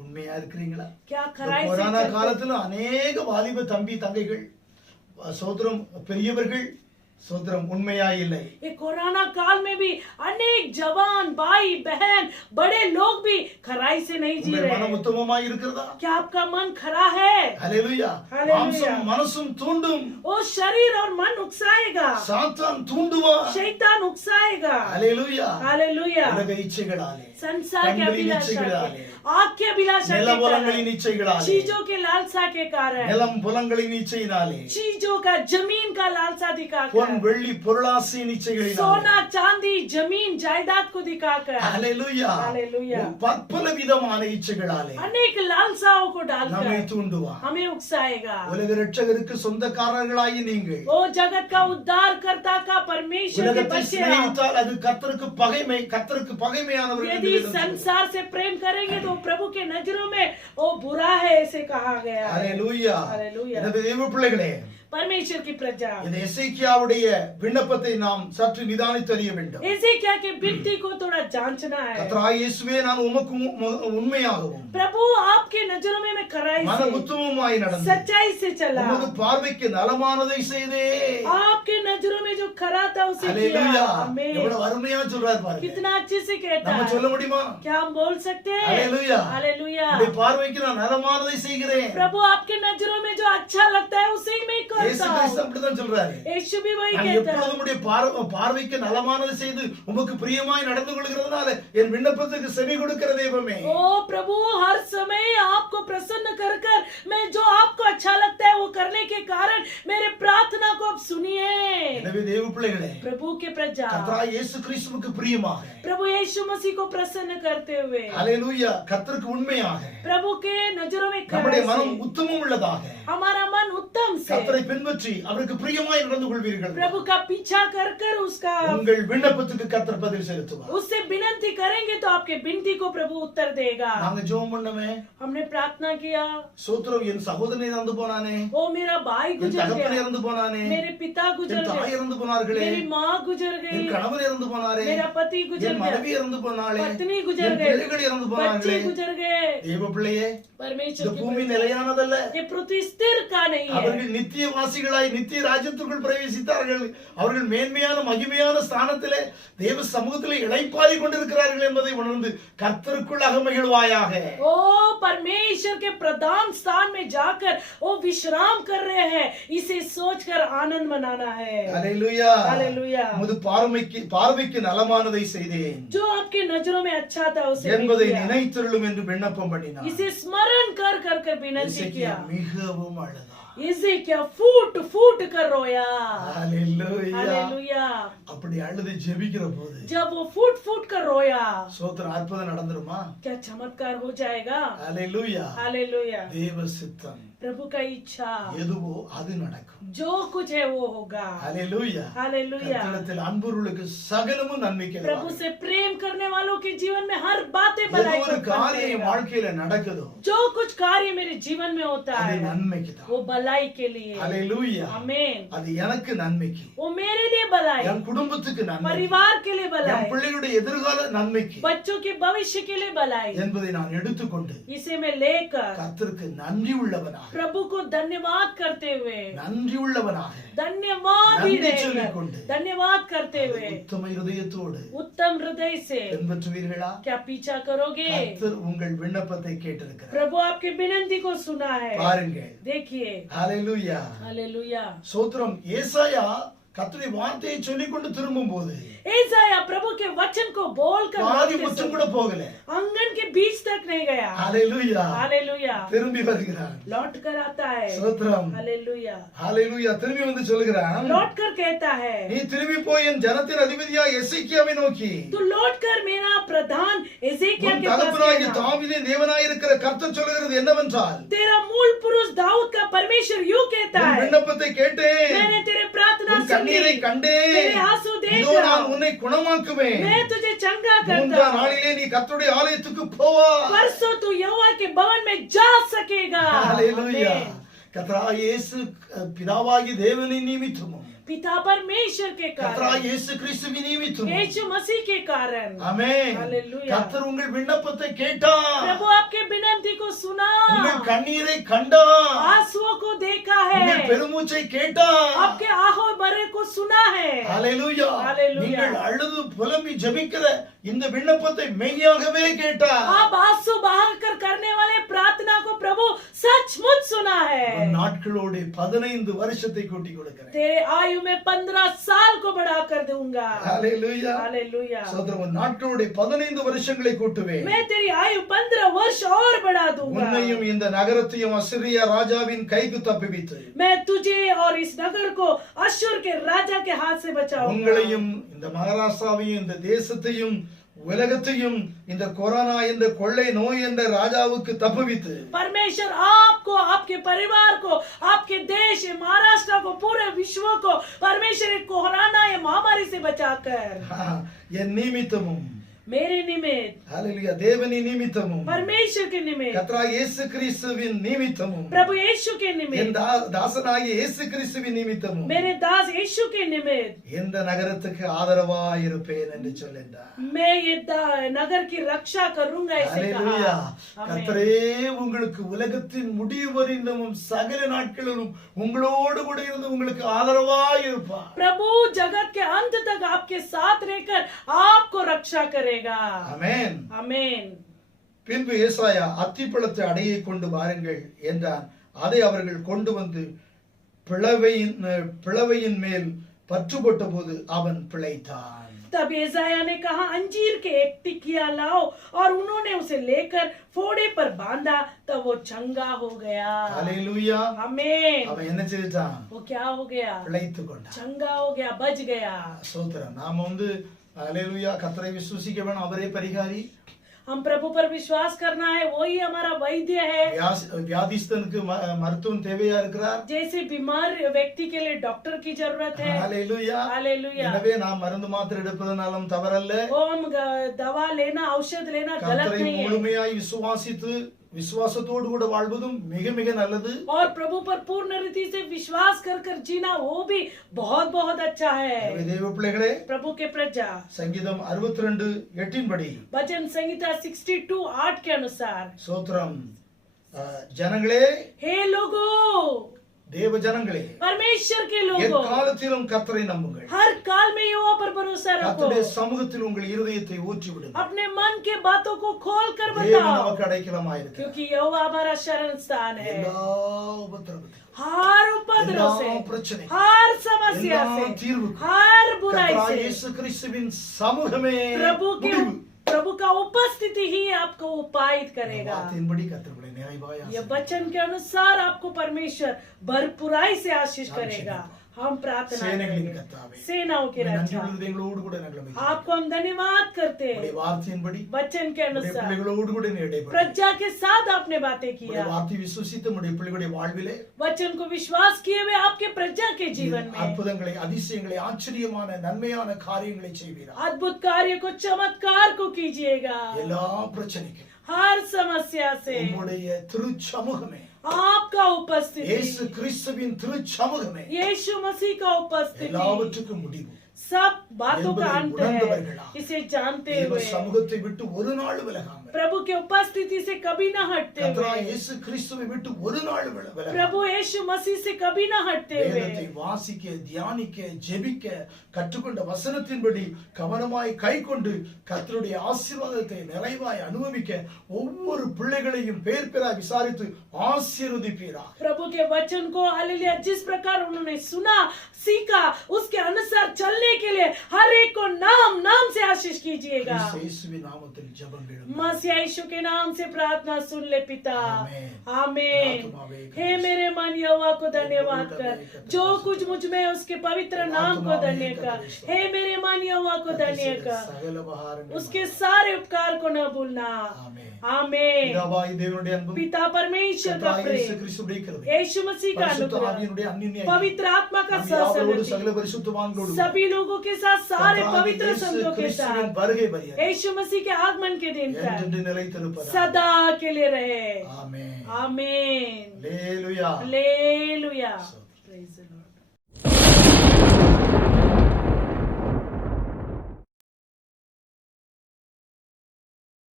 உண்மையா இருக்கிறீங்களா? क्या இந்த खराई से கொரோனா चलते? காலத்துல அநேக வாலிப தம்பி தங்கைகள் சோதரம் பெரியவர்கள் சோத்திரம் உண்மையா இல்லை? ये कोरोना काल में भी अनेक जवान भाई बहन बड़े लोग भी खराई से नहीं जी உங்கள் रहे மனம் हैं। உத்தமமாய் இருக்கிறதா? क्या आपका मन खरा है? ஹalleluya. Hallelujah. மாம்சம் மனசும் தூண்டும், वो शरीर और मन उकसाएगा, சாத்தான் தூண்டுவான். शैतान उकसाएगा। ஹalleluya. हालेलुया। உலக இச்சைகளாலே, संसार के கண்களின் अभिलाषा இச்சைகளாலே, के, आँख के अभिलाषा के நிலபுலங்களின் कारण, இச்சைகளாலே, चीजों के लालसा के कारण, நிலம் புலங்களின் இச்சையினாலே, चीजों का जमीन का लालसा दिखाकर, பொன் வெள்ளி பொருளாசையின் இச்சைகளினாலே, सोना चांदी जमीन जायदाद को दिखाकर, ஹalleluya. हालेलुया, பற்பல விதமான இச்சைகளாலே अनेक लालसाओं को நம்மை डालकर தூண்டுவான். हमें उकसाएगा। உலக இரட்சகருக்கு சொந்தக்காரர்களாகி நீங்கள் वो जगत का उद्धारकर्ता का परमेश्वर के உலகத்தை बच्चे आप। சிநேகித்தால் அது கர்த்தருக்கு பகைமையானவர்கள் என்று यदि வேதம் சொல்லுகிறது. संसार से प्रेम करेंगे तो प्रभु के नजरों में वो बुरा है, ऐसे कहा गया है। ஹalleluya. ஹalleluya. எனது தேவ பிள்ளைகளே, परमेश्वर की प्रजा, இந்த எசேக்கியாவுடைய விண்ணப்பத்தை நாம் சற்று நிதானித்து அறிய வேண்டும். एजेकिया की विनती को थोड़ा जांचना है। கர்த்தராகிய இயேசுவே, நான் உமக்கு உண்மையாகவும் प्रभु आपके नजरों में मैं खराई மன से, உத்தமமாய் நடந்து सच्चाई से चला, உமது பார்வைக்கு நலமானதை செய்தே. आपके नजरों में जो खरा था उसे ஹalleluya. किया। आमीन। எவ்வளவு அருமையா சொல்றாரு பாருங்க. कितना अच्छे से कहता நம்ம है। சொல்ல முடியுமா? क्या हम बोल सकते हैं? ஹalleluya. हालेलुया। உம்முடைய பார்வைக்கு நான் நலமானதை செய்கிறேன். प्रभु आपके नजरों में जो अच्छा लगता है उसे ही मैं இயேசு करता கிறிஸ்து हूँ। அப்படிதான் சொல்றாரு. यीशु भी वही நான் कहता எப்பொழுதும் है। உம்முடைய பார்வைக்கு நலமானதை செய்து உமக்கு பிரியமாய் நடந்து கொள்கிறதுனால என் விண்ணப்பத்துக்கு செவி கொடுக்கிற தெய்வமே. ओ प्रभु, हर समय आपको प्रसन्न कर कर मैं जो आपको अच्छा लगता है वो करने के कारण मेरे प्रार्थना को आप सुनिए। எனவே தேவ பிள்ளைகளே, प्रभु के प्रजा, கர்த்தராகிய இயேசு கிறிஸ்துவுக்கு பிரியமாக, प्रभु यीशु मसीह को प्रसन्न करते हुए, ஹalleluya, கர்த்தருக்கு உண்மையாக, प्रभु के नजरों में நம்முடைய खरा மனம் से, உத்தமம் உள்ளதாக हमारा मन उत्तम से கர்த்தரை பின்பற்றி அவருக்கு பிரியமாய் நடந்து கொள்வீர்கள். प्रभु का पीछा कर कर उसका உங்கள் விண்ணப்பத்துக்கு கர்த்தர் பதில் செலுத்துவார். उससे विनती करेंगे तो आपके विनती को प्रभु उत्तर देगा। நாங்க ஜெபம் பண்ணமே, हमने प्रार्थना किया, சோத்திரம், என் சகோதரன் இறந்து போனானே, ओ मेरा भाई என் गुजर தகப்பன் गया, இறந்து போனானே, मेरे पिता गुजर என் தாய் गए, இறந்து போனார்களே, मेरी माँ गुजर என் गई, கணவர் இறந்து போனாரே, मेरा पति गुजर என் गया, மனைவி இறந்து போனாளே, पत्नी गुजर என் गए, பிள்ளைகள் இறந்து बच्चे போனார்களே. गुजर गए। தேவ பிள்ளையே, परमेश्वर இந்த की பூமி प्रजा, நிலையானதல்ல. ये पृथ्वी स्थिर का नहीं है। அவர்கள் நித்திய வாசிகளாய் நித்திய ராஜ்யத்துக்குள் பிரவேசித்தார்கள். அவர்கள் மேன்மையான மகிமையான ஸ்தானத்திலே தேவ சமூகத்திலே இளைப்பாறி கொண்டிருக்கிறார்கள் என்பதை உணர்ந்து கர்த்தருக்குள் அகமகிழ்வாயாக. ओ परमेश्वर के प्रधान स्थान में जाकर वो विश्राम कर रहे हैं, इसे सोचकर आनंद मनाना है। ஹalleluya. हालेलुया। உமது பார்வைக்கு நலமானதை செய்தேன் जो आपके नजरों में अच्छा था उसे என்பதை किया। நினைத்தருளும் என்று விண்ணப்பம் பண்ணினார். इसे स्मरण कर कर कर विनती எசேக்கியா किया। மிகவும் அழுதார். इसे क्या फूट फूट कर रोया। ஹalleluya. हालेलुया। அப்படி அழுது ஜெபிக்கிற போது जब वो फूट फूट कर रोया, சோத்திரம் அற்புதம் நடந்துருமா? क्या चमत्कार हो जाएगा? ஹalleluya. हालेलुया। தேவ சித்தம் प्रभु का इच्छा எதுவோ அது நடக்கும். जो कुछ है वो होगा। ஹalleluya. हालेलुया। கர்த்தரிடத்தில் அன்புள்ளவர்களுக்கு சகலமும் நன்மைக்கு प्रभु से प्रेम करने वालों के जीवन में हर बातें ஏதோ भलाई ஒரு को காரியம் करेगा। வாழ்க்கையில நடக்குதோ जो कुछ कार्य मेरे जीवन में होता அது है நன்மைக்கு தான். वो भलाई के लिए। ஹalleluya. आमीन। அது எனக்கு நன்மைக்கு, वो मेरे लिए भलाई, என் குடும்பத்துக்கு நன்மை, परिवार के लिए என் भलाई, பிள்ளைகளுடைய எதிர்கால நன்மைக்கு बच्चों के भविष्य के लिए भलाई, என்பதை நான் எடுத்துக்கொண்டு इसे मैं लेकर கர்த்தருக்கு நன்றி உள்ளவனாக, प्रभु को धन्यवाद करते हुए, நன்றி உள்ளவனாக, धन्यवाद ही நன்றி रहकर, சொல்லிக்கொண்டு, धन्यवाद करते हुए உத்தம இருதயத்தோடு उत्तम हृदय से பின்பற்றுவீர்களா? क्या पीछा करोगे? கர்த்தர் உங்கள் விண்ணப்பத்தை கேட்டிருக்கிறார். प्रभु आपकी विनती को सुना है। பாருங்கள். देखिए। ஹalleluya. हालेलुया। சோத்திரம். ஏசாயா கர்த்தருடைய வார்த்தையை சொல்லிக் கொண்டு திரும்பும் போது ஏசாயா प्रभु के वचन को बोलकर பாதி लौटते முற்றம் समय கூட போகல. आंगन के बीच तक नहीं गया। ஹalleluya. हालेलुया। திரும்பி வருகிறார். लौट कर आता है। ஸ்தோத்திரம். हालेलुया। ஹalleluya. திரும்பி வந்து சொல்கிறான், लौट कर कहता है, நீ திரும்பி போய் என் ஜனத்தின் அதிபதியாய் எசேக்கியாவை நோக்கி, तू लौट कर मेरा प्रधान एजेकिया உன் के पास தகப்பனாகிய कहना, தாவீதின் தேவனாய் இருக்கிற கர்த்தர் சொல்கிறது என்னவென்றால், तेरा मूल पुरुष दाऊद का परमेश्वर यूं कहता உன் है, விண்ணப்பத்தை கேட்டேன், मैंने तेरे प्रार्थना உன் सुनी, கண்ணீரை கண்டேன், तेरे आंसू இதோ देखा, நான் உன்னை குணமாக்குவேன், मैं तुझे चंगा करता மூன்றாம் हूं, நாளிலே நீ கர்த்தருடைய ஆலயத்துக்கு போவாய். परसों तू यहोवा के भवन में जा सकेगा। ஹalleluya. आमीन। கர்த்தராகிய இயேசு பிதாவாகிய தேவனின் நிமித்தமும் पिता परमेश्वर के கர்த்தராகிய कारण, இயேசு கிறிஸ்துவின் நிமித்தமும் यीशु मसीह के कारण। ஆமென். हालेलुया। கர்த்தர் உங்கள் விண்ணப்பத்தை கேட்டார், प्रभु आपके विनती को सुना, உங்கள் கண்ணீரை கண்டார், आंसुओं को देखा உங்கள் है, பெருமூச்சை கேட்டார். आपके आहो मरे को सुना है। ஹalleluya. ஹalleluya. நீங்கள் அழுது புலம்பி ஜெபிக்கிற இந்த விண்ணப்பத்தை மெய்யாகவே கேட்டார். आप आंसू बहाकर करने वाले प्रार्थना को प्रभु सचमुच सुना है। உன் நாட்களோடு 15 வருஷத்தை கூட்டி கொடுக்கிறேன். तेरे आयु में 15 साल को बढ़ाकर दूंगा। ஹalleluya. हालेलुया। சோதரன் உன் நாட்களோடு 15 வருஷங்களை கூட்டுவேன். मैं तेरी आयु 15 वर्ष और बढ़ा दूंगा। உன்னையும் இந்த நகரத்தையும் அசிரியா ராஜாவின் கைக்கு தப்புவித்து मैं तुझे और इस नगर को अश्शूर के राजा के हाथ से बचाऊंगा। உங்களையும் இந்த மகாராஷ்டிராவையும் இந்த தேசத்தையும் உலகத்தையும் இந்த கொரோனா என்ற கொள்ளை நோய் என்ற ராஜாவுக்கு தப்புவித்து परमेश्वर आपको, आपके परिवार को, आपके देश महाराष्ट्र को, पूरे विश्व को परमेश्वर कोरोना या महामारी से बचाकर என் நிமித்தமும் मेरे निमित्त, ஹalleluya தேவனின் நிமித்தமும் परमेश्वर के निमित्त, கர்த்தராகிய இயேசு கிறிஸ்துவின் நிமித்தமும் प्रभु यीशु के என் निमित्त, தாசனாகிய இயேசு கிறிஸ்துவின் நிமித்தமும் मेरे दास यीशु के निमित्त இந்த நகரத்துக்கு ஆதரவாய் இருப்பேன் என்று சொல்லிட்டார். मैं ये नगर की रक्षा करूंगा, ऐसे ஹalleluya. कहा। आमीन। கர்த்தரே உங்களுக்கு உலகத்தின் முடிவு வரைக்கும் சகல நாட்களிலும் உங்களோடு கூட இருந்து உங்களுக்கு ஆதரவாய் இருப்பார். प्रभु जगत के अंत तक आपके साथ रहकर आपको रक्षा करेगा। ஆமென். आमीन। பின்பு ஏசாயா அத்திப்பழத்தை அடையை கொண்டு வாருங்கள் என்றான். அதை அவர்கள் கொண்டு வந்து பிளவையின் மேல் பற்றுப்பட்ட போது அவன் பிழைத்தான். तब यशायाह ने कहा अंजीर के एक टिकिया लाओ, और उन्होंने उसे लेकर फोड़े पर बांधा, तब वो चंगा हो गया। ஹalleluya. आमीन। அவன் என்ன செய்தான்? वो क्या हो गया? பிழைத்து கொண்டான். चंगा हो गया, बच गया। ஸ்தோத்திரம். நாம ஹalleluya கர்த்தரை விசுவாசிக்க வேணும். அவரே பரிகாரி. हम प्रभु पर विश्वास करना है, वही हमारा वैद्य है। வியாதிஸ்தனுக்கு மருத்துவம் தேவையா இருக்கிறார். जैसे बीमार व्यक्ति के लिए डॉक्टर की जरूरत है। ஹalleluya. हालेलुया। எனவே நாம் மருந்து மாத்திரை எடுப்பதனாலும் தவறல்ல. हम दवा लेना, औषध लेना गलत கர்த்தரை नहीं है। முழுமையாய் விசுவாசித்து விசுவாசத்தோடு கூட வாழ்வதும் மிக மிக நல்லது. और प्रभु पर पूर्ण रीति से विश्वास कर कर जीना वो भी बहुत बहुत अच्छा है। எனவே தேவ பிள்ளைகளே, प्रभु के प्रजा, சங்கீதம் 62:8 படி वचन संहिता 62:8 के अनुसार, ஸ்தோத்திரம். ஜனங்களே, हे लोगों, தேவ ஜனங்களே, परमेश्वर के लोगों, எக்காலத்திலும் கர்த்தரை நம்புங்கள். हर काल में यहोवा पर भरोसा रखो। கர்த்தருடைய சமூகத்தில் உங்கள் இருதயத்தை ஊற்றி விடுங்கள். अपने मन के बातों को खोल कर தேவன் बताओ, நமக்கு அடைக்கலமாயிருக்கிறார். क्योंकि यहोवा हमारा शरण स्थान है। எல்லா உபத்திரவத்திலும், हर उपद्रव से, எல்லா பிரச்சனைக்கும், हर समस्या எல்லா से, தீர்வுக்கும் हर बुराई கர்த்தராகிய से இயேசு கிறிஸ்துவின் சமூகமே प्रभु का उपस्थिति ही आपको उपायित करेगा। வார்த்தையின்படி கர்த்தருடைய நியாயமாய் ये वचन के अनुसार आपको परमेश्वर भरपुराई से आशीष करेगा। हम प्रार्थना சேனைகளின் करेंगे। கர்த்தாவே, सेनाओं के நன்றி राजा, உள்ளது எங்களோடு கூட நாங்கள் அமைதியாக आपको हम धन्यवाद करते हैं। உம்முடைய வார்த்தையின்படி वचन के உம்முடைய अनुसार பிள்ளைகளோடு கூட நீ இடைப்பட்டு प्रजा के साथ आपने बातें உம்முடைய किया, வார்த்தை விசுவசித்து உம்முடைய பிள்ளைகளுடைய வாழ்விலே वचन को विश्वास किए हुए आपके प्रजा के जीवन में அற்புதங்களை, அதிசயங்களை, ஆச்சரியமான நன்மையான காரியங்களை செய்வீரா. अद्भुत कार्य को, चमत्कार को कीजिएगा। எல்லா பிரச்சனைக்கும் हर समस्या से உம்முடைய திருச்சமூகமே, आपका उपस्थिति, இயேசு கிறிஸ்துவின் திருச்சமூகமே यीशु मसीह का उपस्थिति எல்லாவற்றுக்கும் முடிவு. सब बातों का अंत है। உணர்ந்தவர்களா, इसे जानते தேவ हुए சமூகத்தை விட்டு ஒரு நாள் விலகாமல், प्रभु के उपस्थिति से कभी न हटते கர்த்தராகிய हुए, இயேசு கிறிஸ்துவை விட்டு ஒரு நாள் விலகாமல் प्रभु यीशु मसीह से कभी न हटते வேதத்தை हुए வாசிக்க, தியானிக்க, ஜெபிக்க கற்றுக்கொண்ட வசனத்தின்படி கவனமாய் கைக்கொண்டு கர்த்தருடைய ஆசீர்வாதத்தை நிறைவாய் அனுபவிக்க ஒவ்வொரு பிள்ளைகளையும் பேர் பேராய் விசாரித்து ஆசீர்வதிப்பீராக. प्रभु के वचन को हालेलुया जिस प्रकार उन्होंने सुना, सीखा, उसके अनुसार चलने के लिए हर एक को नाम नाम से आशीष कीजिएगा। கிறிஸ்து இயேசுவின் நாமத்தில் ஜெபம் கேளுங்கள். मसीह यीशु के नाम से प्रार्थना सुन ले पिता। आमीन। आमीन। हे मेरे मन यहोवा को धन्यवाद कर, जो कुछ मुझ में है उसके पवित्र नाम को धन्य कर। हे मेरे मन यहोवा को धन्य कर, சகல உபகாரங்கள் उसके सारे उपकार को न भूलना। ஆமென். आमीन। பிதாவாகிய தேவனுடைய அன்பும் पिता परमेश्वर का கர்த்தராகிய இயேசு प्रेम, கிறிஸ்துவுடைய கிருபை, यीशु मसीह का பரிசுத்த अनुग्रह, ஆவியினுடைய அந்நிய पवित्र आत्मा का நம் யாவரோடு सहसंगति, சகல பரிசுத்தவான்களோடு सभी लोगों के साथ, सारे கர்த்தராகிய पवित्र இயேசு संतों के கிறிஸ்துவின் साथ வருகை பரியந்தம் यीशु मसीह के आगमन के दिन तक என்றென்று நிலைத்திருப்பதாக. सदा के लिए रहे। ஆமென். आमीन। அல்லேலூயா. हालेलुया। Praise the Lord.